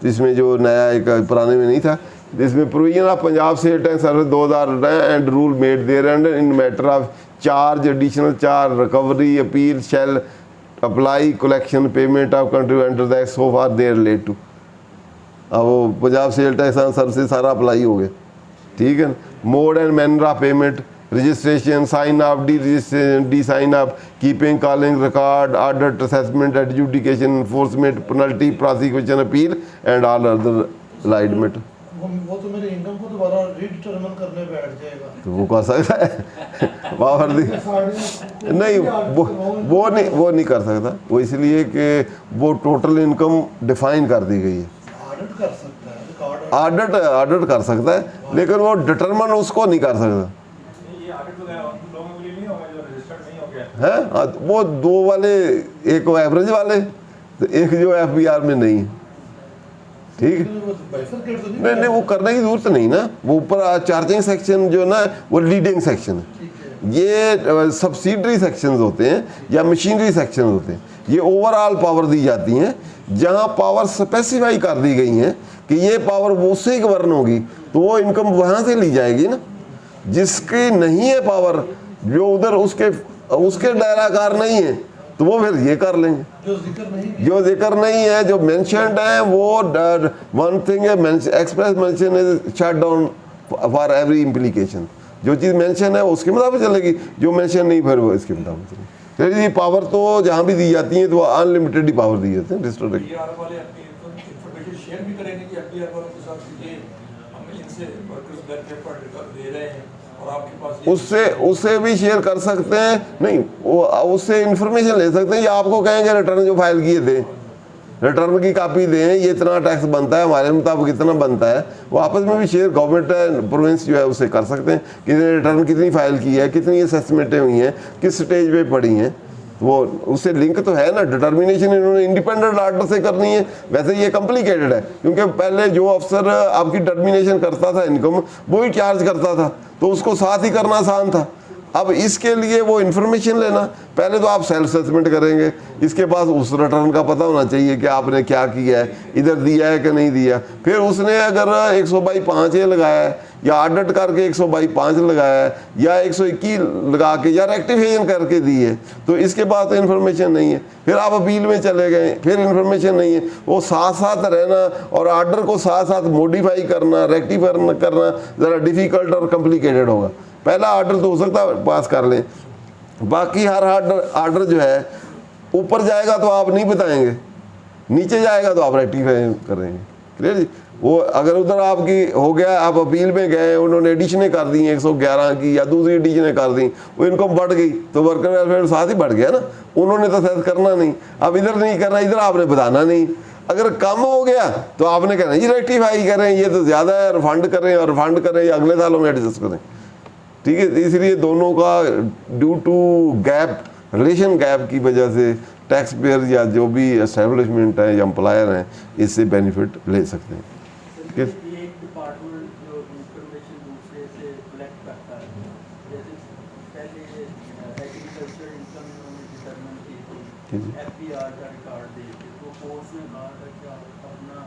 इसमें जो नया एक पुराने में नहीं था, इसमें provision of Punjab sale tax service 2000 and rule made there and in matter of charge, additional charge, recovery, appeal shall apply, collection, payment of contributor that so far they relate to. अब वो पंजाब सेल टैक्स सर से सारा apply हो गया, ठीक है। Mode and manner of payment, registration, sign off, de registration, de sign off, keeping, calling record, order, assessment, adjudication, enforcement, penalty, prosecution, appeal and all other alignment. वो तो मेरे income को दोबारा रीडिटरमिन करने बैठ जाएगा, तो वो कर सकता है पावर दी नहीं, वो नहीं कर सकता। वो इसलिए कि वो टोटल इनकम डिफाइन कर दी गई है। ऑडिट कर सकता है, ऑडिट कर सकता है, लेकिन वो डिटरमिन उसको नहीं कर सकता ये ऑडिट वगैरह उन लोगों के लिए नहीं होगा जो रजिस्टर्ड नहीं हो गया है। वो दो वाले, एक वो एवरेज वाले, तो एक जो FBR में नहीं है, ठीक है। नहीं नहीं, वो करने की जरूरत नहीं ना। वो ऊपर चार्जिंग सेक्शन जो ना वो लीडिंग सेक्शन है, ये सब्सिडरी सेक्शंस होते हैं या मशीनरी सेक्शन होते हैं। ये ओवरऑल पावर दी जाती हैं, जहां पावर स्पेसिफाई कर दी गई हैं कि ये पावर वो उससे गवर्न होगी, तो वो इनकम वहां से ली जाएगी ना। जिसकी नहीं है पावर, जो उधर उसके दायराकार नहीं है, तो वो फिर ये कर लेंगे। जो जिक्र नहीं है, जो मेंशन्ड है, वो वन थिंग है, express mention is shut down for every implication. जो चीज़ मेंशन है उसके मुताबिक चलेगी, जो मेंशन नहीं फिर वो इसके मुताबिक चलेगी। तो ये पावर तो जहाँ भी दी जाती है तो अनलिमिटेड ही पावर दी जाती है डिस्ट्रिक्ट वाले अपनी इंफॉर्मेशन शेयर भी करेंगे कि FBR वालों के साथ ये हम इनसे वर्कर्स वेलफेयर फंड दे रहे हैं और आपके पास उससे भी शेयर कर सकते हैं। नहीं, वो उससे इंफॉर्मेशन ले सकते हैं, या आपको कहेंगे रिटर्न जो फाइल किए थे, रिटर्न की कॉपी दें, ये इतना टैक्स बनता है, हमारे मुताबिक इतना बनता है। वो आपस में भी शेयर गवर्नमेंट प्रोविंस जो है उससे कर सकते हैं कि रिटर्न कितनी फाइल की है, कितनी असेसमेंटें हुई हैं, किस स्टेज पे पड़ी हैं। वो उससे लिंक तो है ना। डिटर्मिनेशन इन्होंने इंडिपेंडेंट ऑर्डर से करनी है। वैसे ये कॉम्प्लिकेटेड है, क्योंकि पहले जो अफसर आपकी डिटर्मिनेशन करता था इनकम, वो ही चार्ज करता था, तो उसको साथ ही करना आसान था। अब इसके लिए वो इन्फॉर्मेशन लेना, पहले तो आप सेल्फ असेसमेंट करेंगे, इसके पास उस रिटर्न का पता होना चाहिए कि आपने क्या किया है, इधर दिया है कि नहीं दिया। फिर उसने अगर 100/5 लगाया है, या ऑडिट करके 100/5 लगाया है, या 121 लगा के, या रेक्टिफिकेशन करके दी है, तो इसके बाद तो इन्फॉर्मेशन नहीं है। फिर आप अपील में चले गए, फिर इन्फॉर्मेशन नहीं है। वो साथ साथ रहना और ऑर्डर को साथ साथ मॉडिफाई करना, रेक्टिफाई करना ज़रा डिफ़िकल्ट और कॉम्प्लिकेटेड होगा। पहला ऑर्डर तो हो सकता है पास कर लें, बाकी हर ऑर्डर जो है ऊपर जाएगा तो आप नहीं बताएंगे, नीचे जाएगा तो आप रेक्टिफाई करेंगे। क्लियर जी। वो अगर उधर आपकी हो गया, आप अपील में गए, उन्होंने एडिशनें कर दी 111 की, या दूसरी एडिशनें कर दी, वो इनकम बढ़ गई, तो वर्कर वेलफेयर साथ ही बढ़ गया ना। उन्होंने तो सेस करना नहीं, अब इधर नहीं करना, इधर आपने बताना नहीं। अगर कम हो गया तो आपने कहना जी रेक्टिफाई करें, ये तो ज़्यादा है, रिफंड करें, और रिफंड करें या अगले सालों में एडजस्ट करें। ठीक है। इसलिए दोनों का due to gap, relation gap की वजह से टैक्स पेयर या जो भी एस्टेब्लिशमेंट है या एम्प्लॉयर हैं, इससे बेनिफिट ले सकते हैं। ये एक डिपार्टमेंट जो इंफॉर्मेशन दूसरे से कलेक्ट करता है, जैसे पहले एग्रीकल्चर इनकम इन्होंने डिटरमिन की थी, FBR का रिकॉर्ड दे के, तो कोर्ट ने कहा था कि आप अपना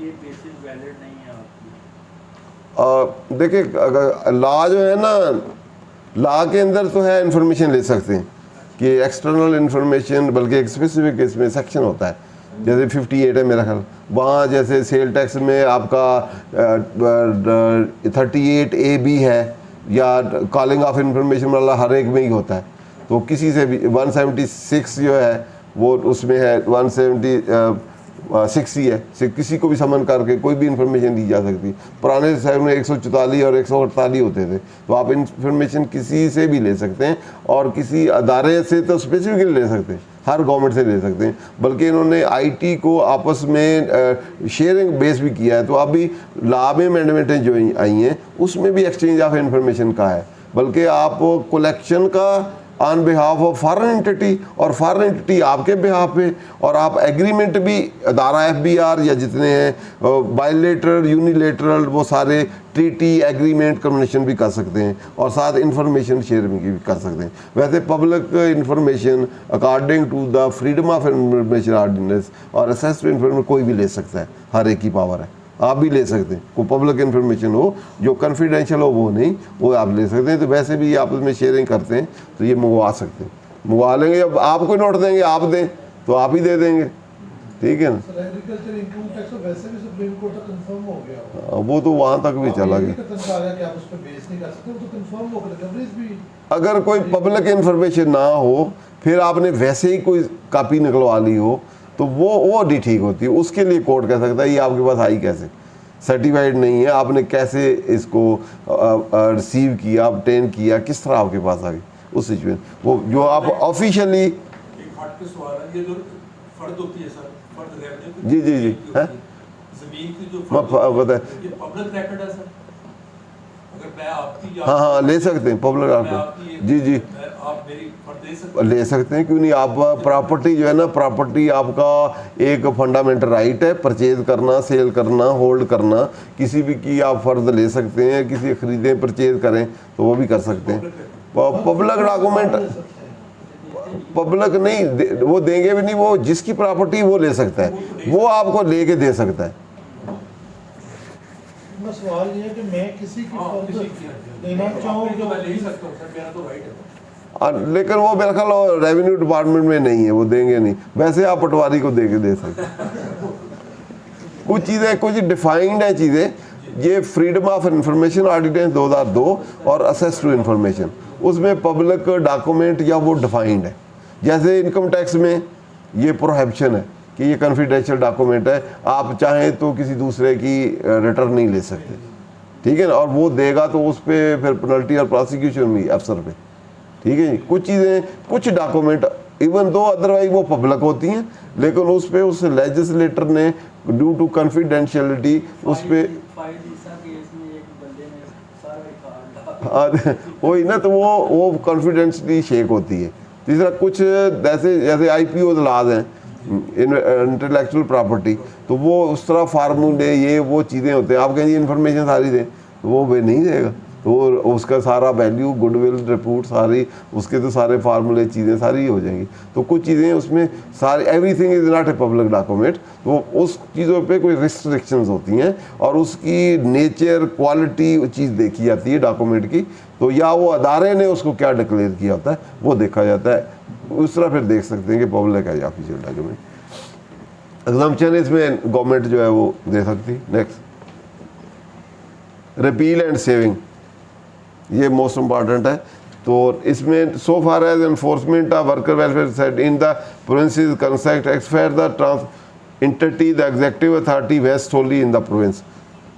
ये बेसिस वैलिड नहीं है आपकी। देखिए, अगर लॉ जो है ना, लॉ के अंदर तो है इंफॉर्मेशन ले सकते हैं कि एक्सटर्नल इंफॉर्मेशन, बल्कि एक स्पेसिफिक इसमें सेक्शन होता है, जैसे 58 है मेरा ख्याल, वहाँ जैसे सेल टैक्स में आपका 38AB है, या कॉलिंग ऑफ इंफॉर्मेशन वाला हर एक में ही होता है। तो किसी से भी 176 जो है वो उसमें है, 176 है, किसी को भी समन करके कोई भी इंफॉर्मेशन दी जा सकती है। पुराने समय में 144 और 148 होते थे, तो आप इंफॉर्मेशन किसी से भी ले सकते हैं, और किसी अदारे से तो स्पेसिफिकली ले सकते हैं, हर गवर्नमेंट से ले सकते हैं। बल्कि इन्होंने IT को आपस में शेयरिंग बेस भी किया है। तो अभी लॉ में अमेंडमेंटें जो आई हैं उसमें भी एक्सचेंज ऑफ इंफॉर्मेशन का है, बल्कि आप कलेक्शन का on behalf of foreign entity, और फॉरेन एंटिटी आपके बिहाफ पे, और आप एग्रीमेंट भी अदारा FBR या जितने हैं बायलेटरल, यूनिलेटरल, वो सारे ट्रीटी, एग्रीमेंट, कन्वेंशन भी कर सकते हैं, और साथ इंफॉर्मेशन शेयरिंग भी कर सकते हैं। वैसे public information according to the freedom of information ordinance और एक्सेस टू इंफॉर्मेशन कोई भी ले सकता है, हर एक की पावर है, आप भी ले सकते हैं। कोई पब्लिक इन्फॉर्मेशन हो जो कॉन्फिडेंशियल हो वो नहीं, वो आप ले सकते हैं। तो वैसे भी आपस में शेयरिंग करते हैं तो ये मंगवा सकते हैं, मंगवा लेंगे। जब आपको नोट देंगे, आप दें तो आप ही दे देंगे, ठीक है ना। सर एग्रीकल्चर इनकम टैक्स तो वैसे भी सुप्रीम कोर्ट तक कंफर्म हो गया वो तो वहाँ तक भी चला गया। आ गया कि आप उस पर बेस नहीं कर सकते, वो तो कंफर्म हो गया, रिकवरीज भी। अगर कोई पब्लिक इन्फॉर्मेशन ना हो फिर आपने वैसे ही कोई कॉपी निकलवा ली हो तो वो नहीं ठीक होती है। उसके लिए कोर्ट कह सकता है ये आपके पास आई कैसे, सर्टिफाइड नहीं है, आपने कैसे इसको रिसीव किया, ऑब्टेन किया, किस तरह आपके पास आ गई, उस सिचुएशन वो जो आप ऑफिशियली। एक हट के सवाल है, ये जो फर्द होती है सर, फर्द रेवेन्यू जी जी जी है जमीन की जो बताए। ये पब्लिक रिकॉर्ड है सर, अगर मैं आपकी हाँ ले सकते हैं पब्लिक आपकी जी जी आप मेरी फर्द दे सकते ले सकते हैं, क्यों नहीं। आप प्रॉपर्टी जो है ना, प्रॉपर्टी आपका एक फंडामेंटल राइट है, परचेज करना, सेल करना, होल्ड करना, किसी भी की आप फर्ज ले सकते हैं, किसी खरीदें परचेज करें तो वो भी कर सकते हैं। पब्लिक डॉक्यूमेंट पब्लिक नहीं वो देंगे भी नहीं, वो जिसकी प्रॉपर्टी वो ले सकता है, वो आपको लेके दे सकता है। सवाल ये है कि मैं किसी की फर्ज देना चाहूँ तो मैं ले ही सकता हूँ सर, मेरा तो राइट है। लेकिन वो मेरा ख्याल रेवेन्यू डिपार्टमेंट में नहीं है, वो देंगे नहीं। वैसे आप पटवारी को दे के दे सकते हैं। कुछ चीज़ें कुछ डिफाइंड है चीज़ें, ये फ्रीडम ऑफ इंफॉर्मेशन ऑर्डिनेंस 2002 और एक्सेस टू इंफॉर्मेशन, उसमें पब्लिक डॉक्यूमेंट या वो डिफाइंड है। जैसे इनकम टैक्स में ये प्रोहिबिशन है कि ये कॉन्फिडेंशियल डॉक्यूमेंट है, आप चाहें तो किसी दूसरे की रिटर्न नहीं ले सकते, ठीक है ना। और वो देगा तो उस पर फिर पेनल्टी और प्रोसिक्यूशन भी अफसर पे, ठीक है जी। कुछ चीज़ें कुछ डॉक्यूमेंट इवन दो अदरवाइज वो पब्लिक होती हैं, लेकिन उस पर उस लेजिस्लेटर ने ड्यू टू कॉन्फिडेंशियलिटी उस पर वही ना, तो वो कॉन्फिडेंशली शेक होती है। तीसरा कुछ जैसे IPO लाज हैं, इंटेलेक्चुअल प्रॉपर्टी, तो वो उस तरह फार्मूले ये वो चीज़ें होते हैं, आप कहेंगे इन्फॉर्मेशन सारी दें तो वो वे नहीं देगा, तो उसका सारा वैल्यू, गुडविल रिपोर्ट सारी, उसके तो सारे फार्मूले चीज़ें सारी हो जाएंगी। तो कुछ चीज़ें उसमें सारी, everything is not a public document, तो उस चीज़ों पे कोई रिस्ट्रिक्शंस होती हैं और उसकी नेचर, क्वालिटी चीज़ देखी जाती है डॉक्यूमेंट की, तो या वो अदारे ने उसको क्या डिक्लेयर किया होता है वो देखा जाता है। उस तरह फिर देख सकते हैं कि पब्लिक है या ऑफिशियल डॉक्यूमेंट। एग्जाम्पशन इसमें गवर्नमेंट जो है वो दे सकती। नेक्स्ट, रिपील एंड सेविंग, ये मोस्ट इम्पॉर्टेंट है। तो इसमें so far as enforcement of worker welfare set in the provinces कंसेक्ट एक्सफेयर द ट्रांस इंटरटी the executive authority vest wholly in the province,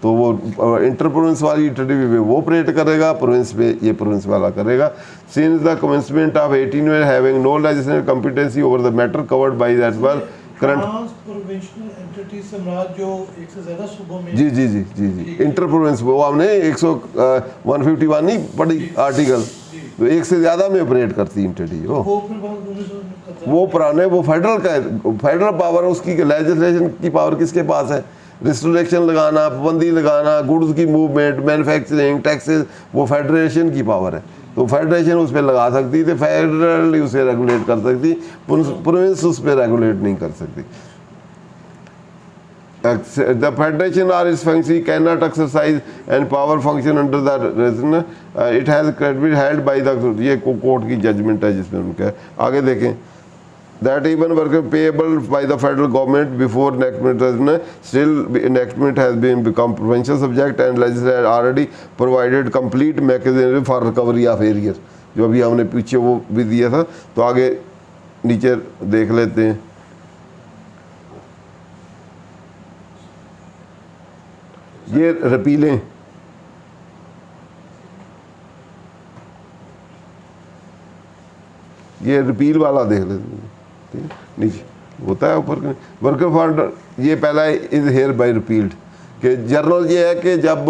तो वो इंटर प्रोविंस वाली इंटरटी पे वो ऑपरेट करेगा, प्रोविंस पे ये प्रोविंस वाला करेगा। सिंस द कमेंसमेंट ऑफ 18 में having no legislative competency over the matter covered by that well current provincial entity समाज जो एक से ज्यादा सूबों में जी जी जी जी जी इंटर प्रोविंस वो हमने 151 नहीं पढ़ी आर्टिकल, तो एक से ज़्यादा में ऑपरेट करती एंटिटी वो पुराने वो फेडरल का फेडरल पावर, उसकी लेजिस्लेशन की पावर किसके पास है, रिस्ट्रिक्शन लगाना, पाबंदी लगाना, गुड्स की मूवमेंट, मैन्युफैक्चरिंग, टैक्सेस, वो फेडरेशन की पावर है। तो फेडरेशन उस पर लगा सकती थी, फेडरल उसे रेगुलेट कर सकती, प्रोविंस उस पर रेगुलेट नहीं कर सकती। The federation or its function cannot exercise and power function under the reason it has been held by the, ये कोर्ट की जजमेंट है जिसमें उनका आगे देखें, that even worker payable by the federal government before enactment still enactment has been become provincial subject and legislature already provided complete mechanism for recovery of arrears, जो अभी हमने पीछे वो भी दिया था। तो आगे नीचे देख लेते हैं। ये रिपीलें, ये रिपील वाला देख लेते हैं, ठीक है, नीचे होता है ऊपर वर्कर फंड, ये पहला इज हेयर बाय रिपील्ड, कि जर्नल ये है कि जब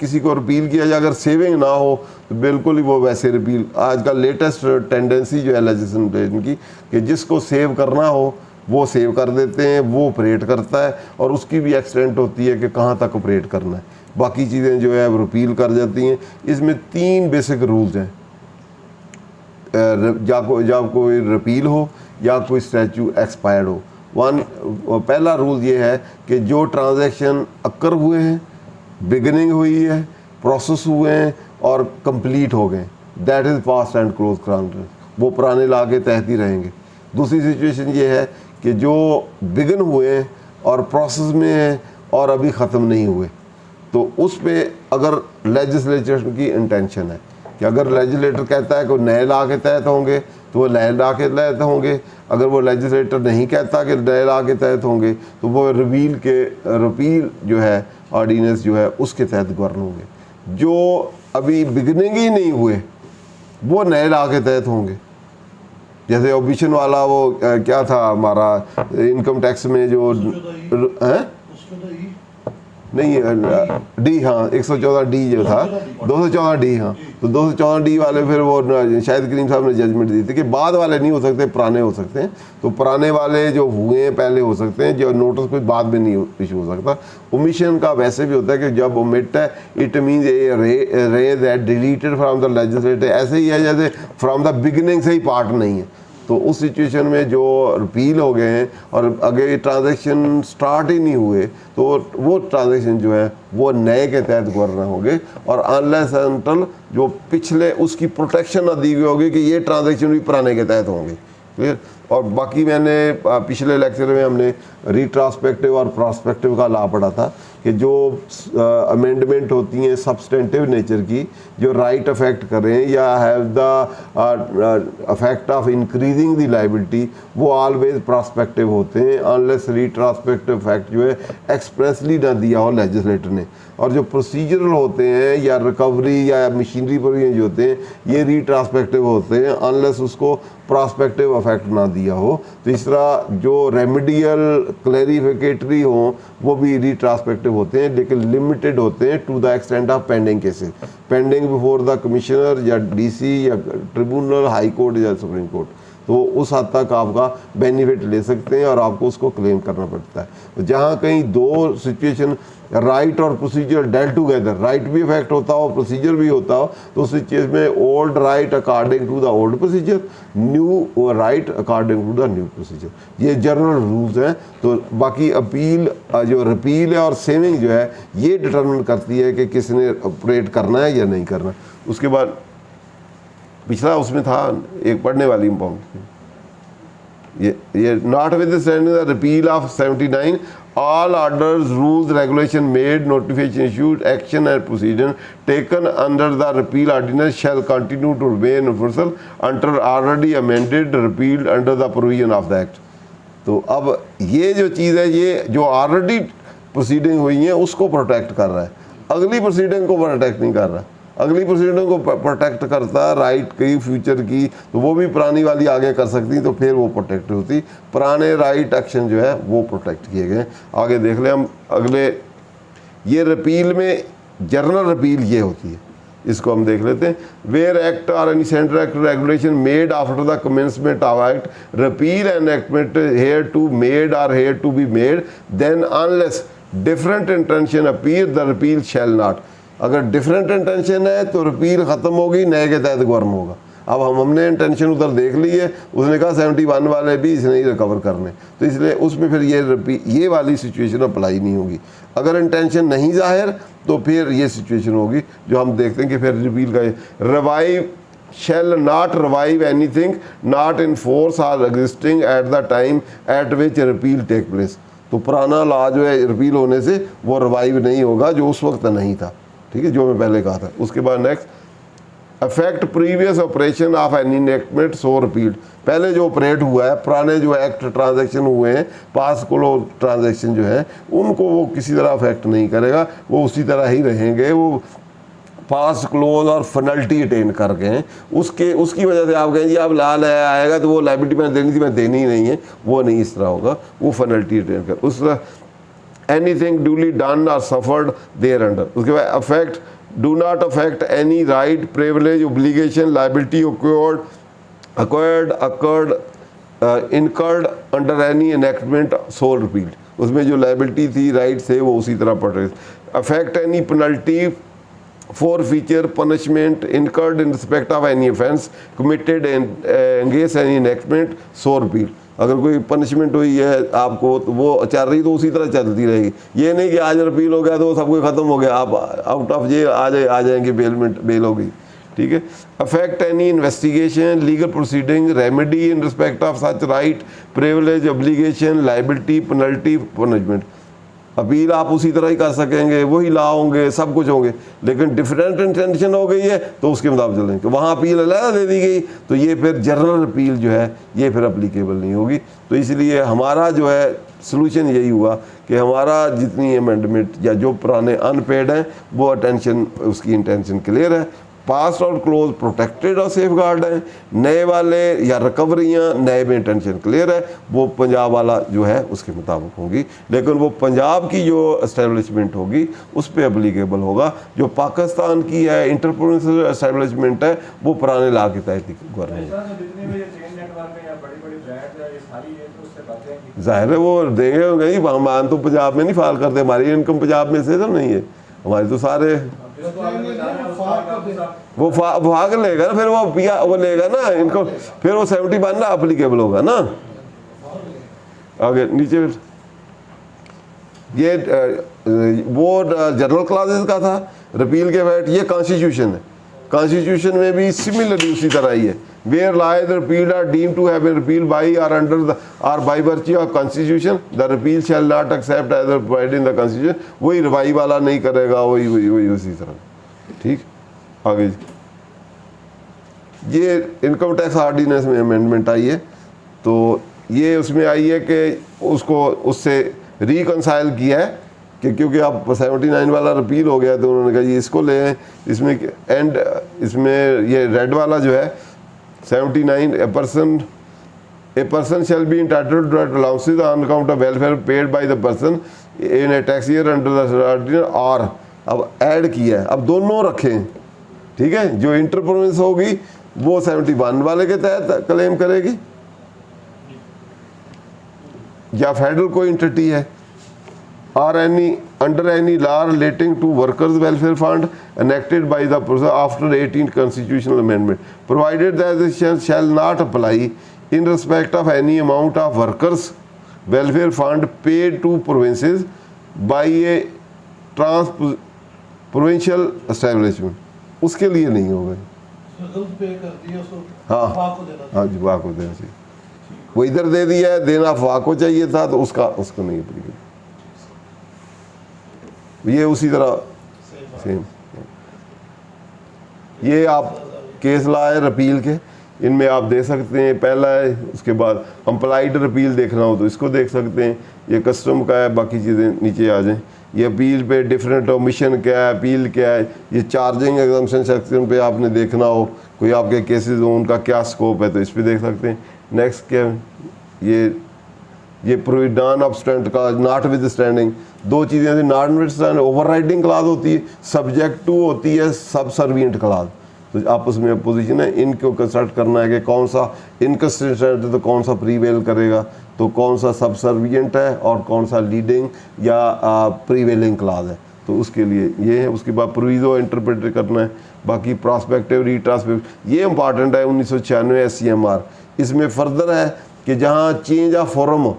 किसी को रिपील किया जाए अगर सेविंग ना हो तो बिल्कुल ही वो वैसे रिपील। आज का लेटेस्ट टेंडेंसी जो है लेजिस्लेशन की कि जिसको सेव करना हो वो सेव कर देते हैं, वो ऑपरेट करता है और उसकी भी एक्सटेंट होती है कि कहाँ तक ऑपरेट करना है, बाकी चीज़ें जो है वो रिपील कर जाती हैं। इसमें 3 बेसिक रूल्स हैं, जब कोई रिपील हो या कोई स्टैचू एक्सपायर्ड हो। पहला रूल ये है कि जो ट्रांजैक्शन अक्कर हुए हैं, बिगिनिंग हुई है, प्रोसेस हुए हैं और कंप्लीट हो गए, that is past and close transaction, वो पुराने लॉ के तहत ही रहेंगे। दूसरी सिचुएशन ये है कि जो बिगन हुए हैं और प्रोसेस में हैं और अभी ख़त्म नहीं हुए, तो उस पे अगर लेजिस्लेचर की इंटेंशन है कि अगर लेजिस्लेटर कहता है कि नए ला के तहत होंगे तो वो नए ला के तहत होंगे, अगर वो लेजिस्लेटर नहीं कहता कि नए ला के तहत होंगे तो वो रिपील जो है ऑर्डिनेंस जो है उसके तहत गवर्न होंगे। जो अभी बिगनिंग ही नहीं हुए वो नए ला के तहत होंगे। जैसे ओबिशन वाला वो क्या था हमारा इनकम टैक्स में जो हैं नहीं डी, हाँ 114 डी जो था, 214 डी, हाँ तो 214 डी वाले फिर वो शाहिद करीम साहब ने जजमेंट दी थी कि बाद वाले नहीं हो सकते, पुराने हो सकते हैं। तो पुराने वाले जो हुए हैं पहले हो सकते हैं, जो नोटिस कोई बाद में नहीं इशू हो सकता। ओमिशन का वैसे भी होता है कि जब ओमिट है इट मीन्स रे that deleted from the legislator, ऐसे ही है जैसे फ्रॉम द बिगिनिंग से ही पार्ट नहीं है। तो उस सिचुएशन में जो रिपील हो गए हैं और अगर ट्रांजैक्शन स्टार्ट ही नहीं हुए तो वो ट्रांजैक्शन जो है वो नए के तहत गवर्न होंगे, और अनलेस अनटिल जो पिछले उसकी प्रोटेक्शन ना दी गई होगी कि ये ट्रांजैक्शन भी पुराने के तहत होंगे। क्लियर। और बाकी मैंने पिछले लेक्चर में हमने रिट्रांसपेक्टिव और प्रॉस्पेक्टिव का लॉ पढ़ा था कि जो अमेंडमेंट होती हैं सब्सटेंटिव नेचर की, जो राइट अफेक्ट करें या have the affect of increasing the liability, वो ऑलवेज प्रॉस्पेक्टिव होते हैं अनलेस रिट्रांसपेक्टिव फैक्ट जो है एक्सप्रेसली ना दिया हो लेजिस्लेटर ने। और जो प्रोसीजरल होते हैं या रिकवरी या मशीनरी प्रोविजन जो होते हैं ये रिट्रांसपेक्टिव होते हैं अनलेस उसको प्रॉस्पेक्टिव अफेक्ट ना दिया हो। तो इस तरह जो रेमेडियल क्लैरिफिकेटरी हो वो भी रिट्रांसपेक्टिव होते हैं, लेकिन लिमिटेड होते हैं to the extent of pending cases, pending before the commissioner या डीसी या ट्रिब्यूनल, हाई कोर्ट या सुप्रीम कोर्ट। तो उस हद तक आपका बेनिफिट ले सकते हैं और आपको उसको क्लेम करना पड़ता है। जहाँ कहीं दो सिचुएशन राइट और प्रोसीजर डेल टुगेदर, राइट भी इफेक्ट होता हो प्रोसीजर भी होता हो, तो उस चीज़ में old right according to the old procedure, new right according to the new procedure, ये जनरल रूल्स हैं। तो बाकी अपील जो रिपील है और सेविंग जो है ये डिटरमिन करती है कि किसने ऑपरेट करना है या नहीं करना। उसके बाद पिछला उसमें था एक पढ़ने वाली इम्पॉर्टेंट, ये not with standing the repeal of 79 all orders, rules, regulation made, notification issued, action and procedure taken under the repeal ordinance shall continue to remain enforceable until already amended, repealed under the provision of the act। तो अब ये जो चीज़ है ये जो already proceeding हुई है उसको प्रोटेक्ट कर रहा है, अगली प्रोसीडिंग को प्रोटेक्ट नहीं कर रहा। अगली प्रोसीडिंग को प्रोटेक्ट करता है राइट की फ्यूचर की, तो वो भी पुरानी वाली आगे कर सकती तो फिर वो प्रोटेक्ट होती। पुराने राइट एक्शन जो है वो प्रोटेक्ट किए गए। आगे देख लें हम अगले, ये रिपील में जनरल रिपील ये होती है, इसको हम देख लेते हैं। Where act or any central act regulation made after the commencement of act, repeal and enactment hereto made or hereto be made, then unless different intention appear the repeal shall not. अगर different intention है तो repeal ख़त्म होगी, नए के तहत govern होगा। अब हमने इंटेंशन उधर देख ली है, उसने कहा 71 वाले भी इसने ही रिकवर करने, तो इसलिए उसमें फिर ये वाली सिचुएशन अप्लाई नहीं होगी। अगर इंटेंशन नहीं जाहिर तो फिर ये सिचुएशन होगी जो हम देखते हैं कि फिर रिपील का revive shall not revive anything not in force or existing at the time at which repeal take place। तो पुराना लॉ जो है रिपील होने से वो रिवाइव नहीं होगा जो उस वक्त नहीं था, ठीक है, जो मैं पहले कहा था। उसके बाद next, affect previous operation of an enactment so repealed, पहले जो ऑपरेट हुआ है पुराने जो एक्ट ट्रांजैक्शन हुए हैं पास क्लोज ट्रांजैक्शन जो है उनको वो किसी तरह अफेक्ट नहीं करेगा, वो उसी तरह ही रहेंगे, वो पास क्लोज और फनल्टी अटेन कर गए हैं। उसकी वजह से आप कहें जी आप लाल आएगा तो वो लाइबिलिटी मैंने देनी थी मैं देनी ही नहीं है, वो नहीं इस तरह होगा, वो फनल्टी अटेन कर उस तरह anything duly done or suffered thereunder। उसके बाद affect do not affect any right, privilege, obligation, liability acquired incurred under any enactment so repealed। उसमें जो liability थी right से वो उसी तरह protect। affect any penalty, forfeiture, punishment incurred in respect of any offence committed against any enactment so repealed। अगर कोई punishment हुई है आपको तो वो चल रही तो उसी तरह चलती रहेगी, ये नहीं कि आज रिपील हो गया तो सब कुछ ख़त्म हो गया, आप आउट ऑफ जेल आ जाएंगे, बेल हो गई। ठीक है। Affect any investigation, legal proceeding, remedy in respect of such right, privilege, obligation, liability, penalty, punishment. Appeal आप उसी तरह ही कर सकेंगे, वही ला होंगे, सब कुछ होंगे, लेकिन डिफरेंट इंटेंशन हो गई है तो उसके मुताबिक चलेंगे। वहाँ अपील अलग दे दी गई तो ये फिर जनरल अपील जो है ये फिर अप्लीकेबल नहीं होगी। तो इसलिए हमारा जो है सलूशन यही हुआ कि हमारा जितनी अमेंडमेंट या जो पुराने अनपेड हैं वो अटेंशन, उसकी इंटेंशन क्लियर है, पास्ट और क्लोज प्रोटेक्टेड और सेफ गार्ड हैं, नए वाले या रिकवरियाँ नए में इंटेंशन क्लियर है, वो पंजाब वाला जो है उसके मुताबिक होगी, लेकिन वो पंजाब की जो एस्टेब्लिशमेंट होगी उस पर अप्लीकेबल होगा। जो पाकिस्तान की है इंटरप्रोविंशियल एस्टेब्लिशमेंट है वो पुराने लॉ के तहत ही गवर्नमेंट जाहिर है वो देंगे नहीं। हम तो पंजाब में नहीं फाल करते, हमारी इनकम पंजाब में से तो नहीं है, हमारे तो सारे वो भाग लेगा ना, फिर वो लेगा ना इनको, फिर वो 71 ना अप्लीकेबल होगा ना। आगे नीचे ये वो जनरल क्लासेस का था रिपील के बैठ, ये कॉन्स्टिट्यूशन है, कॉन्स्टिट्यूशन में भी सिमिलरली उसी तरह ही है। Where lies the repealed are deemed to have been repealed by or under the are by virtue of constitution the repeal shall not except as provided in the constitution. वही रिवाई वाला नहीं करेगा, वही उसी तरह। ठीक, आगे ये इनकम टैक्स ऑर्डिनेंस में अमेंडमेंट आई है, तो ये उसमें आई है कि उसको उससे रिकंसाइल किया है कि क्योंकि आप 79 वाला रिपील हो गया तो उन्होंने कहा जी इसको ले आए। इसमें एंड इसमें ये रेड वाला जो है 79, a person shall be entitled to allowances on account of welfare paid by the person in a tax year under the ordinance, और अब ऐड किया है, अब दोनों रखें। ठीक है, जो इंटर प्रोविंस होगी वो 71 वाले के तहत क्लेम करेगी, या फेडरल कोई एंटिटी है, or any under any law relating to workers welfare fund enacted by the person after 18th constitutional amendment, provided that the shall not apply in respect of any amount of workers welfare fund paid to provinces by a provincial establishment, उसके लिए नहीं होगा। हाँ जी, वाह को देना चाहिए, वो इधर दे दिया है, देना अफवाह को चाहिए था तो उसको नहीं अप्लीकेबल। ये उसी तरह सेम, ये आप केस लाए रिपील के, इनमें आप दे सकते हैं, पहला है, उसके बाद अम्प्लाइड रिपील देखना हो तो इसको देख सकते हैं, ये कस्टम का है, बाकी चीज़ें नीचे आ जाएं। ये अपील पे डिफरेंट ओमिशन क्या है, अपील क्या है, ये चार्जिंग एग्जम्पशन सेक्शन पे आपने देखना हो, कोई आपके केसेस हो उनका क्या स्कोप है तो इस पर देख सकते हैं। नेक्स्ट क्या है, ये नॉन ऑब्स्टेंट का नॉट विद स्टैंडिंग, दो चीज़ें थी, not with standing over riding class होती है, सब्जेक्ट टू होती है सब सर्वियंट क्लास, तो आपस में अपोजिशन है, इनको कंसल्ट करना है कि कौन सा इनकंसिस्टेंट है तो कौन सा प्रीवेल करेगा, तो कौन सा सब सर्वियंट है और कौन सा लीडिंग या प्रीवेलिंग क्लास है, तो उसके लिए ये है। उसके बाद प्रोविजो इंटरप्रेट करना है, बाकी प्रॉस्पेक्टिव रीट्रांसपेक्ट ये इंपॉर्टेंट है। 1996 SCMR इसमें फर्दर है कि जहाँ चेंज ऑफ फॉर्म,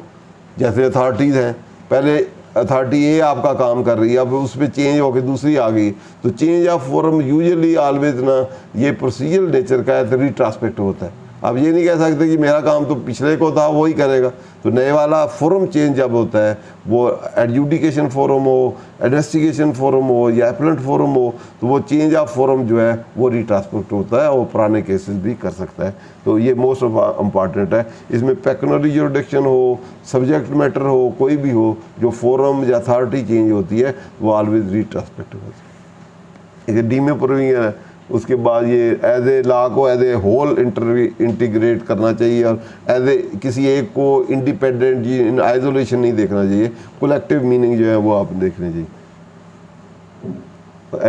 जैसे अथॉरिटीज़ हैं, पहले अथॉरिटी ए आपका काम कर रही है, अब उस पर चेंज होकर दूसरी आ गई, तो change of form usually always ना ये प्रोसीजरल नेचर का है तो रिट्रांसपेक्ट होता है। अब ये नहीं कह सकते कि मेरा काम तो पिछले को था वही करेगा, तो नए वाला फॉर्म चेंज जब होता है, वो एडजुडिकेशन फॉर्म हो, इन्वेस्टिगेशन फॉर्म हो या एपलेंट फॉर्म हो, तो वो चेंज ऑफ फॉर्म जो है वो रिट्रांसपेक्ट होता है, वो पुराने केसेस भी कर सकता है। तो ये मोस्ट इम्पॉर्टेंट है। इसमें पेक्युनरी जुरिडिक्शन हो, सब्जेक्ट मैटर हो, कोई भी हो, जो फॉर्म या अथॉरिटी चेंज होती है वो ऑलवेज रिट्रांसपेक्ट होता है। डीमे प्रूविंग है। उसके बाद ये एज ए लॉ को एज ए होल इंटीग्रेट करना चाहिए और एज ए किसी एक को इंडिपेंडेंट इन आइसोलेशन नहीं देखना चाहिए, कलेक्टिव मीनिंग जो है वो आप देखने चाहिए।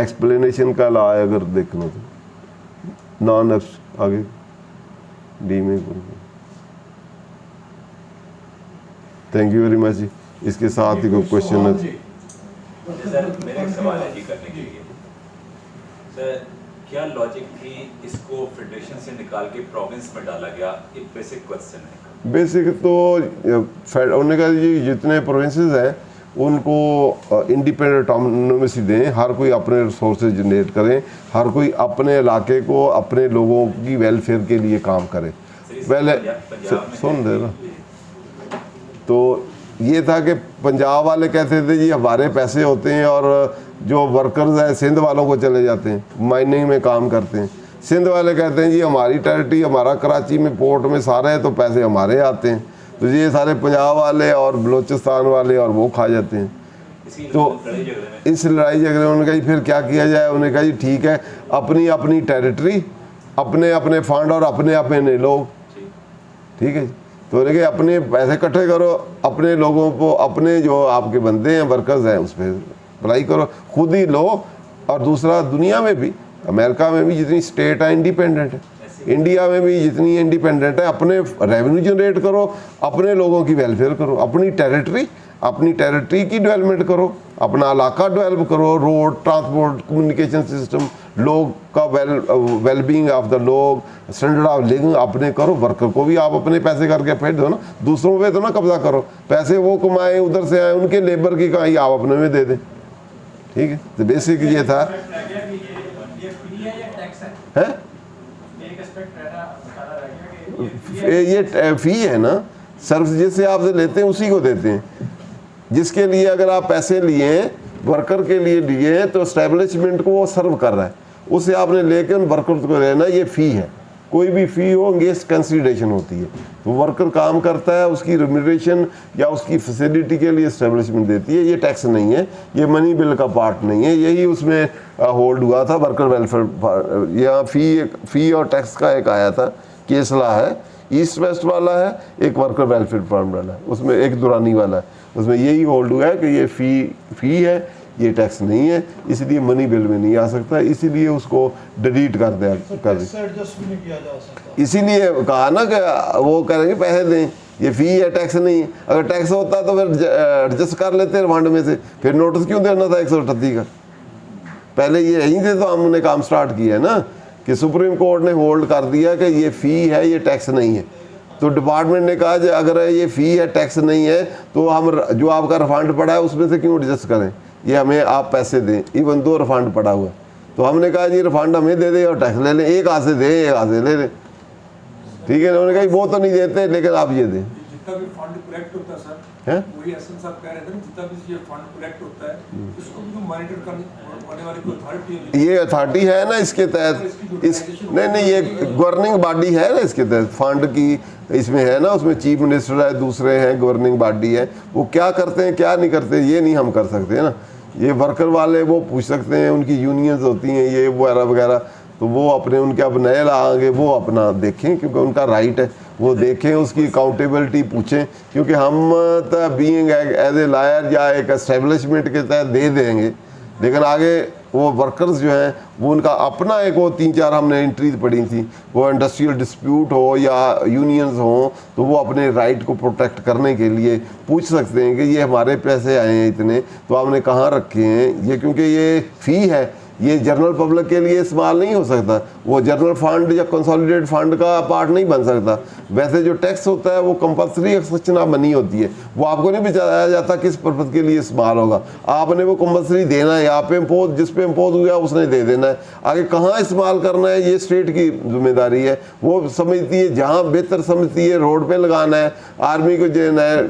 एक्सप्लेनेशन का लॉ है अगर देखना तो नॉन आगे डी में। थैंक यू वेरी मच जी। इसके साथ ही कोई क्वेश्चन है? सर मेरा एक सवाल है जी करने के लिए। सर क्या लॉजिक थी इसको फेडरेशन से निकाल के प्रोविंस में डाला गया? एक बेसिक क्वेश्चन है। बेसिक तो उन्होंने कहा जी जितने प्रोविंसेस हैं उनको इंडिपेंडेंट ऑटोनोमी दें, हर कोई अपने रिसोर्सेज जनरेट करें, हर कोई अपने इलाके को अपने लोगों की वेलफेयर के लिए काम करे। पहले सुन दे ना, तो ये था कि पंजाब वाले कहते थे जी हमारे पैसे होते हैं और जो वर्कर्स हैं सिंध वालों को चले जाते हैं, माइनिंग में काम करते हैं। सिंध वाले कहते हैं जी हमारी टेरिटरी, हमारा कराची में पोर्ट में सारे हैं तो पैसे हमारे आते हैं। तो ये सारे पंजाब वाले और बलूचिस्तान वाले और वो खा जाते हैं। तो इस लड़ाई झगड़े में उन्होंने कहा जी फिर क्या किया जाए। उन्होंने कहा जी ठीक है, अपनी अपनी टेरिटरी, अपने अपने फंड और अपने अपने लोग, ठीक है। तो उन्होंने कहा अपने पैसे इकट्ठे करो, अपने लोगों को, अपने जो आपके बंदे हैं वर्कर्स हैं उस पर अप्लाई करो, खुद ही लो। और दूसरा दुनिया में भी, अमेरिका में भी जितनी स्टेट है इंडिपेंडेंट है, इंडिया में भी जितनी इंडिपेंडेंट है, अपने रेवेन्यू जनरेट करो, अपने लोगों की वेलफेयर करो, अपनी टेरिटरी की डेवलपमेंट करो, अपना इलाका डेवलप करो, रोड, ट्रांसपोर्ट, कम्युनिकेशन सिस्टम, लोग का वेलबींग ऑफ द लोग, स्टैंडर्ड ऑफ लिविंग अपने करो। वर्कर को भी आप अपने पैसे करके फेंक दो ना, दूसरों पे तो ना कब्जा करो। पैसे वो कमाए उधर से आए, उनके लेबर की कहीं आप अपने में दे दें, ठीक है। तो बेसिक ये था है ये फी है ना, सर्विस जिससे आपसे लेते हैं उसी को देते हैं। जिसके लिए अगर आप पैसे लिए वर्कर के लिए लिए तो एस्टेब्लिशमेंट को वो सर्व कर रहा है, उसे आपने लेके उन वर्कर को देना, ये फ़ी है। कोई भी फ़ी हो अगेंस्ट कंसिडरेशन होती है। तो वर्कर काम करता है, उसकी रेम्यूनरेशन या उसकी फैसिलिटी के लिए एस्टेब्लिशमेंट देती है। ये टैक्स नहीं है, ये मनी बिल का पार्ट नहीं है। यही उसमें होल्ड हुआ था वर्कर वेलफेयर। यहाँ फ़ी और टैक्स का एक आया था केस ला है, ईस्ट वेस्ट वाला है, एक वर्कर वेलफेयर फंड वाला है, उसमें एक दुरानी वाला है। उसमें यही होल्ड हुआ है कि ये फ़ी है, ये टैक्स नहीं है, इसलिए मनी बिल में नहीं आ सकता, इसीलिए उसको डिलीट कर दिया इसीलिए कहा ना कि वो करेंगे पैसे दें, ये फ़ी है टैक्स नहीं है। अगर टैक्स होता तो फिर एडजस्ट कर लेते हैं फंड में से, फिर नोटिस क्यों देना था 138 का। पहले ये यहीं से तो हमने काम स्टार्ट किया है ना कि सुप्रीम कोर्ट ने होल्ड कर दिया कि ये फ़ी है, ये टैक्स नहीं है। तो डिपार्टमेंट ने कहा अगर ये फ़ी है टैक्स नहीं है तो हम जो आपका रिफंड पड़ा है उसमें से क्यों एडजस्ट करें, ये हमें आप पैसे दें, इवन दो रिफंड पड़ा हुआ है। तो हमने कहा जी रिफंड हमें दे दें और टैक्स ले लें, एक हाथ से दें एक हाथ से ले लें, ठीक है। उन्होंने कहा वो तो नहीं देते लेकिन आप ये दें। जितना भी फंड कलेक्ट होता है सर, वही एसएन साहब कह रहे थे, जितना भी ये फंड कलेक्ट होता है इसको भी मॉनिटर करने वाली कोई अथॉरिटी है। ये अथॉरिटी है ना इसके तहत, इस नहीं ये गवर्निंग बॉडी है ना इसके तहत, फंड की इसमें है ना, उसमें चीफ मिनिस्टर है, दूसरे हैं, गवर्निंग बॉडी है। वो क्या करते हैं क्या नहीं करते ये नहीं हम कर सकते ना। ये वर्कर वाले वो पूछ सकते हैं, उनकी यूनियंस होती हैं ये वगैरह वगैरह, तो वो अपने उनके अब नए लाएंगे वो अपना देखें, क्योंकि उनका राइट है वो देखें, उसकी अकाउंटेबिलिटी पूछें। क्योंकि हम तो बीइंग एज ए लायर या एक एस्टेब्लिशमेंट के तहत दे देंगे, लेकिन आगे वो वर्कर्स जो हैं वो उनका अपना एक वो 3-4 हमने एंट्रीज पढ़ी थी, वो इंडस्ट्रियल डिस्प्यूट हो या यूनियंस हो तो वो अपने राइट को प्रोटेक्ट करने के लिए पूछ सकते हैं कि ये हमारे पैसे आए हैं इतने, तो आपने कहाँ रखे हैं ये, क्योंकि ये फ़ी है, ये जनरल पब्लिक के लिए इस्तेमाल नहीं हो सकता, वो जनरल फंड या कंसोलिडेटेड फंड का पार्ट नहीं बन सकता। वैसे जो टैक्स होता है वो कंपल्सरी एक्सपेक्टेशन ऑफ मनी होती है, वो आपको नहीं बताया जाता किस पर्पज़ के लिए इस्तेमाल होगा, आपने वो कंपल्सरी देना है। यहाँ पे इम्पोज जिस पे इम्पोज हुआ उसने दे देना है, आगे कहाँ इस्तेमाल करना है ये स्टेट की जिम्मेदारी है, वो समझती है, जहाँ बेहतर समझती है रोड पर लगाना है, आर्मी को देना है,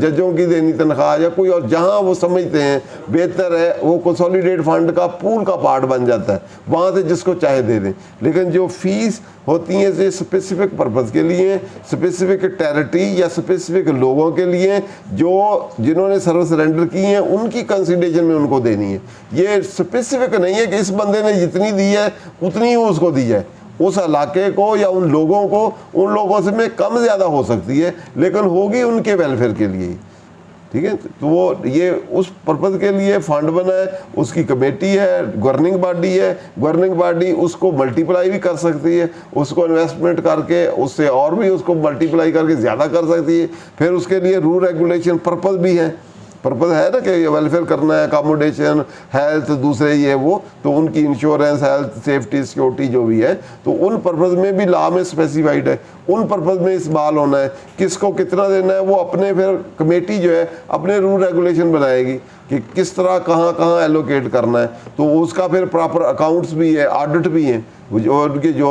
जजों की देनी तनख्वाह या कोई और, जहाँ वो समझते हैं बेहतर है वो कंसोलिडेटेड फंड का पूल का पार्ट बन जाता है, वहाँ से जिसको चाहे दे दें। लेकिन जो फीस होती है जो स्पेसिफिक पर्पज़ के लिए, स्पेसिफिक टेरिटरी या स्पेसिफिक लोगों के लिए जो जिन्होंने सर्विस रेंडर की है उनकी कंसिडरेशन में उनको देनी है। ये स्पेसिफिक नहीं है कि इस बंदे ने जितनी दी है उतनी ही उसको दी जाए, उस इलाके को या उन लोगों को, उन लोगों से में कम ज़्यादा हो सकती है लेकिन होगी उनके वेलफेयर के लिए ही, ठीक है। तो वो ये उस पर्पज़ के लिए फंड बना है, उसकी कमेटी है, गवर्निंग बॉडी है, गवर्निंग बॉडी उसको मल्टीप्लाई भी कर सकती है, उसको इन्वेस्टमेंट करके उससे और भी उसको मल्टीप्लाई करके ज़्यादा कर सकती है। फिर उसके लिए रूल रेगुलेशन पर्पज़ भी है पर्पज़ है ना कि वेलफेयर करना है, अकोमोडेशन, हेल्थ, दूसरे ये वो, तो उनकी इंश्योरेंस, हेल्थ, सेफ्टी, सिक्योरिटी जो भी है, तो उन पर्पज़ में भी लॉ में स्पेसिफाइड है। उन पर्पज़ में इस्तेमाल होना है, किसको कितना देना है वो अपने फिर कमेटी जो है अपने रूल रेगुलेशन बनाएगी कि किस तरह कहाँ एलोकेट करना है। तो उसका फिर प्रॉपर अकाउंट्स भी है, ऑडिट भी हैं, और उनके जो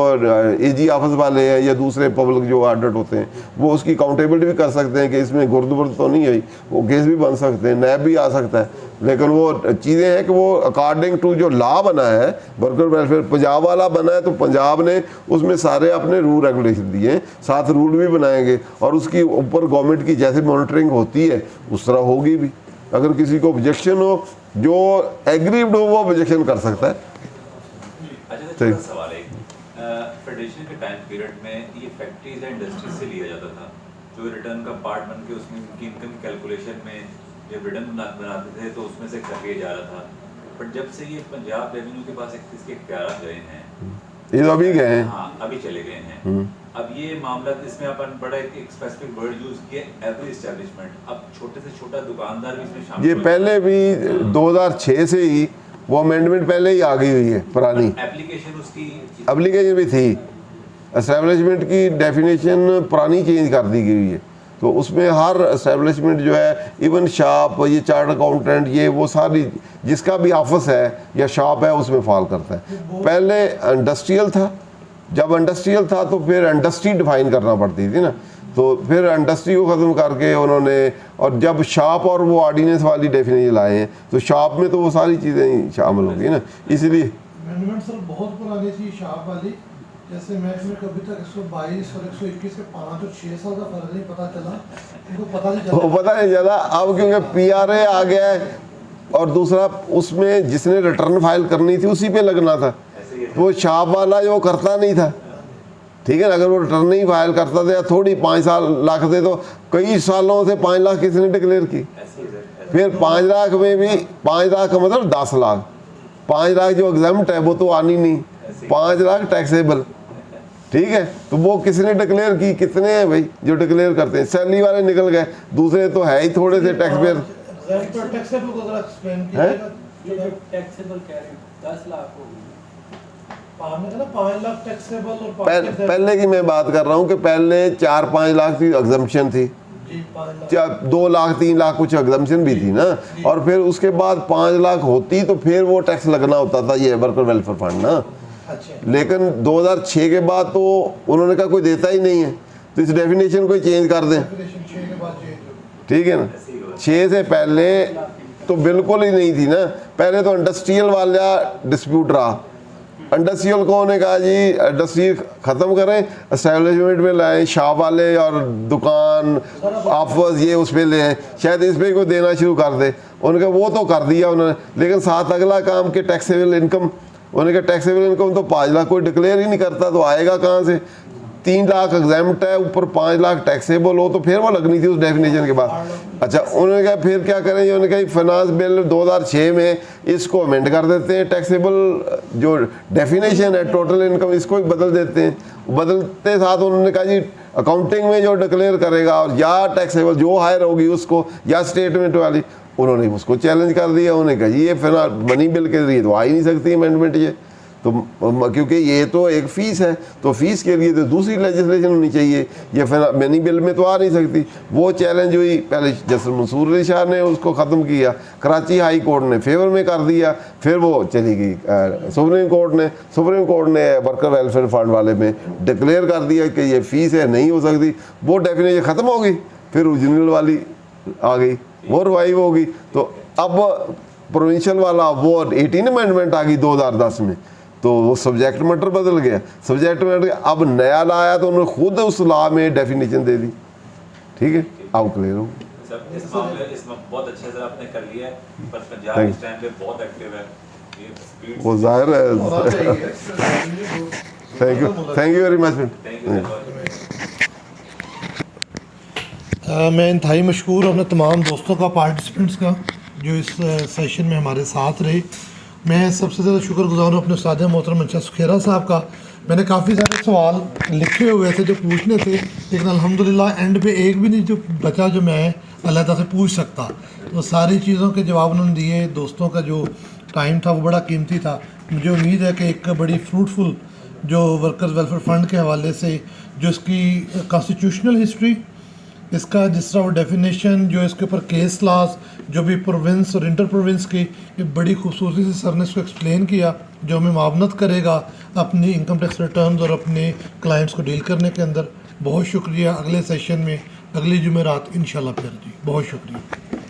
एजी ऑफिस वाले हैं या दूसरे पब्लिक जो ऑडिट होते हैं वो उसकी अकाउंटेबिलिटी भी कर सकते हैं कि इसमें गुर्द तो नहीं हुई, वो केस भी बन सकते हैं, नैब भी आ सकता है। लेकिन वो चीज़ें हैं कि वो अकॉर्डिंग टू जो लॉ बना है, वर्कर वेलफेयर पंजाब वाला बना है, तो पंजाब ने उसमें सारे अपने रूल रेगुलेशन दिए हैं, साथ रूल भी बनाएंगे, और उसकी ऊपर गवर्नमेंट की जैसे मॉनिटरिंग होती है उस तरह होगी भी। अगर किसी को ऑब्जेक्शन हो, जो एग्रीड हो वो ऑब्जेक्शन कर सकता है। अच्छा, तो छोटा सवाल है, फेडरेशन के टाइम पीरियड में ये फैक्ट्रीज या इंडस्ट्रीज से लिया जाता था, जो रिटर्न का पार्ट बन के उसमें उनकी इनकम कैलकुलेशन में जब रिटर्न बनाते थे तो उसमें से कटे जा रहा था। बट जब से ये पंजाब रेवेन्यू के पास इसके इख्तियार गए हैं, ये तो अभी गए हैं, हाँ अभी चले गए हैं, अब ये मामला, इसमें अपन बड़ा एक स्पेसिफिक वर्ड यूज किया, एवरी एस्टेब्लिशमेंट। अब छोटे से छोटा दुकानदार भी इसमें शामिल ये पहले भी 2006 से ही वो अमेंडमेंट पहले ही आ गई हुई है, पुरानी एप्लीकेशन उसकी एप्लीकेशन भी थी। एस्टेब्लिशमेंट की डेफिनेशन पुरानी चेंज कर दी गई है, तो उसमें हर एस्टेब्लिशमेंट जो है, इवन शॉप, ये चार्ट अकाउंटेंट, ये वो सारी जिसका भी ऑफिस है या शॉप है उसमें फॉल करता है। पहले इंडस्ट्रियल था, जब इंडस्ट्रियल था तो फिर इंडस्ट्री डिफाइन करना पड़ती थी ना, तो फिर इंडस्ट्री को ख़त्म करके उन्होंने, और जब शॉप और वो ऑर्डिनेंस वाली डेफिनेशन लाए हैं तो शॉप में तो वो सारी चीज़ें शामिल होगी ना, इसलिए अमेंडमेंट सर बहुत पुरानी थी शॉप वाली। जैसे मैच में कभी तक 122 और 121 के 5 और 6 साल का फर्क नहीं पता चला, इनको पता नहीं चला। वो पता नहीं चला अब, क्योंकि PRA आ गया है, और दूसरा उसमें जिसने रिटर्न फाइल करनी थी उसी पे लगना था, तो वो शॉप वाला जो करता नहीं था, ठीक है ना। अगर वो रिटर्न नहीं फाइल करता था या थोड़ी 5 लाख थे, तो कई सालों से 5 लाख किसने डिक्लेयर की, फिर 5 लाख में भी 5 लाख का मतलब 10 लाख, 5 लाख जो एग्जाम्प्ट है वो तो आनी नहीं, 5 लाख टैक्सेबल, ठीक है। तो वो किसने डिक्लेयर की, कितने हैं भाई जो डिक्लेयर करते हैं, सैलरी वाले निकल गए, दूसरे तो है ही थोड़े से टैक्स पेयर। टैक्सेबल कह रहे हैं 10 लाख हो गए, 5 लाख टैक्सेबल और पहले की मैं बात कर रहा हूँ कि पहले 4-5 लाख की एग्जम्पशन थी, 2 लाख 3 लाख कुछ एग्जम्पशन भी थी ना, और फिर उसके बाद 5 लाख होती तो फिर वो टैक्स लगना होता था, ये वर्कर वेलफेयर फंड ना। लेकिन 2006 के बाद तो उन्होंने कहा कोई देता ही नहीं है, तो इस डेफिनेशन को चेंज कर दें, ठीक है ना। 6 से पहले तो बिल्कुल ही नहीं थी ना, पहले तो इंडस्ट्रियल वाला डिस्प्यूट रहा, इंडस्ट्रियल को उन्होंने कहा जी इंडस्ट्री ख़त्म करें, एस्टेब्लिशमेंट में लाएं, शॉप वाले और दुकान ऑफिस ये उस पर ले आए, शायद इस पर कोई देना शुरू कर दे। उन्होंने कहा वो तो कर दिया उन्होंने, लेकिन साथ अगला काम के टैक्सेबल इनकम, उन्होंने कहा टैक्सेबल इनकम तो 5 लाख कोई डिक्लेयर ही नहीं करता, तो आएगा कहाँ से। 3 लाख एग्जाम्प्ट है, ऊपर 5 लाख टैक्सेबल हो, तो फिर वो लगनी थी उस डेफिनेशन के बाद। अच्छा, उन्होंने कहा फिर क्या करें, उन्होंने कहा फाइनेंस बिल 2006 में इसको अमेंड कर देते हैं, टैक्सेबल जो डेफिनेशन है टोटल इनकम इसको ही बदल देते हैं। बदलते साथ उन्होंने कहा जी अकाउंटिंग में जो डिक्लेयर करेगा और या टैक्सेबल जो हायर होगी उसको, या स्टेटमेंट वाली, उन्होंने उसको चैलेंज कर दिया। उन्होंने कहा जी ये फिर मनी बिल के लिए तो आ ही नहीं सकती अमेंडमेंट ये, तो क्योंकि ये तो एक फ़ीस है, तो फीस के लिए तो दूसरी लेजिस्लेशन होनी चाहिए, ये फिर मनी बिल में तो आ नहीं सकती। वो चैलेंज हुई, पहले जस्टिस मंसूर अली शाह ने उसको ख़त्म किया, कराची हाई कोर्ट ने फेवर में कर दिया, फिर वो चली गई सुप्रीम कोर्ट ने वर्कर वेलफेयर फंड वाले में डिक्लेयर कर दिया कि ये फ़ीस है, नहीं हो सकती। वो डेफिनेशन ख़त्म हो गई, फिर ओरिजिनल वाली आ गई, वो रिवाइव होगी। तो अब प्रोविंशियल वाला वो 18 अमेंडमेंट आ गई 2010 में, तो वो सब्जेक्ट मैटर बदल गया, सब्जेक्ट मैटर अब नया लाया तो उन्होंने खुद उस लॉ में डेफिनेशन दे दी, ठीक है। अब क्लियर हो इस मामले इसमें बहुत अच्छे से आपने कर लिया है, पर पंजाब इस टाइम पे बहुत एक्टिव है, ये स्पीड वो जाहिर है। Thank you very much. Thank you. मैं इंतहाई मशहूर अपने तमाम दोस्तों का, पार्टिसिपेंट्स का जो इस सेशन में हमारे साथ रहे। मैं सबसे ज़्यादा शुक्रगुजार हूँ अपने उस्ताद मोहतरम मंशा सुखेरा साहब का। मैंने काफ़ी सारे सवाल लिखे हुए थे जो पूछने थे, लेकिन अल्हम्दुलिल्लाह एंड पे एक भी नहीं जो बचा जो मैं अलहदा से पूछ सकता। तो सारी चीज़ों के जवाब उन्होंने दिए। दोस्तों का जो टाइम था वो बड़ा कीमती था। मुझे उम्मीद है कि एक बड़ी फ्रूटफुल जो वर्कर्स वेलफेयर फ़ंड के हवाले से जो इसकी कॉन्स्टिट्यूशनल हिस्ट्री, इसका जिस तरह वो डेफिनेशन, जो इसके ऊपर केस लॉज, जो भी प्रोविंस और इंटर प्रोविंस की, ये बड़ी खूबसूरती से सर ने इसको एक्सप्लेन किया, जो हमें मावनत करेगा अपनी इनकम टैक्स रिटर्न्स और अपने क्लाइंट्स को डील करने के अंदर। बहुत शुक्रिया। अगले सेशन में अगली जुमेरात इंशाल्लाह फिर जी। बहुत शुक्रिया।